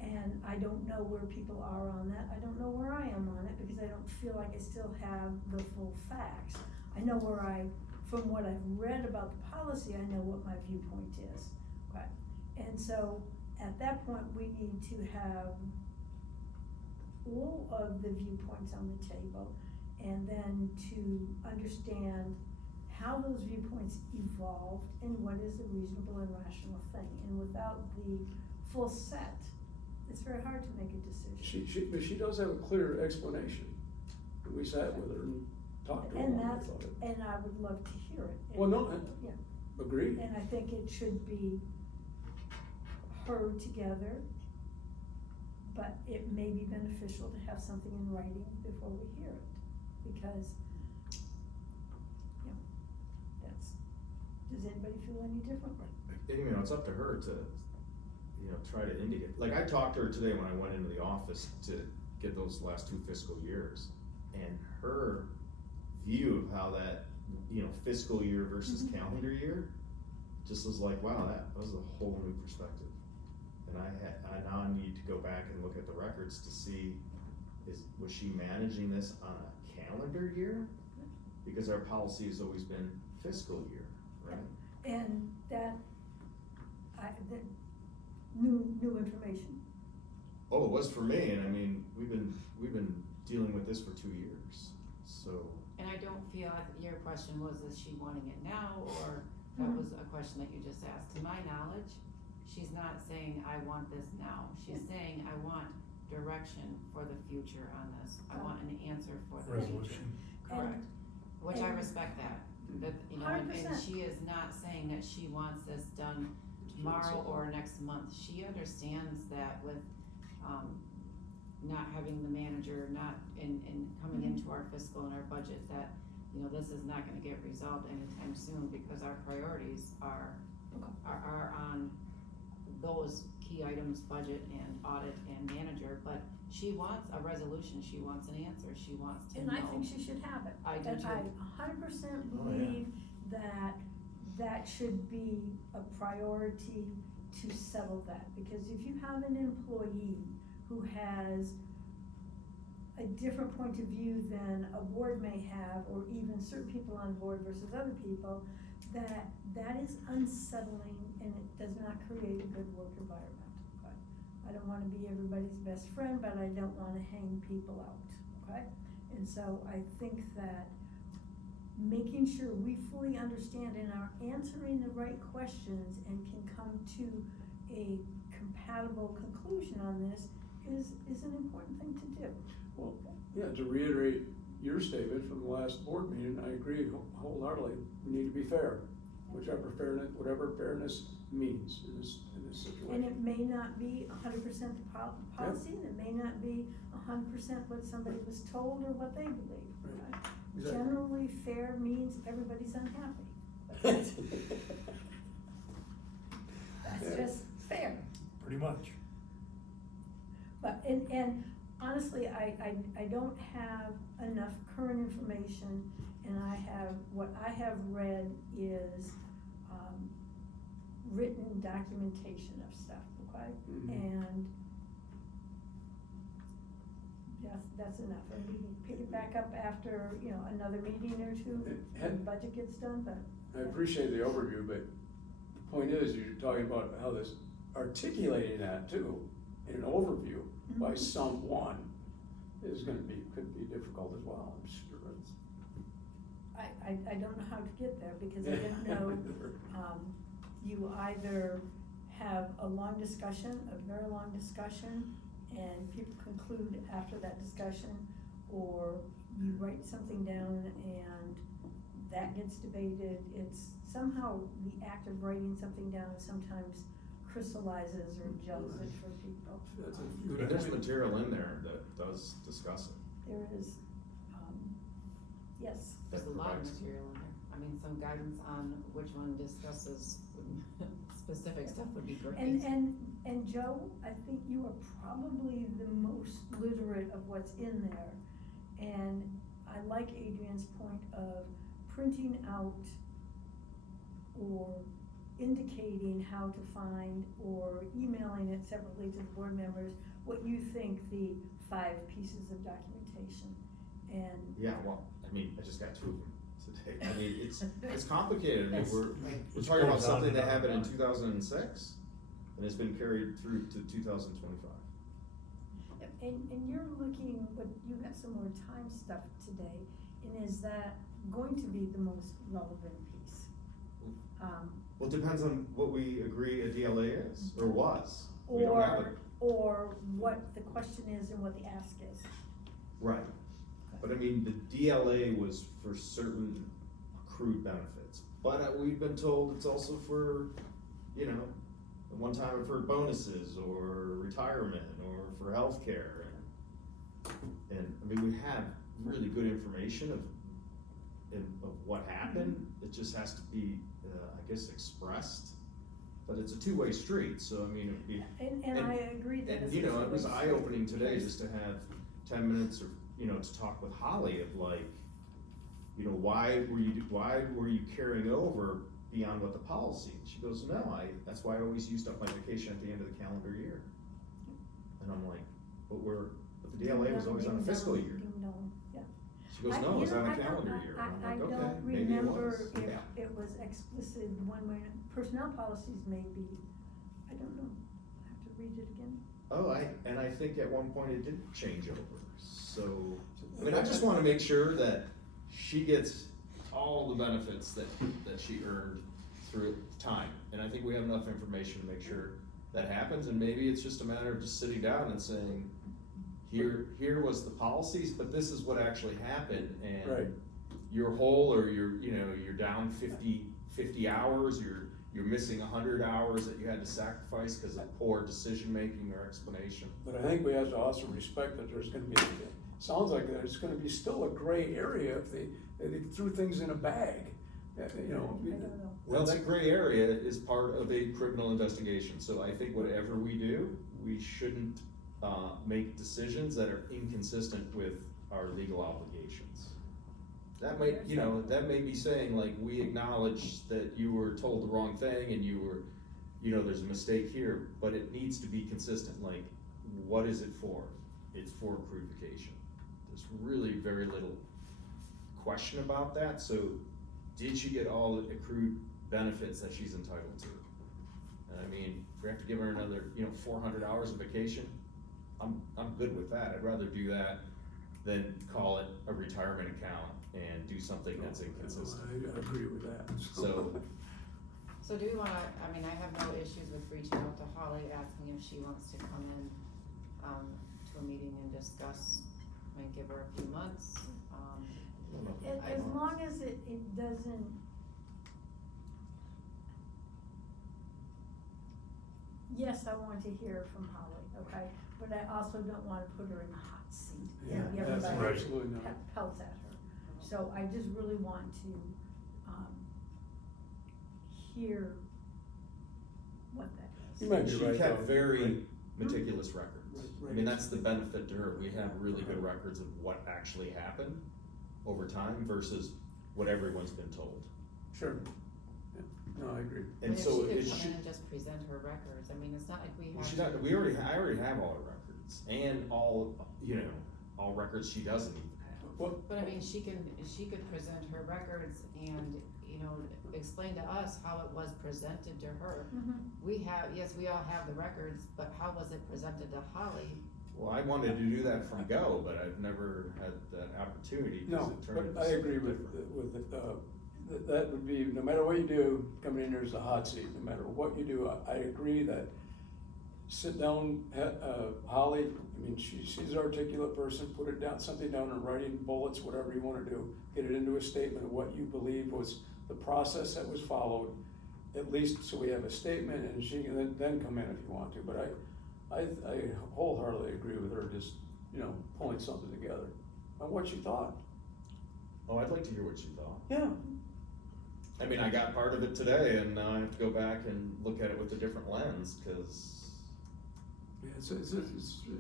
And I don't know where people are on that, I don't know where I am on it, because I don't feel like I still have the full facts. I know where I from what I've read about the policy, I know what my viewpoint is, okay? And so, at that point, we need to have all of the viewpoints on the table, and then to understand how those viewpoints evolved and what is a reasonable and rational thing. And without the full set, it's very hard to make a decision. But she does have a clear explanation. We sat with her and talked to her. And about that's, it. and I would love to hear it. Well, no, Yeah, agreed. and I think it should be heard together, but it may be beneficial to have something in writing before we hear it, because, you know, that's, does anybody feel any differently? You know, it's up to her to, you know, try to indicate, like, I talked to her today when I went into the office to get those last 2 fiscal years, and her view of how that, you know, fiscal year versus Mhm. calendar year, just was like, wow, that was a whole new perspective. And I now need to go back and look at the records to see, was she managing this on a calendar year? Because our policy has always been fiscal year, right? And that, new information. Oh, it was for me, and I mean, we've been dealing with this for 2 years, so. And I don't feel, your question was, is she wanting it now, or that was a question that you just asked. To my knowledge, she's not saying, I want this now. She's saying, I want direction for the future on this. I want an answer for the future. Resolution. Correct, which I and- respect that, you know, and 100%. she is not saying that she wants this done tomorrow or next month. She understands that with, not having the manager, not in coming into our fiscal and our budget, that, you know, this is not gonna get resolved anytime soon, because our priorities are on those key items, budget and audit and manager, but she wants a resolution, she wants an answer, she wants to know. And I think she should have it. I do And too. I 100% Oh, yeah. believe that that should be a priority to settle that. Because if you have an employee who has a different point of view than a board may have, or even certain people on board versus other people, that is unsettling, and it does not create a good work environment, okay? I don't wanna be everybody's best friend, but I don't wanna hang people out, okay? And so I think that making sure we fully understand and are answering the right questions and can come to a compatible conclusion on this is an important thing to do. Well, yeah, to reiterate your statement from the last board meeting, I agree wholeheartedly. We need to be fair, whatever fairness means in this And situation. it may not be 100% the policy, and it may not be 100% what somebody was told or what they believe. Right. okay? Exactly. Generally, fair means everybody's unhappy. That's Yeah. just fair. Pretty much. But, and honestly, I don't have enough current information, and what I have read is, written documentation of stuff, okay? Mhm. And that's enough, and we can pick it back up after, you know, another meeting or two, when the budget gets done, but. I appreciate the overview, but the point is, you're talking about how this, articulating that too, in an overview by Mhm. someone could be difficult as well, I'm sure. I don't know how to get there, because I didn't know, you either have a long discussion, a very long discussion, and people conclude after that discussion, or you write something down and that gets debated. It's somehow the act of writing something down sometimes crystallizes or gels it for people. That's a And good there's point. material in there that does discuss it. There is, yes. There's a lot of material in there. I mean, some guidance on which one discusses specific stuff would be great. And Joe, I think you are probably the most literate of what's in there. And I like Adrian's point of printing out or indicating how to find, or emailing it separately to the board members, what you think the 5 pieces of documentation. And Yeah, well, I mean, I just got 2 of them today. I mean, it's complicated. I mean, we're It's talking about goes on something and that on happened in and on. 2006 and it's been carried through to 2025. And you're looking, but you got some more time stuff today, and is that going to be the most relevant piece? Well, it depends on what we agree a DLA is, or was. We don't have it. Or what the question is and what the ask is. Right. But I mean, the DLA was for certain accrued benefits, but we've been told it's also for, you know, one time for bonuses or retirement or for healthcare. And I mean, we have really good information of what happened. It just has to be, I guess, expressed. But it's a two-way street, so I mean, it'd be. And I agree that And, it's you know, it was a two-way eye-opening street, today because- just to have 10 minutes or, you know, to talk with Holly of like, you know, why were you carrying over beyond what the policy? And she goes, no, that's why I always used up my vacation at the end of the calendar year. And I'm like, but the DLA was always on a fiscal year. Ding dong, yeah. She goes, no, it was on a calendar year. And I I'm like, don't okay, maybe it remember was. if Yeah. it was explicit one way, personnel policies may be, I don't know, I have to read it again. Oh, I think at one point it did change over, so, I mean, I just wanna make sure that she gets all the benefits that she earned through time. And I think we have enough information to make sure that happens, and maybe it's just a matter of just sitting down and saying, here was the policies, but this is what actually happened, Right. and you're whole, or you're down 50 hours, you're missing 100 hours that you had to sacrifice because of poor decision-making or explanation. But I think we have to also respect that there's gonna be, sounds like there's gonna be still a gray area if they threw things in a bag, you know. I don't know. Well, that gray area is part of a criminal investigation, so I think whatever we do, we shouldn't, make decisions that are inconsistent with our legal obligations. That may, you know, that may be saying like, we acknowledge that you were told the wrong thing and you were, you know, there's a mistake here, but it needs to be consistent, like, what is it for? It's for accrued vacation. There's really very little question about that, so did she get all the accrued benefits that she's entitled to? And I mean, if we have to give her another, 400 hours of vacation, I'm good with that. I'd rather do that than call it a retirement account and do something that's inconsistent. I agree with that. So do we wanna, I mean, I have no issues with reaching out to Holly, asking if she wants to come in, to a meeting and discuss, and give her a few months, I As don't- long as it doesn't. Yes, I want to hear from Holly, okay, but I also don't wanna put her in the hot seat. Yeah, and that's everybody right. absolutely not. Pelts at her, so I just really want to, hear what that is. You might be She right, kept though. very meticulous records. Right. I mean, that's the benefit to her. We have really good records of what actually happened over time versus what everyone's been told. Sure. Yeah. No, I agree. And And if so she it could come in should, and just present her records, I mean, it's not like we well, have. I already have all the records and all records she doesn't even have. Well, But I mean, she could present her records and, explain to us how it was presented to her. Yes, we all have the records, but how was it presented to Holly? Well, I wanted to do that from go, but I've never had that opportunity because no, it turned but into I agree something with, different. that would be, no matter what you do, coming in there is a hot seat, no matter what you do, I agree that sit down, Holly, I mean, she's an articulate person, put it down, something down in writing, bullets, whatever you wanna do, get it into a statement of what you believe was the process that was followed, at least so we have a statement, and she can then come in if you want to, but I wholeheartedly agree with her, just, pulling something together, on what she thought. Oh, I'd like to hear what she thought. Yeah. I mean, I got part of it today and now I have to go back and look at it with a different lens, cause, Yeah, it's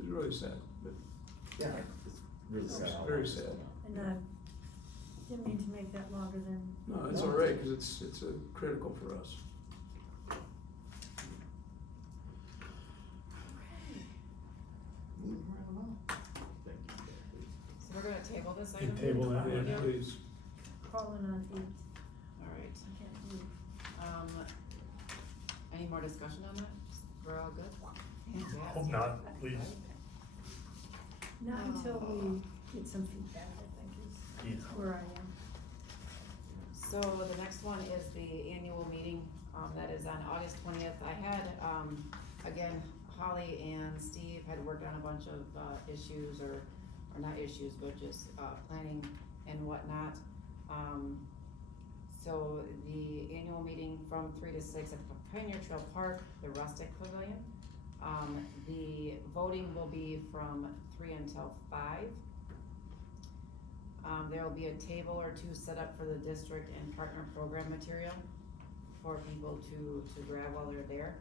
really sad, but. yeah, it's really sad. It's how very long sad. it's been out. And didn't mean to make that longer than. No, it's all right, cause it's critical for us. Moving right along. Thank you. So we're gonna table this You item? table that Yeah. one, please. fallen on 8, Alright, I can't believe. any more discussion on that? We're all good? Fantastic. Hope not, please. Not until we get some feedback, I think is Yeah. where I am. So the next one is the annual meeting, that is on August 20th. I had, again, Holly and Steve had worked on a bunch of, issues or not issues, but just, planning and whatnot. So the annual meeting from 3 to 6 at Pioneer Trail Park, the Rustic Pavilion. The voting will be from 3 until 5. There will be a table or two set up for the district and partner program material for people to grab while they're there.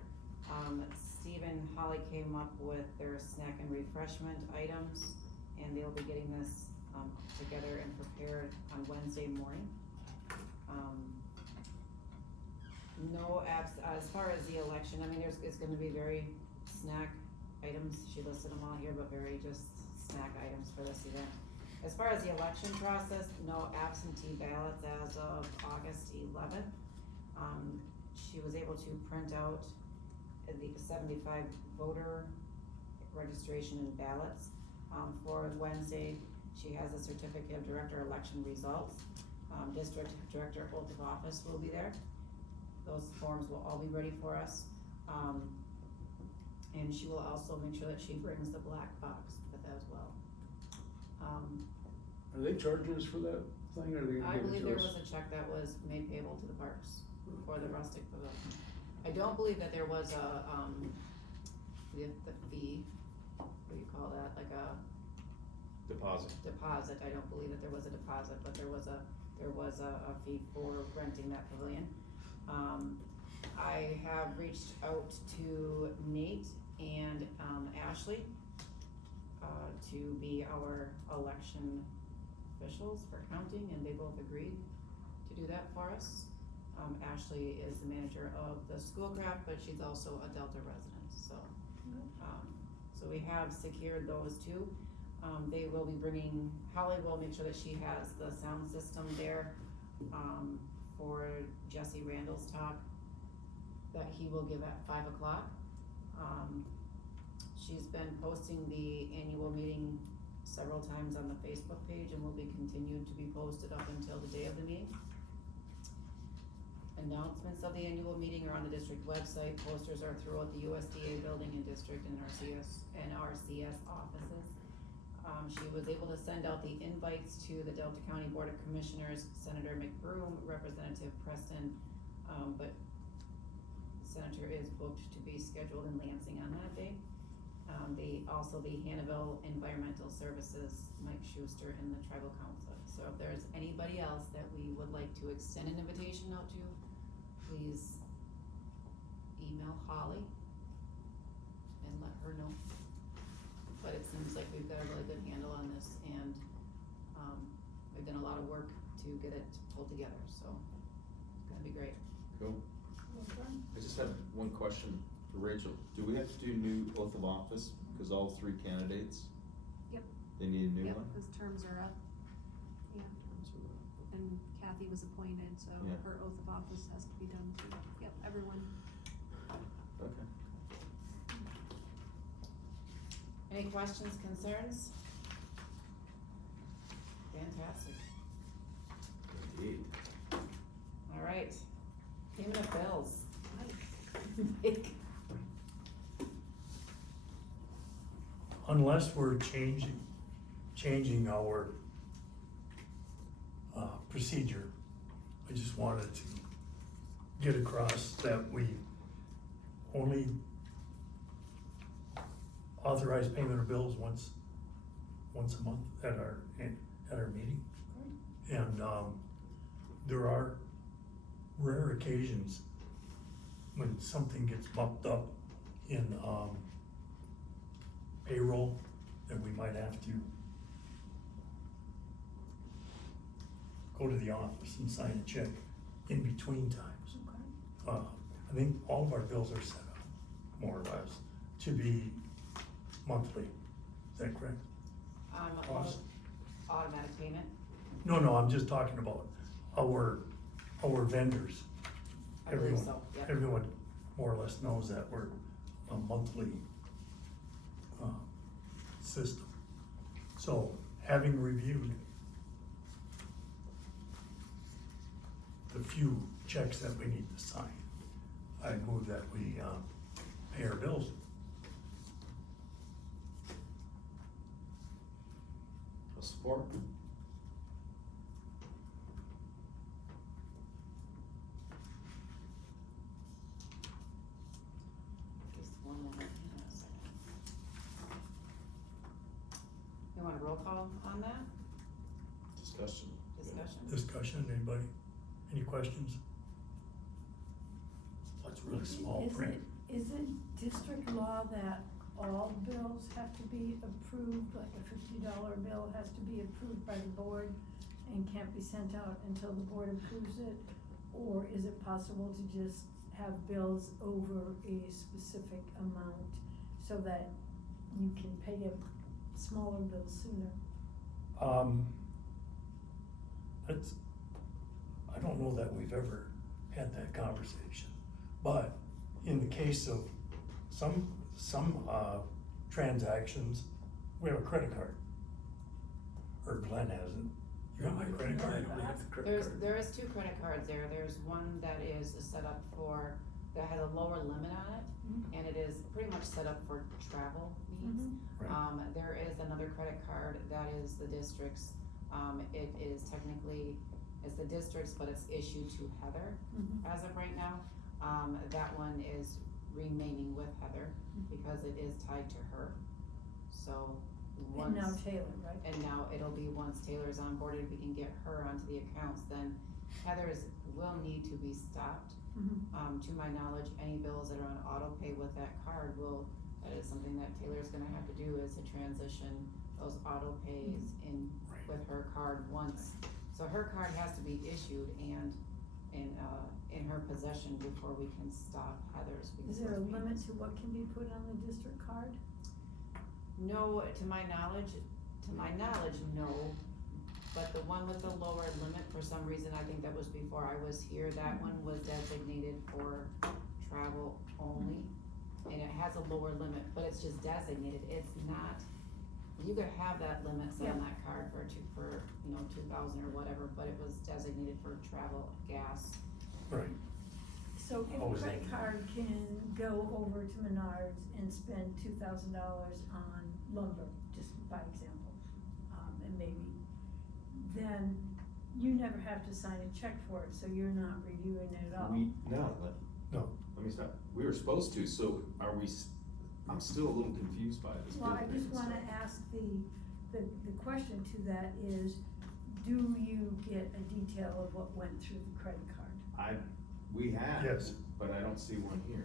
Steve and Holly came up with their snack and refreshment items, and they'll be getting this, together and prepared on Wednesday morning. No apps, as far as the election, I mean, it's gonna be very snack items, she listed them all here, but very just snack items for this event. As far as the election process, no absentee ballots as of August 11th. She was able to print out the 75 voter registration and ballots. For Wednesday, she has a certificate of director election results. District director oath of office will be there. Those forms will all be ready for us. And she will also make sure that she brings the black box with as well. Are they charging us for that thing, or are they I gonna give believe it there to was us? a check that was made payable to the parks for the rustic pavilion. I don't believe that there was a, the fee, what do you call that, like a Deposit. deposit, I don't believe that there was a deposit, but there was a fee for renting that pavilion. I have reached out to Nate and, Ashley, to be our election officials for counting, and they both agreed to do that for us. Ashley is the manager of the Schoolcraft, but she's also a Delta resident, so. So we have secured those two. They will be bringing, Holly will make sure that she has the sound system there, for Jesse Randall's talk that he will give at 5 o'clock. She's been posting the annual meeting several times on the Facebook page and will be continued to be posted up until the day of the meeting. Announcements of the annual meeting are on the district website. Posters are throughout the USDA building and district and RCS offices. She was able to send out the invites to the Delta County Board of Commissioners, Senator McBroom, Representative Preston, but Senator is booked to be scheduled in Lansing on that day. Also the Hannibal Environmental Services, Mike Schuster, and the Tribal Council. So if there's anybody else that we would like to extend an invitation out to, please email Holly and let her know. But it seems like we've got a really good handle on this, and, we've done a lot of work to get it pulled together, so it's gonna be great. Cool. Well done. I just have one question for Rachel. Do we have to do new oath of office? Cause all 3 candidates? Yep. They need a new Yep, one? those terms are up. Yeah, and Kathy was appointed, so Yeah. her oath of office has to be done too. Yep, everyone. Okay. Any questions, concerns? Fantastic. Indeed. All right, payment of bills. Unless we're changing our, procedure, I just wanted to get across that we only authorize payment of bills once a month at our meeting. And, there are rare occasions when something gets bumped up in, payroll, that we might have to go to the office and sign a check in between times. Okay. I think all of our bills are set up, more or less, to be monthly. Is that correct? Automatic payment. No, I'm just talking about our vendors. I believe Everyone- so, yep. Everyone more or less knows that we're a monthly, system. So, having reviewed the few checks that we need to sign, I move that we, pay our bills. A support? Just one more, hang on a second. You want a roll call on that, Discussion. discussion? Discussion, anybody? Any questions? That's really small print. Is it district law that all bills have to be approved, like a $50 bill has to be approved by the board and can't be sent out until the board approves it? Or is it possible to just have bills over a specific amount so that you can pay a smaller bill sooner? That's, I don't know that we've ever had that conversation, but in the case of some transactions, we have a credit card. Or Glenn has it. You got my credit card? There is two credit cards there, there's one that is set up for, that has a lower limit on it, and it is pretty much set up for travel needs. Right. There is another credit card that is the district's, it is technically, it's the district's, but it's issued to Heather as of right now. That one is remaining with Heather because it is tied to her, so once. And now Taylor, right? And now it'll be once Taylor's onboarded, we can get her onto the accounts, then Heather's will need to be stopped. To my knowledge, any bills that are on auto pay with that card that is something that Taylor's gonna have to do, is to transition those auto pays in Right. with her card once. So her card has to be issued and in her possession before we can stop Heather's. because Is there a those limit payments- to what can be put on the district card? No, to my knowledge, no. But the one with the lower limit, for some reason, I think that was before I was here, that one was designated for travel only. And it has a lower limit, but it's just designated, it's not, you could have that limit set on that card for 2,000 or whatever, but it was designated for travel, gas. Right. So if Always a credit thinking. card can go over to Menards and spend $2,000 on lumber, just by example, and maybe, then you never have to sign a check for it, so you're not reviewing it at all. No. Let me stop. We were supposed to, so are we, I'm still a little confused by this. Well, I bill just payment wanna stuff. ask the question to that is, do you get a detail of what went through the credit card? We have. Yes. But I don't see one here.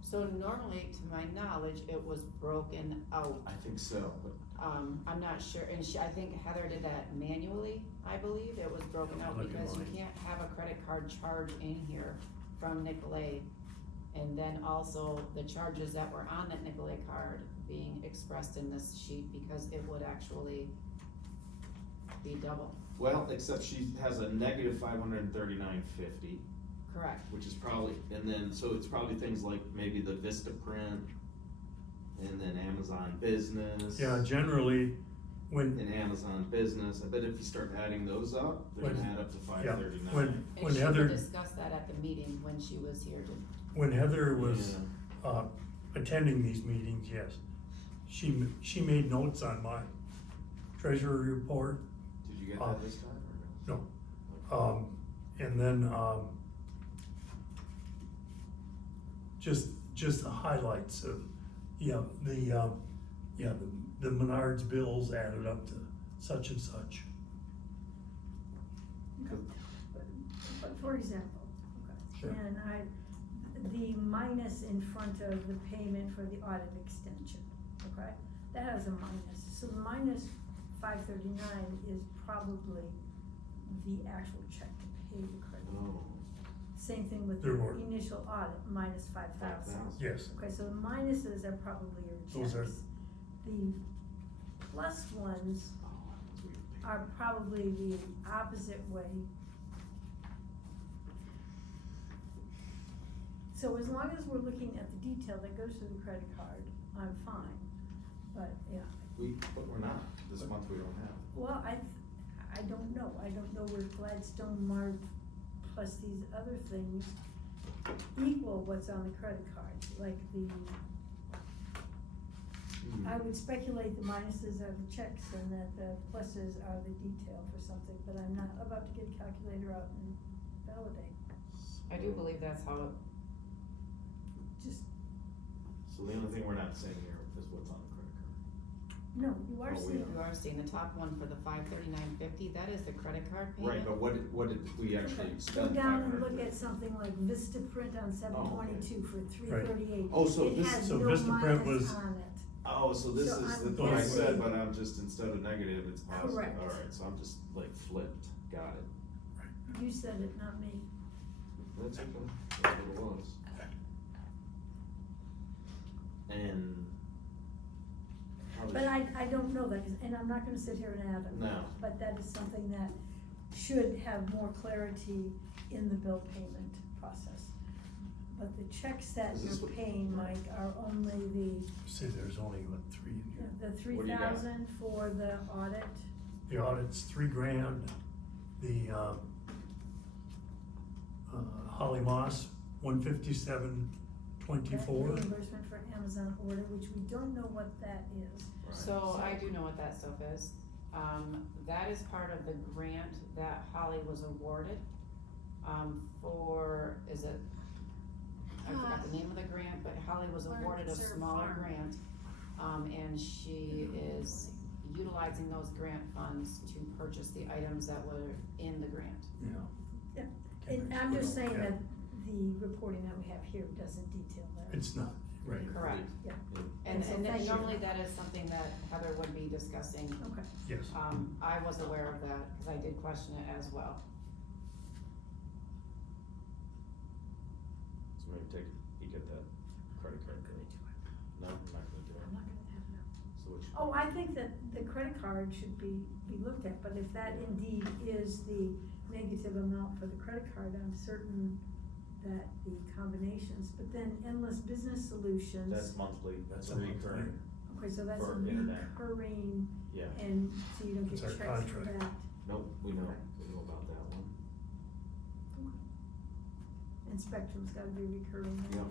So normally, to my knowledge, it was broken out. I think so, but I'm not sure, and I think Heather did that manually, I believe, it was broken out Look at because you mine. can't have a credit card charge in here from Nicolay. And then also the charges that were on that Nicolay card being expressed in this sheet, because it would actually be double, well, except she has a negative $539.50, correct? which is probably, and then, so it's probably things like maybe the Vista Print, and then Amazon Business. Yeah, generally, when, And Amazon Business, I bet if you start adding those up, they're gonna When- add up to yeah, $539. when And she Heather, could discuss that at the meeting when she was here to, when Heather was, Yeah. attending these meetings, yes. She made notes on my treasury report, Did you get that this time, or no? no. And then, just the highlights of, the Menards bills added up to such and such. But for example, Sure. and the minus in front of the payment for the audit extension, okay? That has a minus, so the minus 539 is probably the actual check to pay the credit. Oh, Same thing with There the were- initial audit, minus 5,000. 5,000. Yes, Okay, so the minuses are probably your Those are- checks. The plus ones oh, that's weird. are probably the opposite way, So as long as we're looking at the detail that goes to the credit card, I'm fine, but, yeah. But we're not, this month we don't have. Well, I don't know if Gladstone Mart plus these other things equal what's on the credit card, like I would speculate the minuses are the checks and that the pluses are the detail for something, but I'm not about to get a calculator out and validate, I do believe that's how it just, So the only thing we're not saying here is what's on the credit card. no, you are Oh, we seeing. You are seeing the top one for the $539.50, that is the credit card payment. Right, but what did we actually Go spend? down and 500? look at something like Vista Print on 722 for $338. Oh, so It this- has so no Vistaprint minus was- on it. Oh, so this So is I'm what I said, guessing- but I'm just, instead of negative, it's positive, Correct. alright, so I'm just like flipped, got it. You said it, not me. That's okay, that's what it was. And. how But does- I don't know that, and I'm not gonna sit here and add them. No. But that is something that should have more clarity in the bill payment process. But the checks that Is this you're what- paying, Mike, are only See, there's only, what, three in here? the What do you got? 3,000 for the audit. The audit's $3,000, the, Holly Moss, $157.24. That reimbursement for Amazon order, which we don't know what that is. Right. So I do know what that stuff is. That is part of the grant that Holly was awarded, for, is it, I forgot the name of the grant, but Holly was Learn awarded a to Serve smaller Farm. grant. And she is utilizing those grant funds to purchase the items that were in the grant. Yeah. And I'm just saying Yeah. that the reporting that we have here doesn't detail that. It's not, right. Correct. Yeah. And, so and thank you. normally that is something that Heather would be discussing. Okay. Yes. I was aware of that, cause I did question it as well. So maybe take a peek at that credit card. No, I'm not gonna do I'm it. not gonna have it. So what you? Oh, I think that the credit card should be looked at, but if that indeed is the negative amount for the credit card, I'm certain that the combinations, but then Endless Business Solutions. That's monthly, that's a That's monthly. recurring, Okay, so that's a for internet. recurring, yeah. and so you don't get That's checks our for contract. that. Nope, we know Okay. about that one. And Spectrum's gotta be recurring. then. Yeah.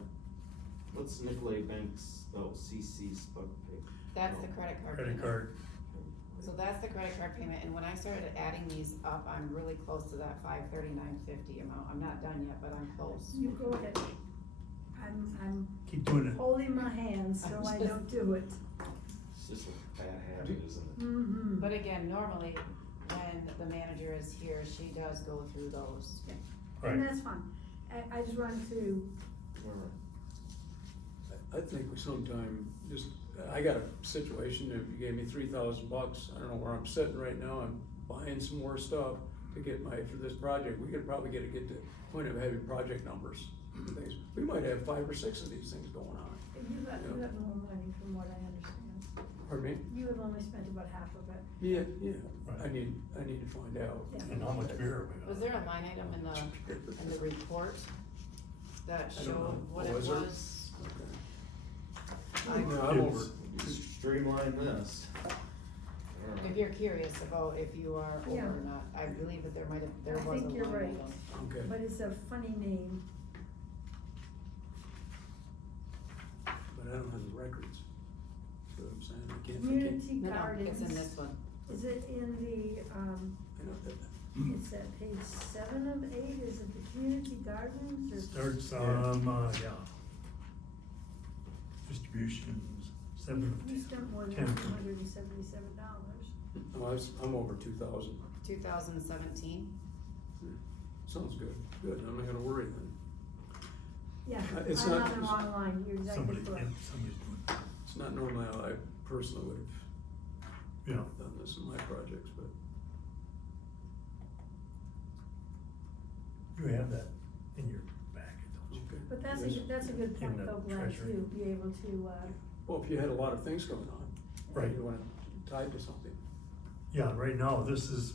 What's Nicolay Banks, CC Spug Pay? That's the credit card Credit payment. card, So that's the credit card payment, and when I started adding these up, I'm really close to that $539.50 amount. I'm not done yet, but I'm close. You go ahead. I'm keep doing it. holding my hands so I don't do it. It's just a bad habit, isn't it? Mm-hmm. But again, normally, when the manager is here, she does go through those. Right. And that's fine. I just wanted to, Alright. I think we sometime, just, I got a situation, if you gave me $3,000, I don't know where I'm sitting right now, I'm buying some more stuff to get for this project, we could probably get to the point of having project numbers and things. We might have 5 or 6 of these things going on. you have more money from what I understand. Pardon me? You have only spent about half of it. Yeah, Right. I need to find out. Yeah. And how much beer we got? Was there a line item in the report that I don't know. showed what it Was there? was? Okay. No, I'm It's- over. Streamline this. Alright. If you're curious about if you are over Yeah. or not, I believe that there I was a line think you're right. item. Okay. But it's a funny name. But I don't have the records. That's what I'm saying, I can't. Community No, no, Gardens. it's in this one. Is it in the, I don't have that. it's at page 7 of 8, is it the Community Gardens or? Starts, yeah. Distributions, We spent more than $10. $277. Oh, I'm over 2,000. 2017. Sounds good, good, I'm not gonna worry then. Yeah, It's I'm not- on the wrong line, you're exactly Somebody, yeah, correct. somebody's doing it. It's not normally how I personally would Yeah, have done this in my projects, but you have that in your packet, don't you? okay. But that's Yes. a good point In the though, Glenn, treasury. to be able to, Well, if you had a lot of things going on. Right. You want it tied to something. Yeah, right now, this is,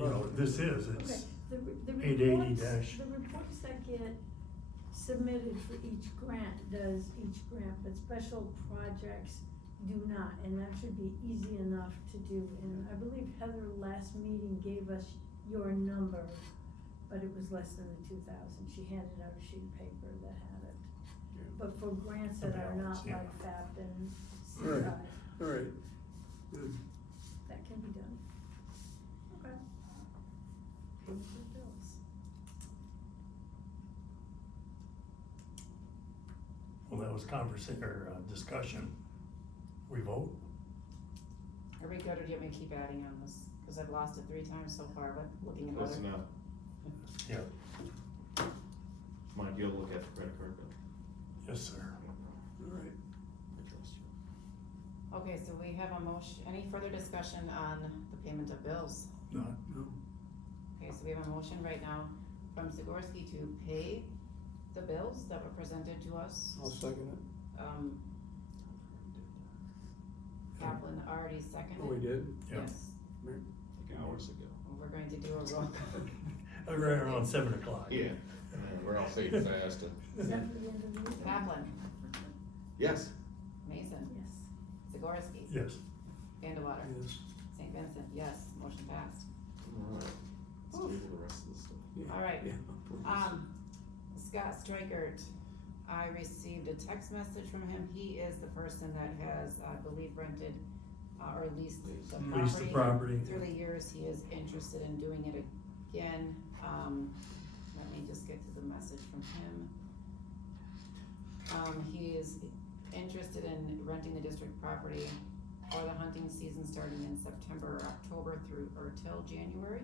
Okay. it's okay, the 880 reports, dash. the reports that get submitted for each grant does each grant, but special projects do not, and that should be easy enough to do. And I believe Heather last meeting gave us your number, but it was less than the 2,000. She handed out a sheet of paper that had it. Yeah. But for grants that are not Yeah. like FAP and Right. CI, All right, good. that can be done. Okay. Payment of bills. Well, that was discussion. We vote? Are we good, or do you want me to keep adding on this? Cause I've lost it 3 times so far, but looking at Close other. enough. Yeah, Mike, you'll look at the credit card bill. yes, sir. All right. I trust you. Okay, so we have a motion, any further discussion on the payment of bills? No, Okay, so we have a motion right now from Zagorski to pay the bills that were presented to us. I'll second it. Kaplan already seconded. Oh, we did? Yeah. Yes, Like hours ago. we're going to do a roll. right around 7 o'clock. Yeah, we're all fading fast. Is that for the end of the meeting? Kaplan, Yes. Mason, Yes. Zagorski, Yes. Vandewater, Yes. St. Vincent, yes, motion passed. Alright, let's do the rest of the stuff. Yeah. All right. Yeah. Scott Strikert, I received a text message from him. He is the person that has, I believe, rented or leased the property. Lease the property. Through the years, he is interested in doing it again. Let me just get to the message from him. He is interested in renting the district property for the hunting season starting in September or October till January.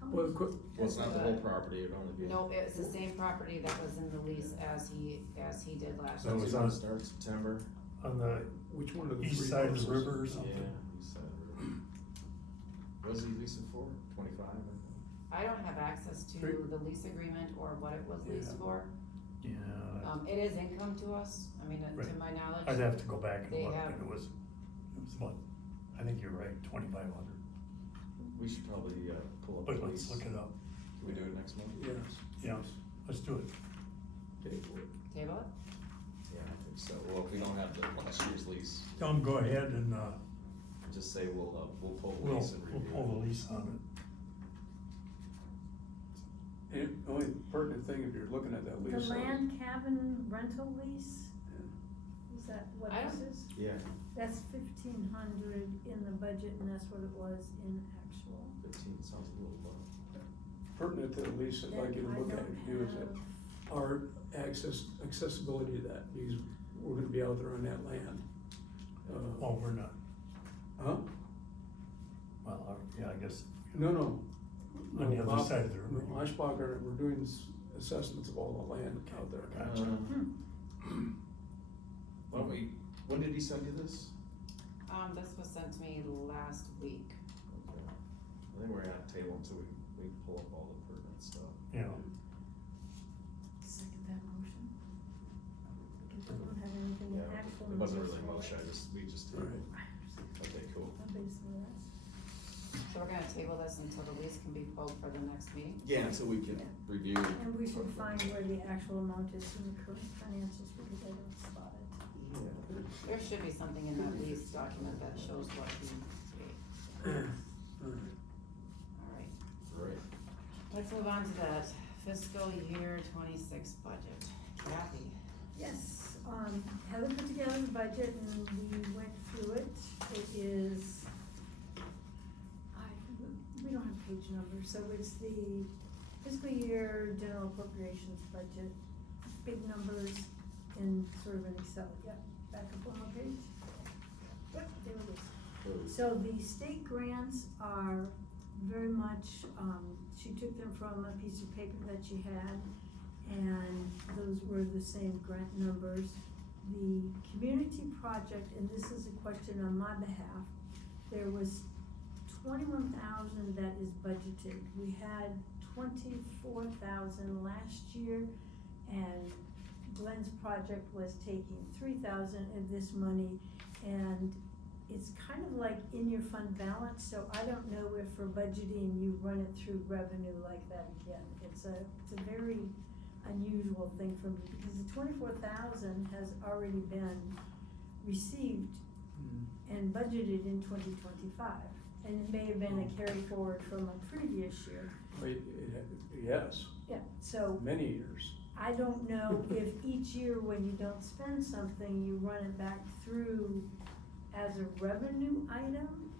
How Well, much- quick, Well, it's not the whole property, it'd only be. No, it's the same property that was in the lease as he did last That year. was So on- it's gonna start September. On the which one of the east three side of houses? the river or something? Yeah, east side of the river. What was he leasing for? 25, I think. I don't have access to Three. the lease agreement or what it was leased Yeah. for. Yeah, It is income to us, I mean, to Right. my knowledge. I'd have to go back and They look, have- but it was what, I think you're right, 2,500, We should probably, pull up but the let's lease. look it up. Can we do it next month? Yes. Yeah, let's do it. Pay for it. Table it? Yeah, I think so. Well, if we don't have the last year's lease, Tell them, go ahead and, just say we'll pull the we'll lease and review. pull the lease on it. And the only pertinent thing, if you're looking at that The lease. land cabin rental lease, is that what I this don't- is? Yeah, That's 1,500 in the budget, and that's what it was in actual. 15 sounds a little low. Pertinent to the lease, I'd like you to Then I look at don't it, is that have- our accessibility to that, because we're gonna be out there on that land. Well, we're not, Huh? well, yeah, I guess, No. On the No, other Bob- side of the river. no, Oshbacher, we're doing assessments of all the land out there. Gotcha. Why don't we, when did he send you this? This was sent to me last week. Okay. I think we're at the table until we pull up all the pertinent stuff. yeah, Second that motion. Because I don't have anything in Yeah, actual. it wasn't numbers really for much, it. we just Right. tabled. Okay, cool. Basically, that's. So we're gonna table this until the lease can be pulled for the next meeting? Yeah, so we can review. And we should find where the actual amount is in the current financials, because I don't spot it. Yeah. There should be something in that lease document that shows what he paid. Alright, Right. let's move on to that fiscal year 26 budget. Kathy? Yes, Heather put together the budget and we went through it. It is, we don't have page numbers, so it's the fiscal year general appropriations budget, big numbers in sort of an Excel, yep, back up one more page. Yep, there it is. So the state grants are very much, she took them from a piece of paper that she had, and those were the same grant numbers. The community project, and this is a question on my behalf, there was 21,000 that is budgeted. We had 24,000 last year, and Glenn's project was taking 3,000 of this money, and it's kind of like in your fund balance, so I don't know if for budgeting you run it through revenue like that again. It's a very unusual thing for me, because the 24,000 has already been received and budgeted in 2025. And it may have been a carry forward from a previous year. Yes, Yeah, so many years. I don't know if each year when you don't spend something, you run it back through as a revenue item.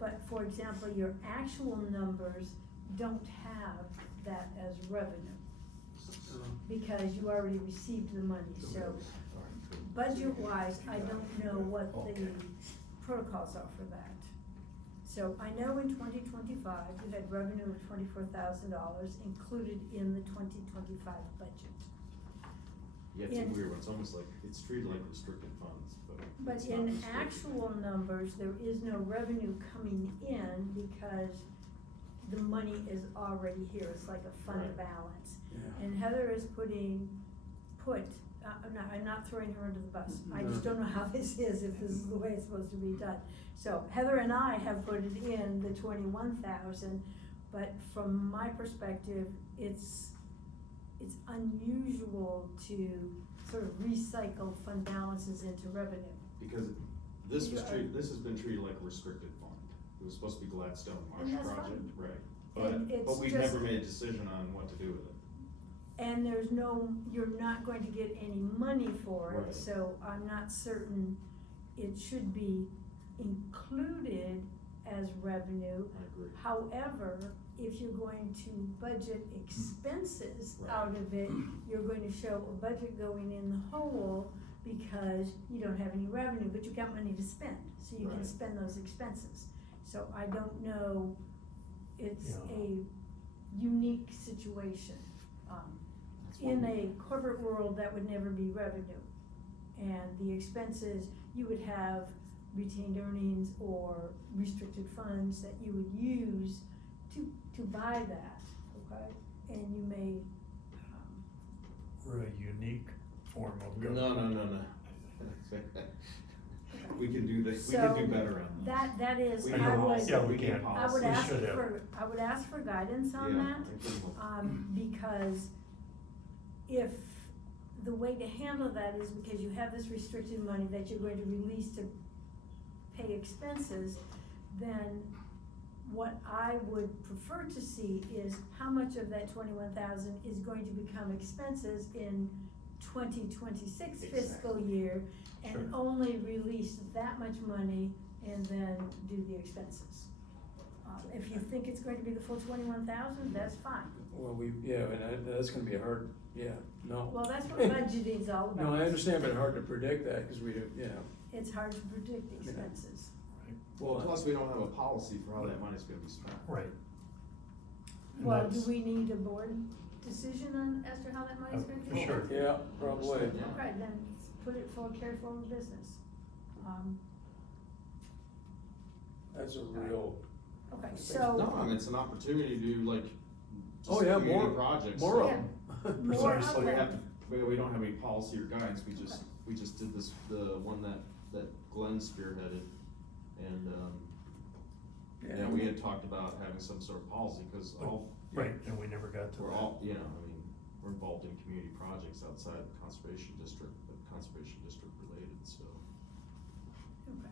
But for example, your actual numbers don't have that as revenue, because you already received the money, so budget-wise, I don't know what the protocols are for that. So I know in 2025, you had revenue of $24,000 included in the 2025 budget. Yeah, it's a In- weird one, it's almost like, it's treated like restricted funds, but it's But not in restricted. actual numbers, there is no revenue coming in because the money is already here, it's like a fund Right. balance. Yeah. And Heather is I'm not throwing her under the bus, I just don't know how this is, if this is the way it's supposed to be done. So Heather and I have put it in the 21,000, but from my perspective, it's unusual to sort of recycle fund balances into revenue. Because this was Yeah. treated, this has been treated like a restricted fund. It was supposed to be Gladstone Marsh And that's project, fine. right? And it's But we've just- never made a decision on what to do with it. And you're not going to get any money for it, Right. so I'm not certain it should be included as revenue. I agree. However, if you're going to budget expenses Right. out of it, you're going to show a budget going in the hole because you don't have any revenue, but you've got money to spend, so you can Right. spend those expenses. So I don't know, it's Yeah. a unique situation. That's In one- a corporate world, that would never be revenue. And the expenses, you would have retained earnings or restricted funds that you would use to buy that, okay? And you may, We're a unique form of No, government. no. We can do this, we So, can do better on this. that is, We I can know, I would, yeah, we we can. I would We ask should have. I would ask for guidance on Yeah, that. I think we'll- Because if the way to handle that is because you have this restricted money that you're going to release to pay expenses, then what I would prefer to see is how much of that 21,000 is going to become expenses in 2026 fiscal year, and Sure. only release that much money and then do the expenses. If you think it's going to be the full 21,000, that's fine. Well, that's gonna be hard, no. Well, that's what budgeting's all about. No, I understand, but hard to predict that, cause we, It's hard to predict the expenses. Well, plus we don't have a policy for how that money's gonna be spent. Right. And Well, do that's- we need a board decision on, as to how that money's going to For be sure. spent? yeah, probably. Yeah. Okay, then put it for carry forward business. That's a real, Okay, No, so, I mean, it's an opportunity to do like, Oh, just yeah, community more- projects. more of Yeah. them. More Precisely. of We them. have, we don't have any policy or guidance, we just did this, the one that Glenn spearheaded. And, yeah, we had talked about having some sort of policy, cause all, Right, and we never got to that. we're all, you know, I mean, we're involved in community projects outside the conservation district, but conservation district related, so. okay.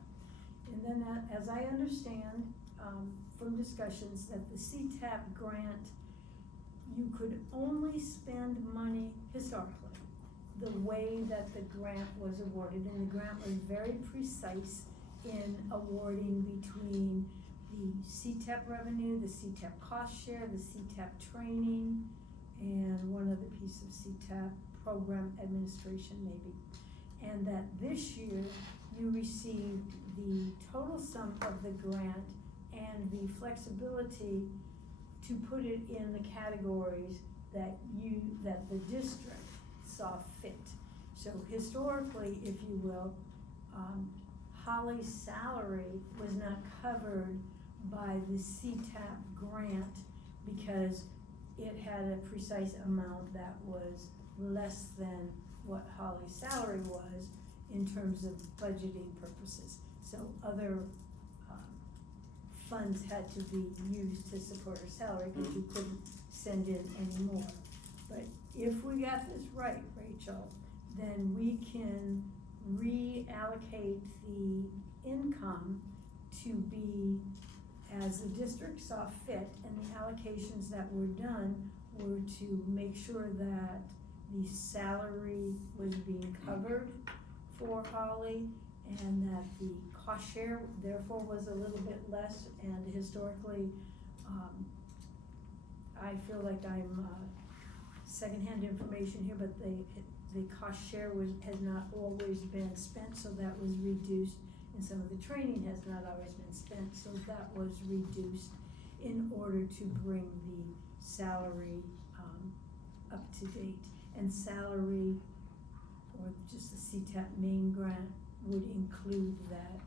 And then as I understand, from discussions, that the CTAP grant, you could only spend money historically, the way that the grant was awarded, and the grant was very precise in awarding between the CTAP revenue, the CTAP cost share, the CTAP training, and one other piece of CTAP program administration maybe. And that this year, you received the total sum of the grant and the flexibility to put it in the categories that the district saw fit. So historically, if you will, Holly's salary was not covered by the CTAP grant because it had a precise amount that was less than what Holly's salary was in terms of budgeting purposes. So other, funds had to be used to support her salary, cause you couldn't send in any more. But if we got this right, Rachel, then we can reallocate the income to be as the district saw fit, and the allocations that were done were to make sure that the salary was being covered for Holly, and that the cost share therefore was a little bit less, and historically, I feel like I'm, secondhand information here, but the cost share has not always been spent, so that was reduced, and some of the training has not always been spent, so that was reduced in order to bring the salary, up to date. And salary, or just the CTAP main grant, would include that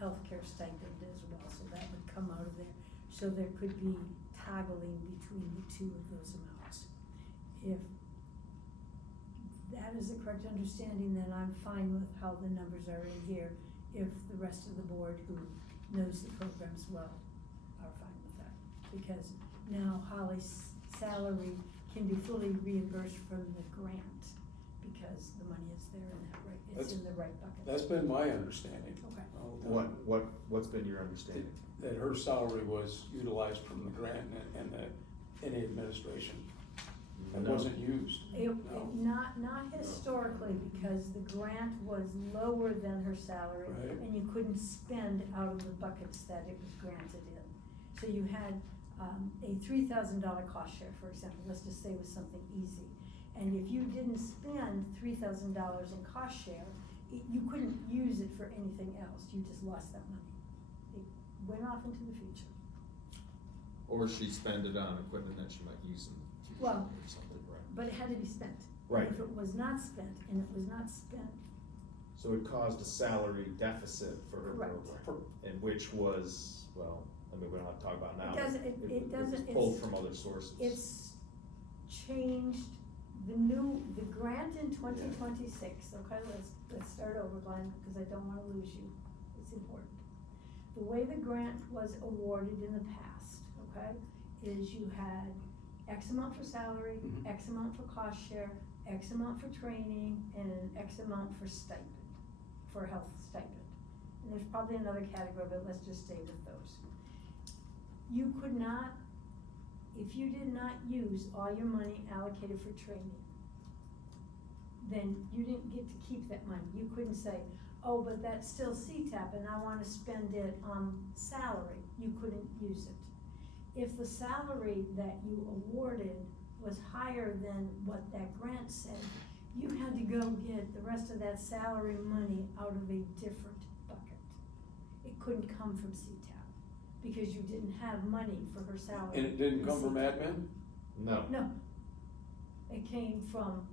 healthcare stipend as well, so that would come out of there. So there could be toggling between the two of those amounts. If that is the correct understanding, then I'm fine with how the numbers are in here, if the rest of the board who knows the programs well are fine with that. Because now Holly's salary can be fully reimbursed from the grant, because the money is there in that right, it's in the right bucket. That's been my understanding. Okay. all the time. What's been your understanding? That her salary was utilized from the grant and any administration. It No. wasn't used. Not historically, because the grant was lower than her salary, Right. and you couldn't spend out of the buckets that it was granted in. So you had, a $3,000 cost share, for example, let's just say it was something easy. And if you didn't spend $3,000 in cost share, you couldn't use it for anything else, you just lost that money. It went off into the future. Or she spend it on equipment that she might use in the future Well, or something, right? But it had to be spent. Right. And if it was not spent, and it was not spent, So it caused a salary deficit for her Correct. program, and which was, well, I mean, we don't have to talk about it now. It doesn't- it was doesn't- pulled it's- from other sources. it's changed, the grant in 2026, okay, let's start over, Glenn, because I don't wanna lose you, it's important. The way the grant was awarded in the past, okay, is you had X amount for salary, Mhm. X amount for cost share, X amount for training, and an X amount for stipend, for health stipend. And there's probably another category, but let's just stay with those. You could not, if you did not use all your money allocated for training, then you didn't get to keep that money. You couldn't say, oh, but that's still CTAP and I wanna spend it on salary. You couldn't use it. If the salary that you awarded was higher than what that grant said, you had to go get the rest of that salary money out of a different bucket. It couldn't come from CTAP, because you didn't have money for her salary. And it didn't in come from CTAP. admin? No, No. It came from,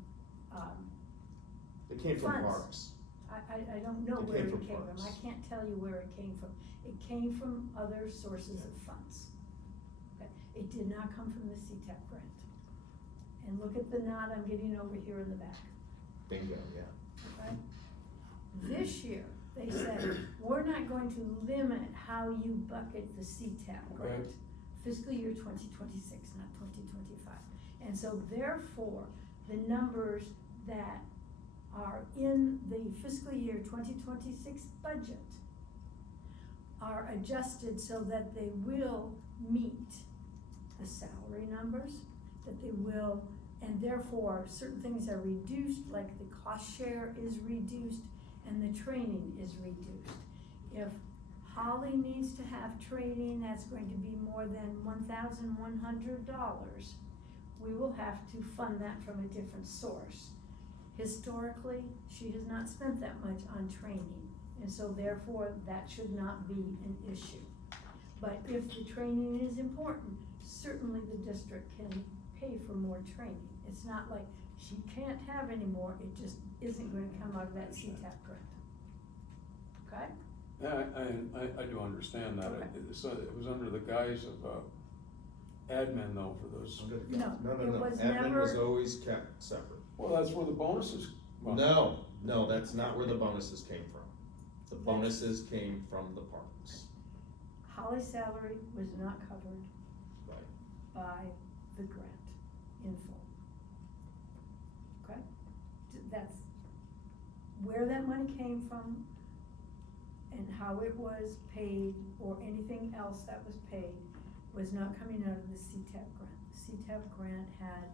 it came from funds. parks. I don't know It where came it from came from, I parks. can't tell you where it came from. It came from other sources of funds. Okay, it did not come from the CTAP grant. And look at the nod I'm getting over here in the back, Bingo, yeah. okay? This year, they said, we're not going to limit how you bucket the CTAP grant. Right. Fiscal year 2026, not 2025. And so therefore, the numbers that are in the fiscal year 2026 budget are adjusted so that they will meet the salary numbers, that they will, and therefore, certain things are reduced, like the cost share is reduced and the training is reduced. If Holly needs to have training that's going to be more than $1,100, we will have to fund that from a different source. Historically, she has not spent that much on training, and so therefore, that should not be an issue. But if the training is important, certainly the district can pay for more training. It's not like she can't have any more, it just isn't gonna come out of that CTAP grant. Okay? Yeah, I do understand that. Okay. So it was under the guise of, admin though for those. Under the No, gun. No, it no, was admin was never- always kept separate. Well, that's where the bonuses. well, No, that's not where the bonuses came from. The bonuses came from the parks. Holly's salary was not covered Right. by the grant in full. Okay? That's where that money came from and how it was paid, or anything else that was paid, was not coming out of the CTAP grant. The CTAP grant had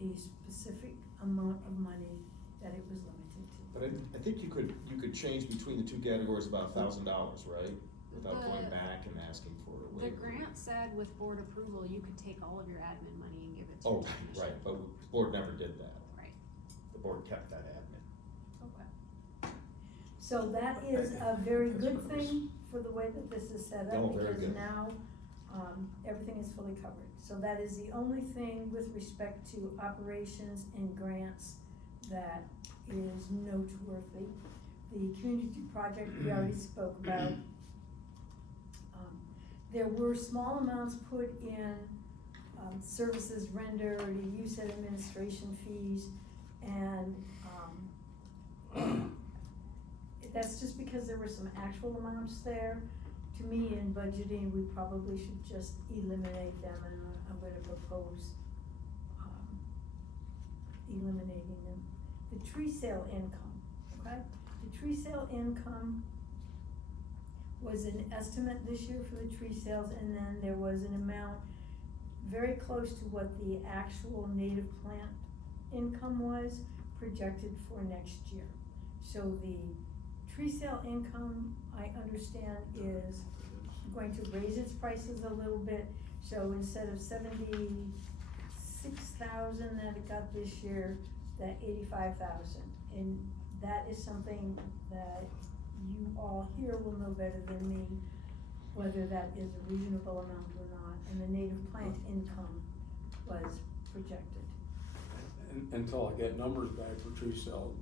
a specific amount of money that it was limited to. But I think you could change between the two categories about $1,000, right? Without going back and asking for a The waiver. grant said with board approval, you could take all of your admin money and give it to Oh, the commission. right, but the board never did that. Right, The board kept that admin. okay. So that is a very good thing for the way that this is set Oh, up, very because good. now, everything is fully covered. So that is the only thing with respect to operations and grants that is noteworthy. The community project we already spoke about. There were small amounts put in, services rendered, use and administration fees, and, that's just because there were some actual amounts there. To me, in budgeting, we probably should just eliminate them, and I'm gonna propose, eliminating them. The tree sale income, okay? The tree sale income was an estimate this year for the tree sales, and then there was an amount very close to what the actual native plant income was projected for next year. So the tree sale income, I understand, is going to raise its prices a little bit. So instead of 76,000 that it got this year, that 85,000. And that is something that you all here will know better than me, whether that is a reasonable amount or not. And the native plant income was projected. Until I get numbers back for tree sale,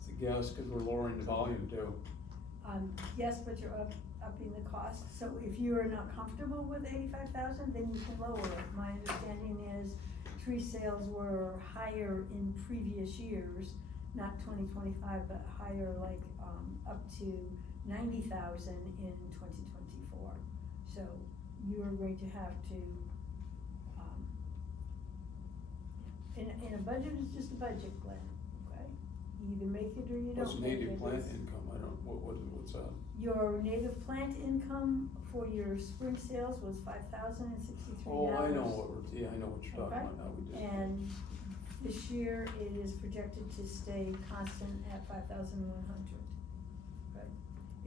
it's a guess, cause we're lowering the volume too. Yes, but you're upping the cost, so if you are not comfortable with 85,000, then you can lower it. My understanding is tree sales were higher in previous years, not 2025, but higher, like, up to 90,000 in 2024. So you are going to have to, and a budget is just a budget, Glenn, okay? You either make it or you What's don't make it. native plant It's- income, I don't, what's that? Your native plant income for your spring sales was $5,063. Oh, I know what I know what you're talking Okay. about now, we just. And this year it is projected to stay constant at 5,100. Okay,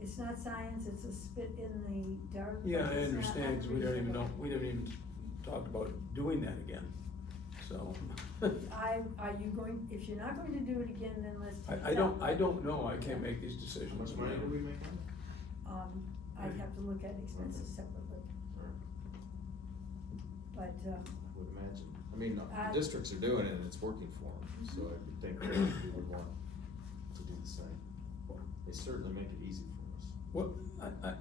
it's not science, it's a spit in the dark. but Yeah, I it's not understand, cause we don't even know, unreasonable. we haven't even talked about doing that again, so. Are you going, if you're not going to do it again, then let's take it out. I don't know, I can't make these decisions. How much money do we make on it? I'd have to look at expenses separately, but, I would imagine. I mean, the I- districts are doing it and it's working for them, so I would think we would want to do the same. They certainly make it easy for us. Well,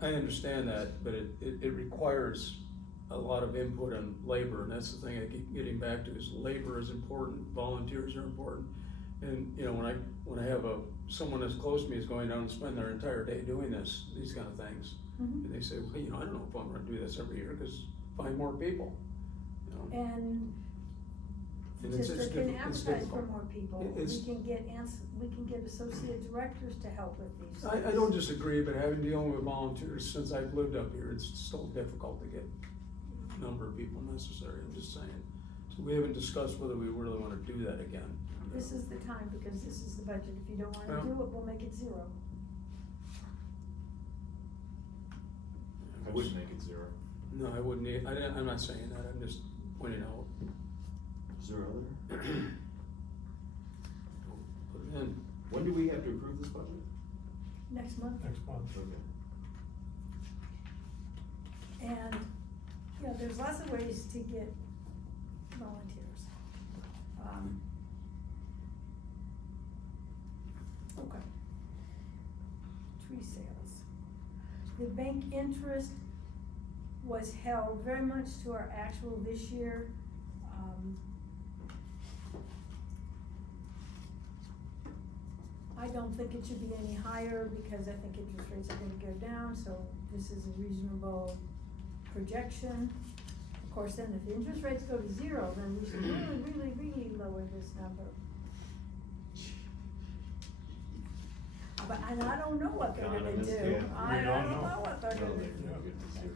I understand that, but it requires a lot of input on labor, and that's the thing I keep getting back to, is labor is important, volunteers are important. And, you know, when I have someone as close to me is going down and spend their entire day doing these kind of things, Mhm. and they say, well, you know, I don't know if I'm gonna do this every year, cause find more people, you know? And And the it's district can it's advertise for difficult. more people, It's- we can get associate directors to help with these. I don't disagree, but having dealing with volunteers since I've lived up here, it's still difficult to get a number of people necessary, I'm just saying. So we haven't discussed whether we really wanna do that again. This is the time, because this is the budget, if you don't wanna Well- do it, we'll make it 0. I wouldn't make it 0. No, I wouldn't, I'm not saying that, I'm just pointing out. 0 there? Put it in. When do we have to approve this budget? Next month. Next month. Okay. And, you know, there's lots of ways to get volunteers. Okay. Tree sales. The bank interest was held very much to our actual this year. I don't think it should be any higher because I think interest rates are gonna go down, so this is a reasonable projection. Of course, then if the interest rates go to zero, then we should really lower this number. But, and I don't know what they're gonna Economists, do. yeah. I We don't don't know. know what they're No, gonna they're do. gonna get to zero.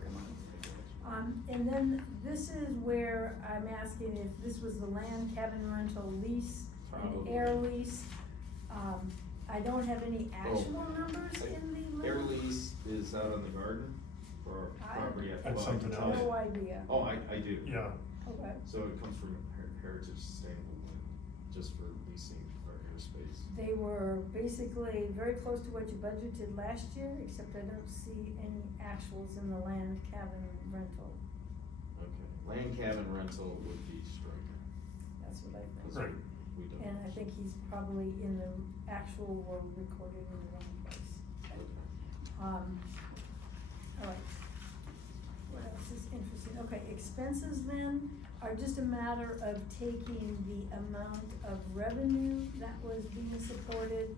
And then this is where I'm asking if this was the land cabin rental lease and Probably. air lease. I don't have any actual numbers in the. Air lease is out on the garden for I- property. That's well, I can something tell else. you. No idea. Oh, I do. Yeah, Okay. So it comes from Heritage Sustainable, Wind, just for leasing our airspace. They were basically very close to what you budgeted last year, except I don't see any actuals in the land cabin rental. Okay, land cabin rental would be Stryker. That's what I think. right. We don't. And I think he's probably in the actual or recorded in the wrong place. Okay. Alright. What else is interesting? Okay, expenses then are just a matter of taking the amount of revenue that was being supported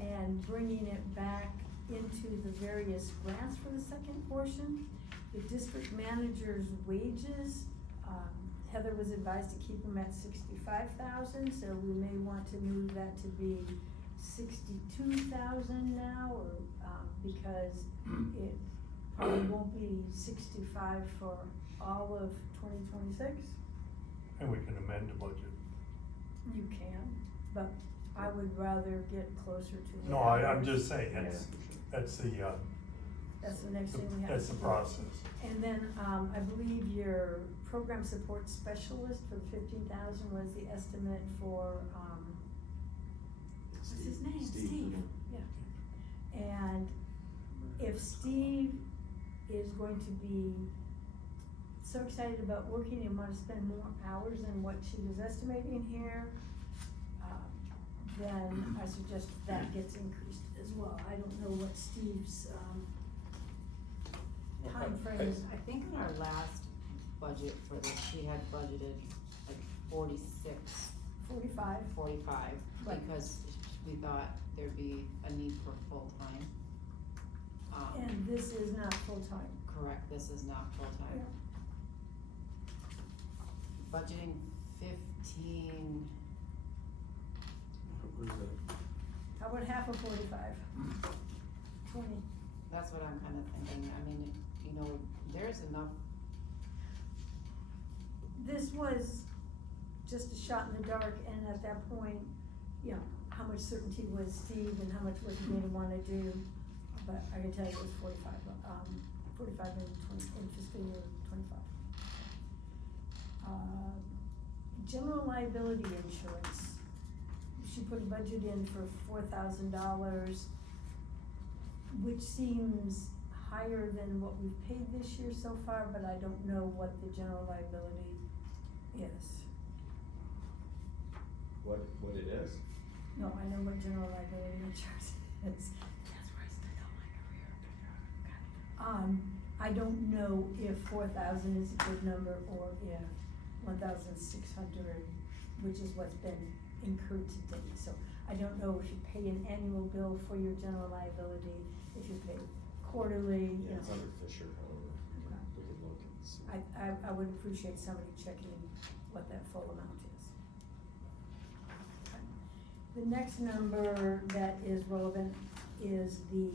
and bringing it back into the various grants for the second portion. The district manager's wages, Heather was advised to keep them at 65,000, so we may want to move that to be 62,000 now, or, because it probably won't be 65 for all of 2026. And we can amend the budget. You can, but I would rather get closer to. No, I'm just saying, that's the, That's the next thing we have. that's to the do. process. And then, I believe your program support specialist for the 15,000 was the estimate for, what's his name? Steve. Yeah. And if Steve is going to be so excited about working and want to spend more hours than what she was estimating here, then I suggest that gets increased as well. I don't know what Steve's, timeframe is. I think in our last budget for this, she had budgeted like 45, 45. Right. because we thought there'd be a need for full-time. And this is not full-time. Correct, this is not full-time. Budgeting 15, How about half of 45? 20. that's what I'm kinda thinking, I mean, you know, there's enough, This was just a shot in the dark, and at that point, you know, how much certainty was Steve and how much was he gonna wanna do? But I can tell you it was 45 in fiscal year 25. General liability insurance, she put a budget in for $4,000, which seems higher than what we've paid this year so far, but I don't know what the general liability is. What it is? No, I know what general liability insurance is. That's where I spent all my career. I don't know if 4,000 is a good number or if 1,600, which is what's been incurred to date. So I don't know if you pay an annual bill for your general liability, if you pay quarterly, you Yeah, it's know. under Fisher, however, Okay. we could look and see. I would appreciate somebody checking what that full amount is. The next number that is relevant is the,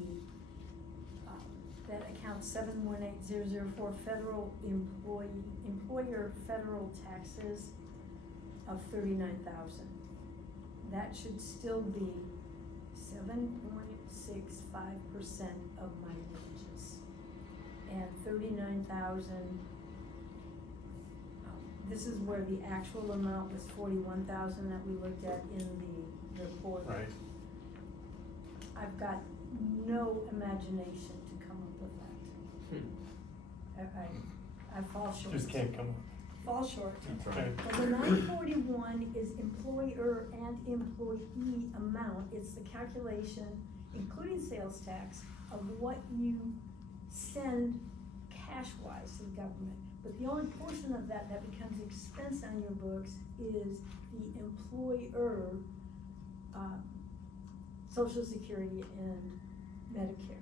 that account 718004 federal employer federal taxes of 39,000. That should still be 7.65% of my wages. And 39,000, this is where the actual amount was 41,000 that we looked at in the report. Right. I've got no imagination to come up with that. I fall short. Just can't come up. Fall short. Okay. But the 941 is employer and employee amount, it's the calculation, including sales tax, of what you send cash-wise to the government. But the only portion of that becomes expense on your books is the employer, Social Security and Medicare.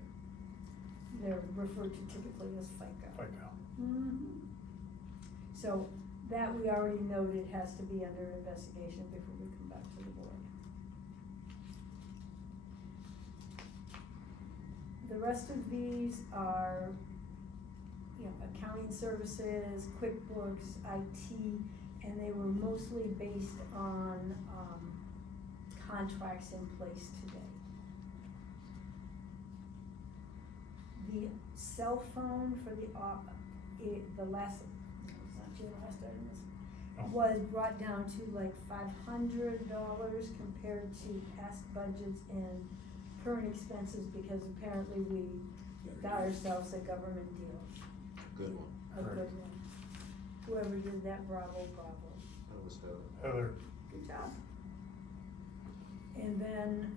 They're referred to typically as FICA. FICA. Mhm. So that we already noted has to be under investigation before we come back to the board. The rest of these are, you know, accounting services, QuickBooks, IT, and they were mostly based on, contracts in place today. The cell phone for the last, no, it's not your last item, No. was brought down to like $500 compared to past budgets and current expenses, because apparently we got ourselves a government deal, Good one. a good Correct. one. Whoever did that, bravo, bravo. That was Heather. Heather, Good job. And then,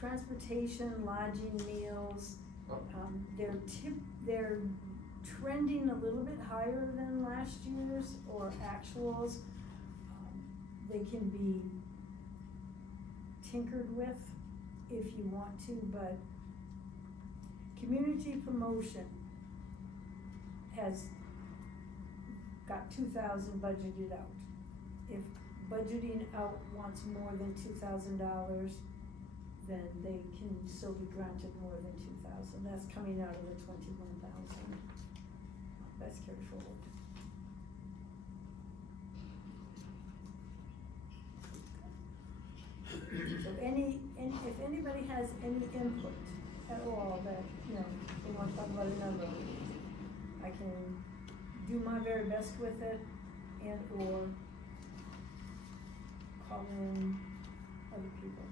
transportation, lodging, meals, Oh. they're trending a little bit higher than last year's or actuals. They can be tinkered with if you want to, but community promotion has got 2,000 budgeted out. If budgeting out wants more than $2,000, then they can still be granted more than 2,000. That's coming out of the 21,000. That's carried forward. So if anybody has any input at all that, you know, they want to talk about a number, I can do my very best with it and or call in other people.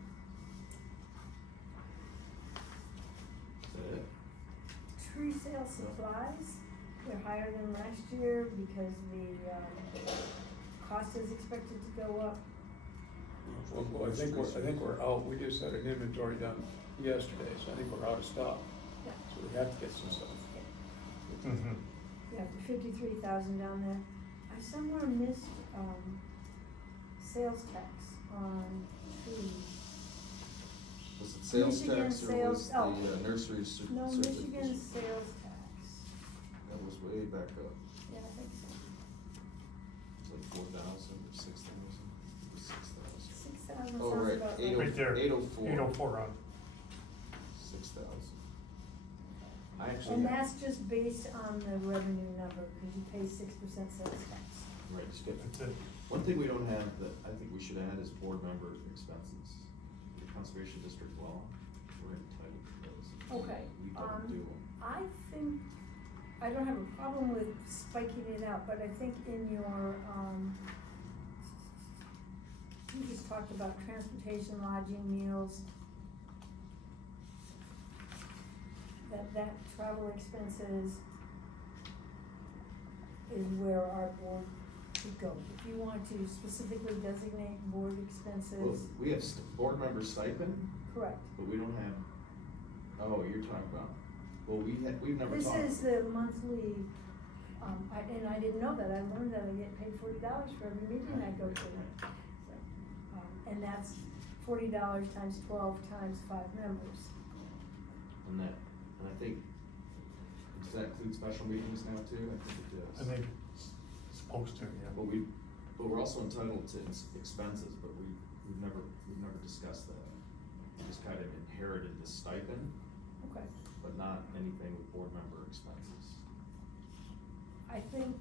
Is that it? Tree sale supplies, they're higher than last year because the, cost is expected to go up. Well, I think we're out, we just had an inventory done yesterday, so I think we're out of stock, Yeah. so we have to get some stuff. mm-hmm, Yeah, 53,000 down there. I somewhere missed, sales tax on trees. Was it sales Michigan tax or sales- was the oh. nursery No, certificate? Michigan sales tax. That was way back up. Yeah, I think so. It's like 4,000 or 6,000, or 6,000. 6,000 Oh, sounds right, about eight right. right there. 804. 804 on. 6,000. I actually. And that's just based on the revenue number, because you pay 6% sales tax. Right, you skip. That's it. One thing we don't have that I think we should add is board member expenses. The conservation district law, we're entitled to those. Okay, We don't do them. I think, I don't have a problem with spiking it out, but I think in your, you just talked about transportation, lodging, meals. That travel expenses is where our board could go. If you want to specifically designate board Well, expenses, we have board member stipend, correct. but we don't have, oh, you're talking about, well, we've never This talked. is the monthly, and I didn't know that, I learned that I get paid $40 for every meeting I go to. So, and that's $40 times 12 times 5 members. And I think, does that include special meetings now too? I think it does. I think it's supposed to, yeah. But we're also entitled to expenses, but we've never discussed that. We just kind of inherited the stipend, Okay. but not anything with board member expenses. I think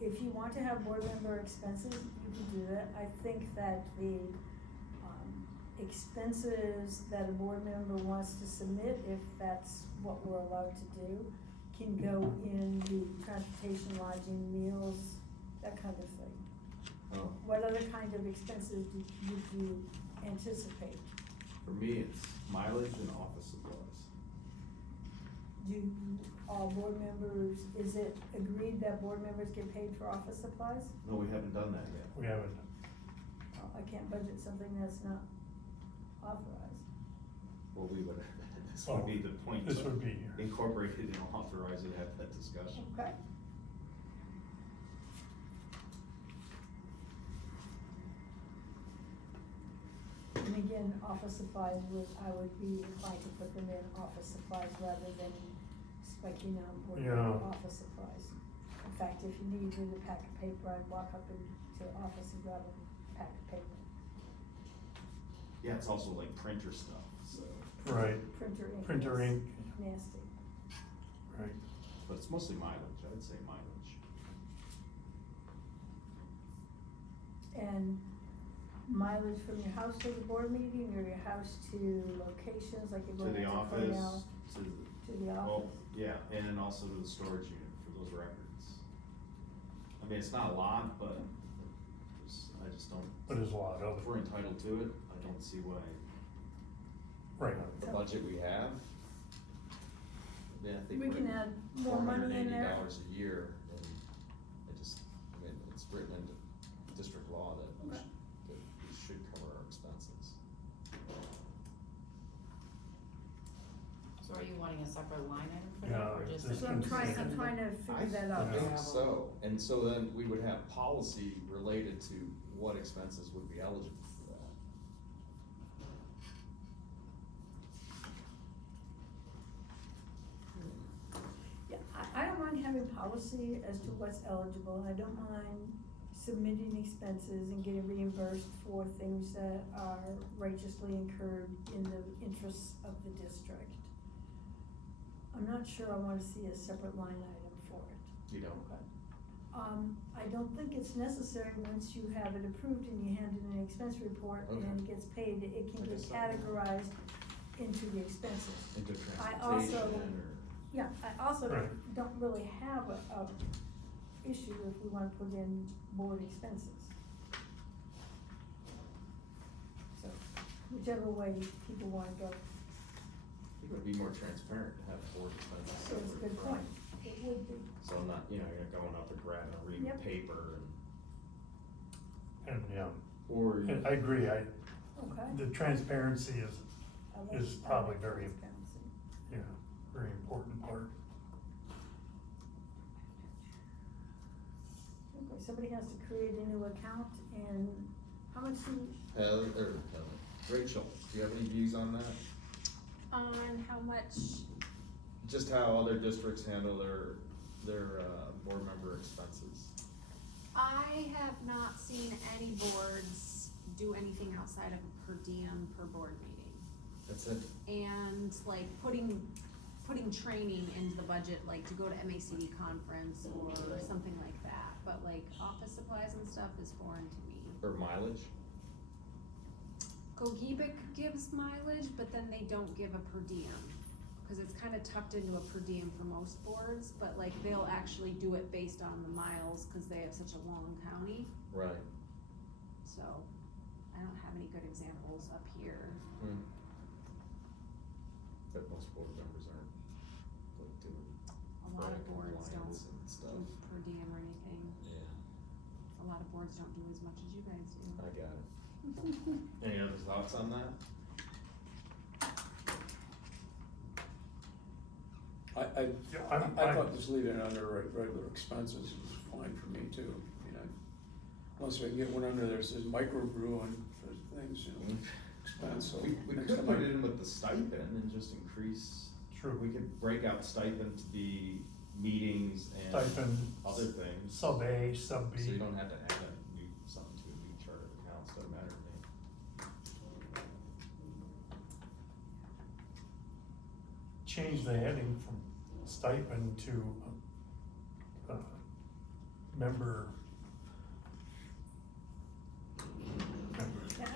if you want to have board member expenses, you can do that. I think that the, expenses that a board member wants to submit, if that's what we're allowed to do, can go in the transportation, lodging, meals, that kind of thing. Oh, What other kind of expenses would you anticipate? for me, it's mileage and office supplies. Do all board members, is it agreed that board members get paid for office supplies? No, we haven't done that yet. We haven't. Oh, I can't budget something that's not authorized. Well, we would, this would be the point This to would be here. incorporate it and authorize it, have that discussion. Okay. And again, in office supplies, I would be inclined to put them in office supplies rather than specking out board Yeah. office supplies. In fact, if you needed a pack of paper, I'd walk up into office and grab a pack of paper. Yeah, it's also like printer stuff, so, Right, Printer ink. printer ink, Nasty. right. but it's mostly mileage, I would say mileage. And mileage from your house to the board meeting, or your house to locations, like you're To going the out to Cornell, office, to, to the well, office? yeah, and then also to the storage unit for those records. I mean, it's not a lot, but I just don't, But there's a lot of if it. we're entitled to it, I don't see why. Right. The budget we have, yeah, I think We we're can add more money in there. $480 a year, and I mean, it's written into district law that we Okay. should cover our expenses. So are you wanting a separate line item for Yeah, that, or just? this So I'm trying to I figure that out. think so, and so then we would have policy related to what expenses would be eligible for that. Yeah, I don't mind having policy as to what's eligible, I don't mind submitting expenses and getting reimbursed for things that are righteously incurred in the interests of the district. I'm not sure I wanna see a separate line item for it. You don't, I don't think it's necessary once you have it approved and you hand in an expense report and Okay. it gets paid, it can I get guess so. categorized into the expenses. into I transportation also- or. Yeah, I also Right. don't really have a issue if we wanna put in board expenses. So, whichever way people wanna go, I think it would be more transparent to have board expenses. so it's a separate good from- point, it would be, So I'm not, you're going up and grabbing a ream Yep. of paper And, yeah, or. and I agree, okay? the transparency is, I like- is I probably like very- transparency. yeah, very important part. Okay, somebody has to create a new account, and how much do, Rachel, do you have any views on that? On how much, Just how other districts handle their board member expenses? I have not seen any boards do anything outside of a per diem per board meeting. That's it? And like putting training into the budget, like to go to MACD conference or something like that, but like office supplies and stuff is foreign to me. Or mileage? Gogebic gives mileage, but then they don't give a per diem, cause it's kinda tucked into a per diem for most boards, but like they'll actually do it based on the miles, cause they have such a long county, Right. so I don't have any good examples up here. But most board members aren't like doing A lot of credit boards don't compliance and do stuff. per diem or anything, Yeah, a lot of boards don't do as much as you guys do. I got it. Any other thoughts on that? Yeah, I'm- I thought just leaving it under regular expenses was fine for me too. I mean, unless we can get one under there that says microbrewing for things, you know, expense, so. We next could time put I- it in with the stipend and just increase, True. we could break out stipend to be meetings and Stipend, other things. sub A, sub So you B, don't have to add something to a new chart of accounts, doesn't matter to me. change the heading from stipend to, member. Yeah,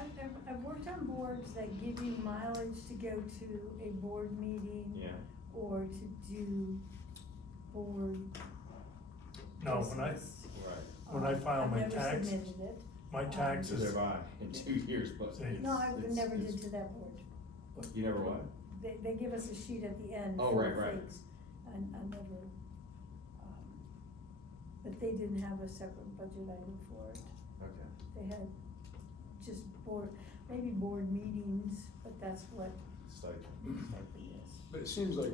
I've worked on boards that give you mileage to go to a board meeting Yeah, or to do board No, when I, business. right. when I file my I've never taxes, submitted it. my So taxes, they're by in 2 years, but. See. No, I it's- never it's- did to that board. You never what? They give us a sheet at the end. Oh, for right, right. things, and I never, but they didn't have a separate budget item for it. Okay. They had just board, maybe board meetings, but that's what Stipend. stipend is. But it seems like,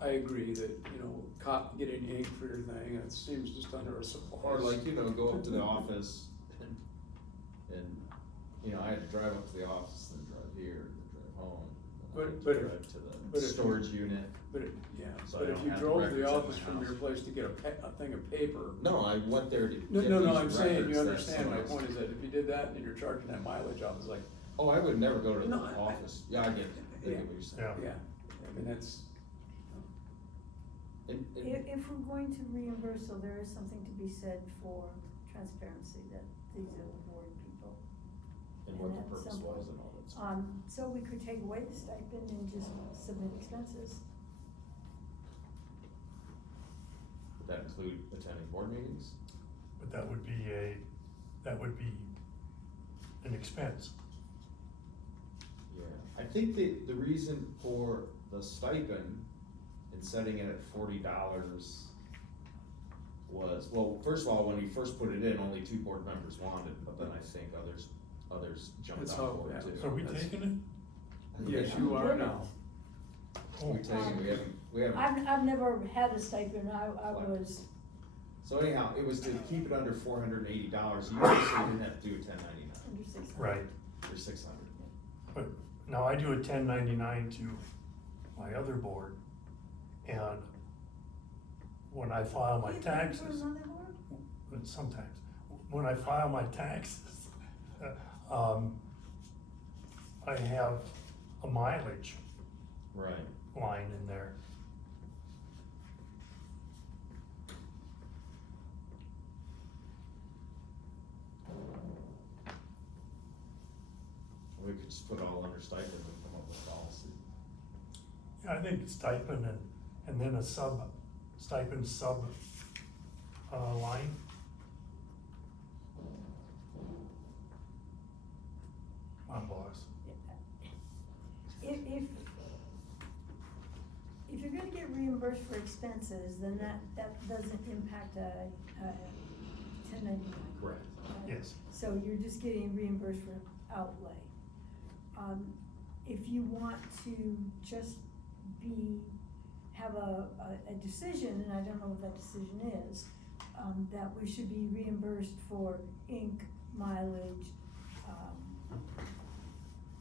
I agree that, you know, getting ink for your thing, it seems just under a supplies. Or like, go up to the office and, I had to drive up to the office and drive here, drive home, But- and but then if- drive to but the if you- storage unit. But, yeah, So I but if don't you have the drove records the at my office from your house. place to get a thing of paper. No, I went there to No, get no, these I'm saying, records you that understand, my someone point else- is that if you did that and you're charging that mileage off, it's like, Oh, I would never go to the No, I- office, yeah, I get it, I Yeah. get what you're saying. Yeah. yeah, I mean, that's, And- If we're going to reimburse, so there is something to be said for transparency, that these are the board people. And what the at purpose some point. was and all that stuff. So we could take away the stipend and just submit expenses. Would that include attending board meetings? But that would be an expense. Yeah, I think the reason for the stipend and setting it at $40 was, well, first of all, when he first put it in, only 2 board members wanted, but then I think others jumped That's on how- board yeah. too. So are we That's- taking it? I think yes, we you have. are now. Oh, We take it, we haven't. I've never had a stipend, I was, So anyhow, it was to keep it under $480, you obviously didn't have to do a 1099, under 600. right, or 600. but now I do a 1099 to my other board, and when I file my You pay for taxes, another board? but sometimes, when I file my taxes, I have a mileage Right. line in there. We could just put it all under stipend and come up with a policy. Yeah, I think stipend and then a stipend line. Come on, boss. If you're gonna get reimbursed for expenses, then that doesn't impact a 1099. Correct. Yes. So you're just getting reimbursed for outlay. If you want to just have a decision, and I don't know what that decision is, that we should be reimbursed for ink, mileage,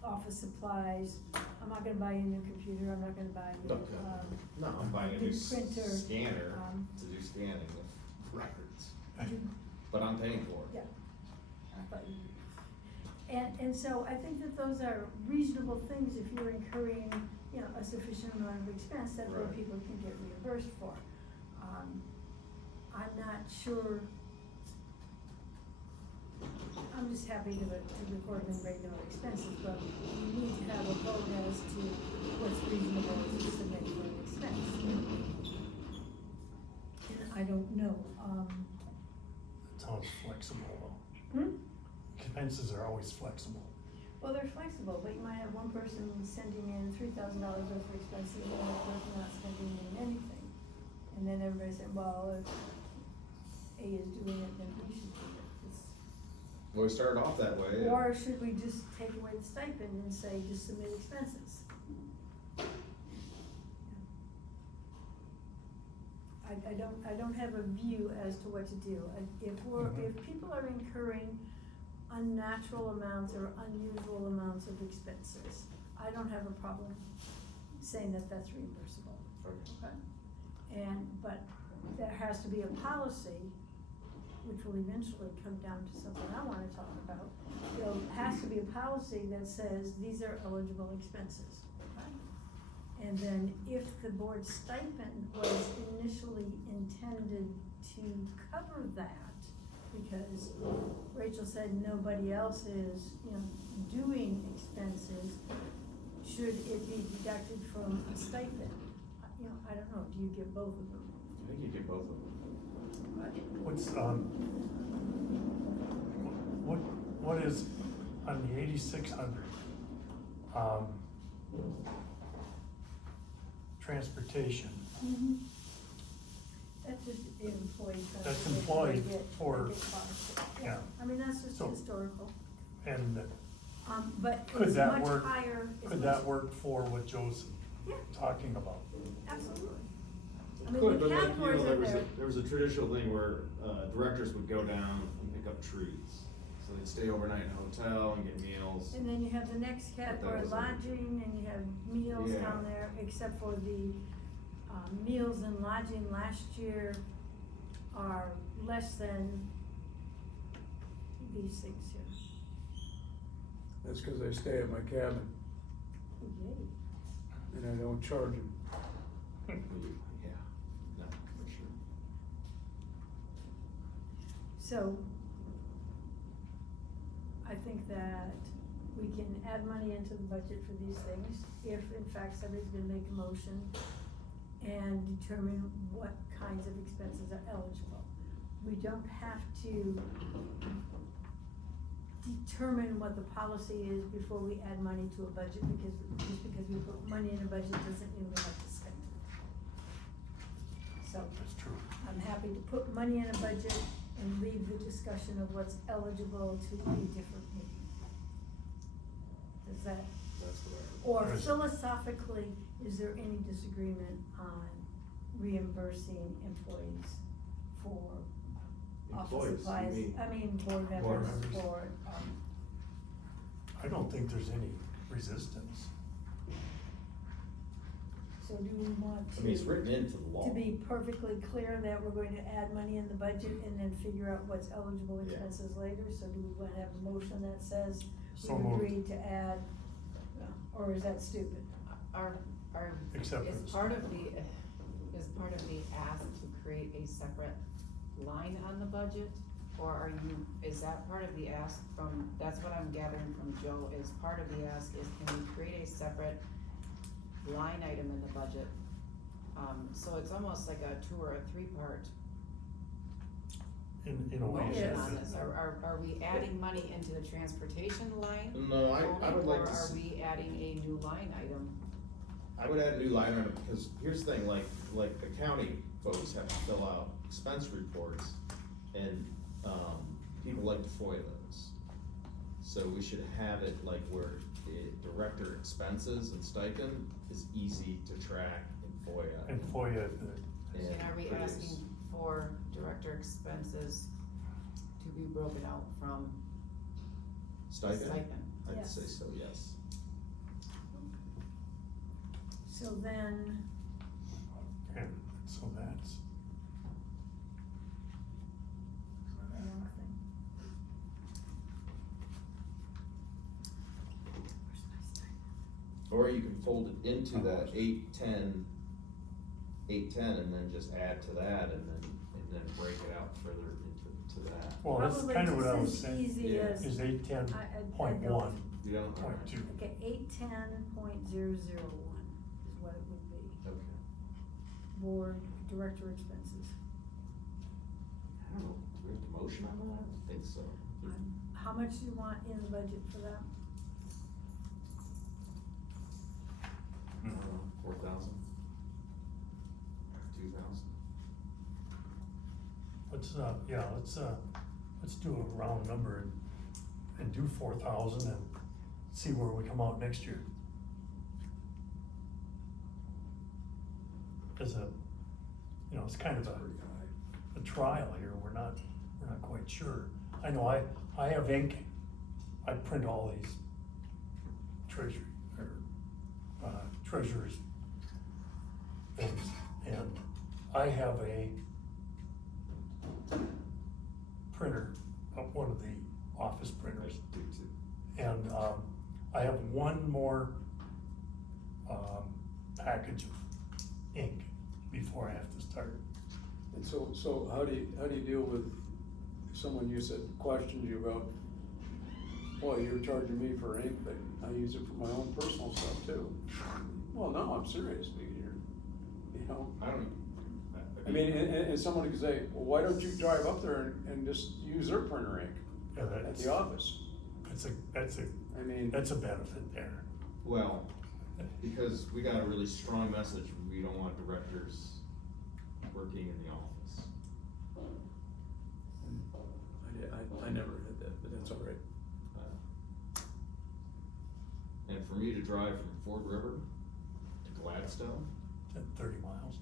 office supplies. I'm not gonna buy you a new computer, I'm not gonna buy you, Okay. No, I'm buying a new new printer, scanner um, to do scanning of records, you- but I'm paying for it. Yeah. But- And so I think that those are reasonable things if you're incurring, a sufficient amount of expense that other Right. people can get reimbursed for. I'm not sure, I'm just happy to record them in regular expenses, but you need to have a vote as to what's reasonable to submit for an expense. And I don't know, It sounds flexible though. Expenses are always flexible. Well, they're flexible, but you might have one person sending in $3,000 worth of expenses and another person not sending in anything. And then everybody said, well, if A is doing it, then B should do it. Well, we started off that way. and- Or should we just take away the stipend and say, just submit expenses? I don't have a view as to what to do. If people are incurring unnatural amounts or unusual amounts of expenses, I don't have a problem saying that that's reimbursable. Okay. But there has to be a policy, which will eventually come down to something I wanna talk about. There has to be a policy that says these are eligible expenses. And then if the board stipend was initially intended to cover that, because Rachel said nobody else is, doing expenses, should it be deducted from a stipend? I don't know, do you give both of them? I think you get both of them. What's, what is on the 8,600? Transportation, That's just employee. That's benefit, employee they get costs. yeah. I mean, that's just So- historical, and but could it's that much work, higher. it's could much- that work for what Joe's Yeah, talking about? absolutely. It I mean, could, the but like, categories are there. there was a traditional thing where, directors would go down and pick up trees. So they'd stay overnight in a hotel and get meals. And then you have the next But that category, was a- lodging, and you have meals Yeah. down there, except for the, meals and lodging last year are less than these things here. That's cause I stay at my cabin Yay. and I don't charge them. Yeah, no, for sure. So, I think that we can add money into the budget for these things, if in fact somebody's gonna make a motion and determine what kinds of expenses are eligible. We don't have to determine what the policy is before we add money to a budget, because just because we put money in a budget doesn't mean we have to spend it. So, That's true. I'm happy to put money in a budget and leave the discussion of what's eligible to a different meeting. Does that, That's what or There is- philosophically, is there any disagreement on reimbursing employees for office Employees, you supplies? mean? I mean, board Board members members. for, I don't think there's any resistance. so do we want to? I mean, it's written into the law. To be perfectly clear that we're going to add money in the budget and then figure out what's eligible Yeah. expenses later, so do we wanna have a motion that says So we moved. agreed to add, or is that stupid? Are, Except for is the- part of the ask to create a separate line on the budget? Or are you, is that part of the ask from, that's what I'm gathering from Joe, is part of the ask is can we create a separate line item in the budget? So it's almost like a 2 or a 3-part In a way. motion Yes. on this. Are we adding money into the transportation line? No, I would like to Or are see. we adding a new line item? I would add a new line item, because here's the thing, like the county folks have to fill out expense reports, and, people like to FOIA those. So we should have it like where the director expenses and stipend is easy to track in FOIA. And FOIA, And are we produce. asking for director expenses to be broken out from Stipend? stipend? I'd Yes. say so, yes. So then, and so that's, the wrong thing. Where's my stipend? Or you can fold it into that 810, and then just add to that, and then break it out further into that. well, that's Probably kind of just what I was as saying, easy Yeah. as, is 810.1, You don't? point two. okay, 810.001 is what it would be, Okay. board director expenses. I don't know, do we have to motion on that? I don't think so. How much do you want in the budget for that? I don't know, 4,000? 2,000? let's do a round number and do 4,000 and see where we come out next year. As it's kind of a trial here, we're not quite sure. I know I have ink, I print all these treasurer's things, and I have a printer, one of the office printers, Do too. and, I have one more, package of ink before I have to start. And so how do you deal with someone you said questioned you about, boy, you're charging me for ink, but I use it for my own personal stuff too. Well, no, I'm serious, I don't. I mean, and someone could say, well, why don't you drive up there and just use their printer ink Yeah, at that's, the office? I mean, that's a benefit there. Well, because we got a really strong message, we don't want directors working in the office. I never had that, but that's all right. And for me to drive from Ford River to Gladstone, At 30 miles.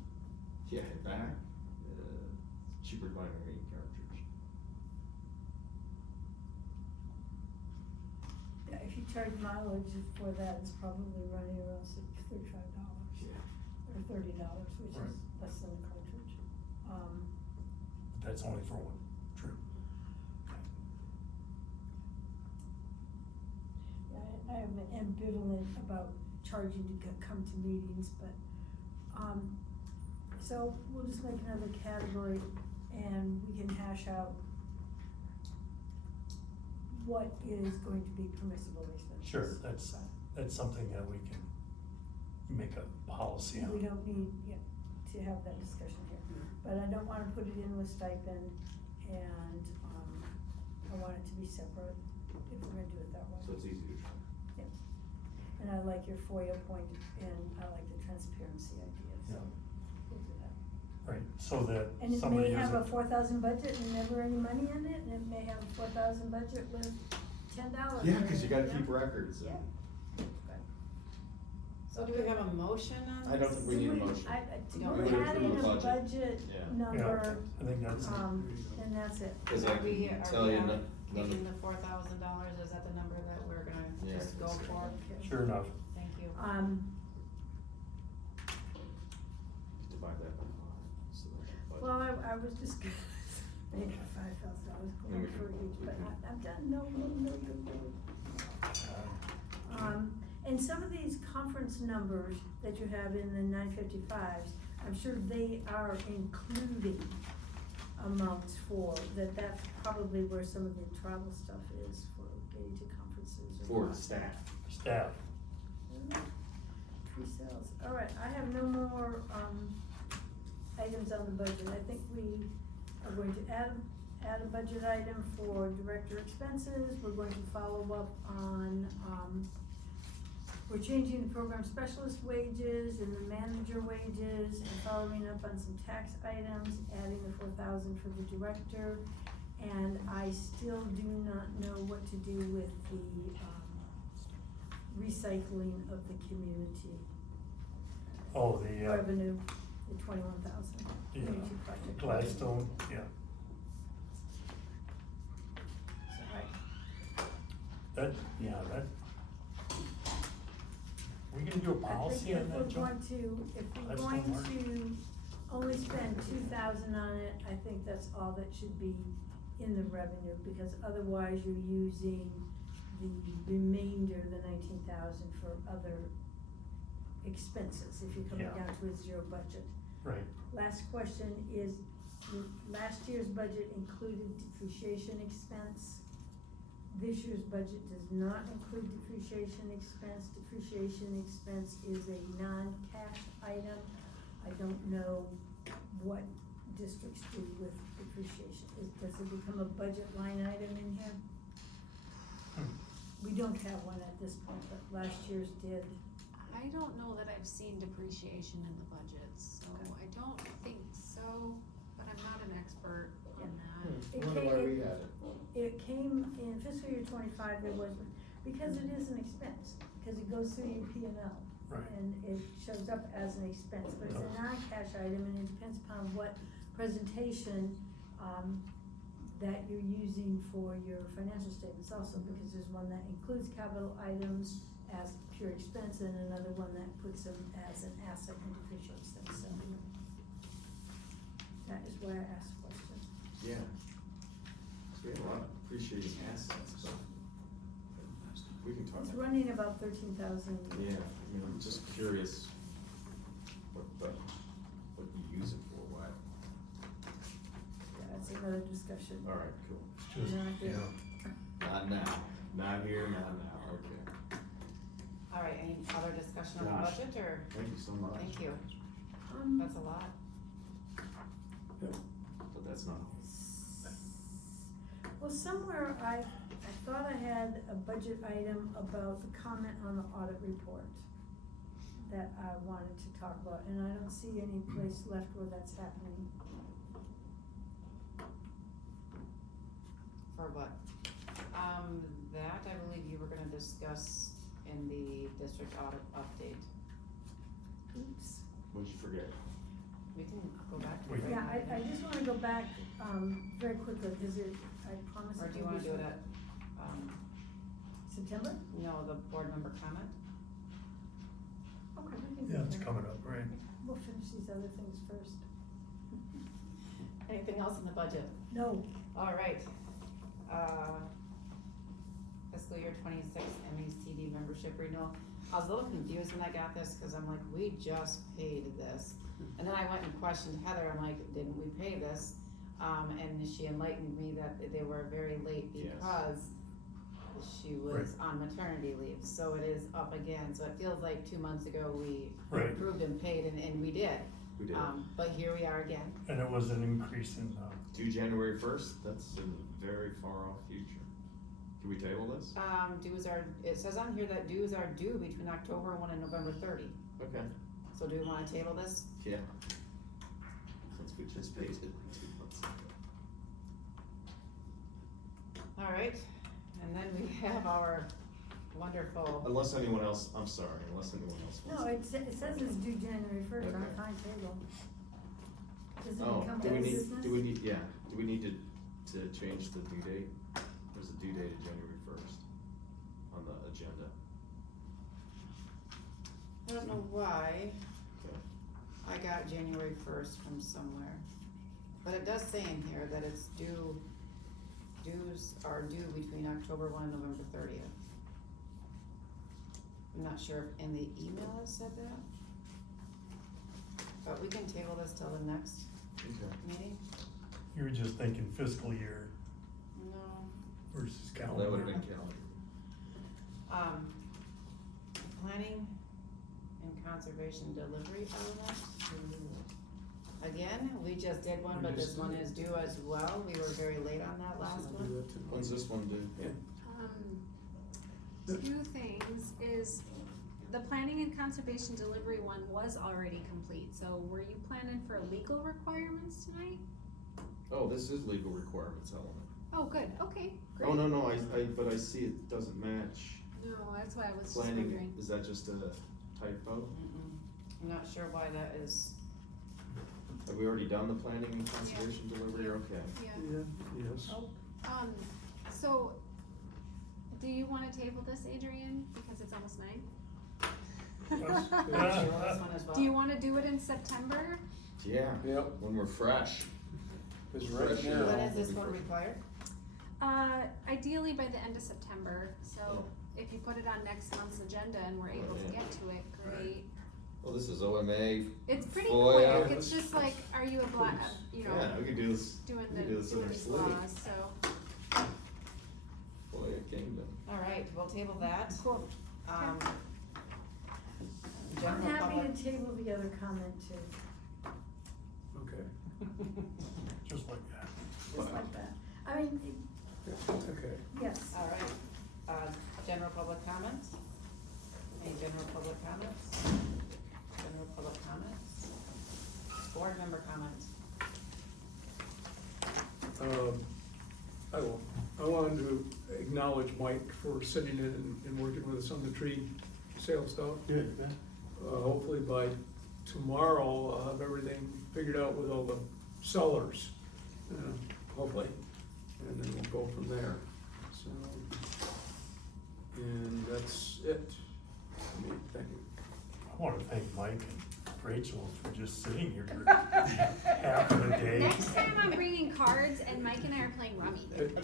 yeah, and back, cheaper than buying an ink cartridge. if you charge mileage for that, it's probably running around $35 or $30, which is Right. less than a cartridge. But that's only for one trip. I am ambivalent about charging to come to meetings, but, so we'll just make another category and we can hash out what is going to be permissible expenses. Sure, that's something that we can make a policy on. We don't need, to have that discussion here, but I don't wanna put it in with stipend and, I want it to be separate if we're gonna do it that way. So it's easy to track. And I like your FOIA point, and I like the transparency idea, so Yeah. we'll do that. Right, so that And it somebody may has have a 4,000 budget and never any money in it, and it may have a 4,000 budget with $10. Yeah, cause you gotta Yeah. keep records. Yeah. So do we have a motion on this? I don't think we need a motion. No, We're we would adding approve a a budget. budget Yeah. number, I think that's it. and that's it. Cause I Are we, can are tell we you, out none taking of, the $4,000, is that the number that we're gonna Yeah, just go that's it. for? Sure enough. Thank you. divide that by 5, so that's Well, budget. I was just gonna make it $5,000 Then going we can- for each, we but can- I'm done, no. And some of these conference numbers that you have in the 955s, I'm sure they are including amounts for, that's probably where some of the travel stuff is for getting to conferences or For not. staff. Staff, Pre-sales, alright, I have no more, items on the budget, I think we are going to add a budget item for director expenses, we're going to follow up on, we're changing the program specialist wages and the manager wages, and following up on some tax items, adding the 4,000 for the director, and I still do not know what to do with the, recycling of the community oh, the, revenue, the 21,000, community project. Gladstone, yeah, that, we gonna do a policy on that, Joe? I think if we're That's going homework. to only spend 2,000 on it, I think that's all that should be in the revenue, because otherwise you're using the remainder, the 19,000 for other expenses, if you're coming Yeah. down to a zero budget. Right, Last question is, last year's budget included depreciation expense. This year's budget does not include depreciation expense. Depreciation expense is a non-cash item. I don't know what districts do with depreciation. Does it become a budget line item in here? We don't have one at this point, but last year's did. I don't know that I've seen depreciation in the budget, so I don't think so, but I'm not an expert in that. It Wonder came- why we had it. It came in fiscal year 25, there was, because it is an expense, because it goes through your P and L. Right. And it shows up as an expense, but it's a non-cash item, and it depends upon what presentation, that you're using for your financial statements also, because there's one that includes capital items as pure expense, and another one that puts them as an asset and depreciates them, so. That is why I asked the question. Yeah. So we have a lot of appreciating assets, but we can talk. It's running about 13,000. Yeah, I mean, I'm just curious what you use it for, why? Yeah, that's another discussion. Alright, cool. just, Not yeah, here. Not now, not here, not now, okay. All right, any other discussion on the Gosh. budget, or, Thank you so much. thank you, Um, that's a lot. But that's not all. Well, somewhere I thought I had a budget item about the comment on the audit report that I wanted to talk about, and I don't see any place left where that's happening. For what? That I believe you were gonna discuss in the district audit update. Oops. What'd you forget? We can go back to We- it. Yeah, I just wanna go back, very quickly, cause I promised. Or do you wanna do it at, September? No, the board member comment. Okay, we can do Yeah, it's that. coming up, right? We'll finish these other things first. Anything else in the budget? No, All right. Fiscal year 26 MECD membership renewal. I was a little confused when I got this, cause I'm like, we just paid this. And then I went and questioned Heather, I'm like, didn't we pay this? And she enlightened me that they were very late Yes. because she was on maternity leave, so it is up again. So it feels like 2 months ago we Right. approved and paid, and we did. We did. But here we are again. And it was an increase in, Due January first, that's in the very far off future. Can we table this? Dues are, it says on here that dues are due between October 1 and November 30. Okay. So do we wanna table this? Yeah. Since we just paid it 2 months ago. Alright, and then we have our wonderful, Unless anyone else, I'm sorry, unless anyone else wants. no, it says it's due January first, I'm Okay. fine table. Does it Oh, become do we old need, business? do we need, yeah, do we need to change the due date? There's a due date of January first on the agenda. I don't know why Okay. I got January 1st from somewhere. But it does say in here that it's due, dues are due between October 1 and November 30th. I'm not sure if in the email it said that. But we can table this till the next Okay. meeting? you were just thinking fiscal year No. versus That calendar. would've been calendar. Planning and conservation delivery element. Again, we just did one, but this one is due as well. We were very late on that last one. When's this one due? Two things is, the planning and conservation delivery one was already complete, so were you planning for legal requirements tonight? Oh, this is legal requirements element. Oh, good, okay, great. Oh, no, but I see it doesn't match. No, that's why I was just Planning, wondering. is that just a typo? I'm not sure why that is. Have we already done the planning and conservation delivery? Okay. Yeah, Yeah, yes. so, do you wanna table this, Adrian, because it's almost 9? Yes. This one as well. Do you wanna do it in September? Yeah, Yep, when we're fresh. cause right Fresh now. When is this one required? Ideally by the end of September, so if you put it on next month's agenda and we're able to Yeah. get to it, great. Well, this is OMA. It's pretty FOIA. quick, it's just like, are you a black, you know, Yeah, we can do this, doing we can do this in doing our these sleep. laws, so. FOIA Kingdom. Alright, we'll table that. Cool. Um. I'm General happy public. to table the other comment too, Okay, Just like that. just like that. I mean, okay. yes, Alright, general public comments? Any general public comments? General public comments? Board member comments? I wanted to acknowledge Mike for sitting in and working with us on the tree sale stuff. Good, man. Hopefully by tomorrow, I'll have everything figured out with all the sellers, hopefully, and then we'll go from there, so. And that's it. I mean, thank you. I wanna thank Mike and Rachel for just sitting here for half of the day. Next time I'm bringing cards and Mike and I are playing rummy.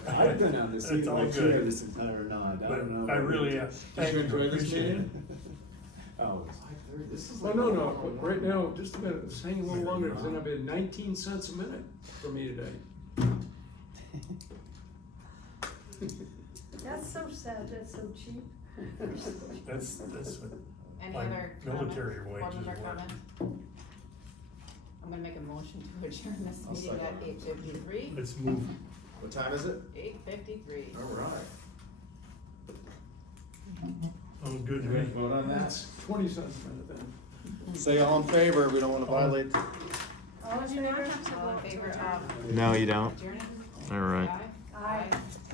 I've been on this, It's even all my chair good. this entire night, I But don't know. I really, thank you you, enjoy this appreciate it. meeting? Oh, This is Well, no, right now, just a minute, it's hanging a little longer, it's gonna be 19 cents a minute for me today. that's so sad, that's so cheap. That's what Any my other comment? military Board wages member were. comment? I'm gonna make a motion to adjourn this I'll meeting at second. 8:53. Let's move. What time is it? 8:53. Alright. Oh, good, Do we man. vote on that? That's 20 cents a minute then. Say all in favor, we don't wanna violate. All in favor? All in favor of No, you don't. adjourning? Alright. Aye. Aye.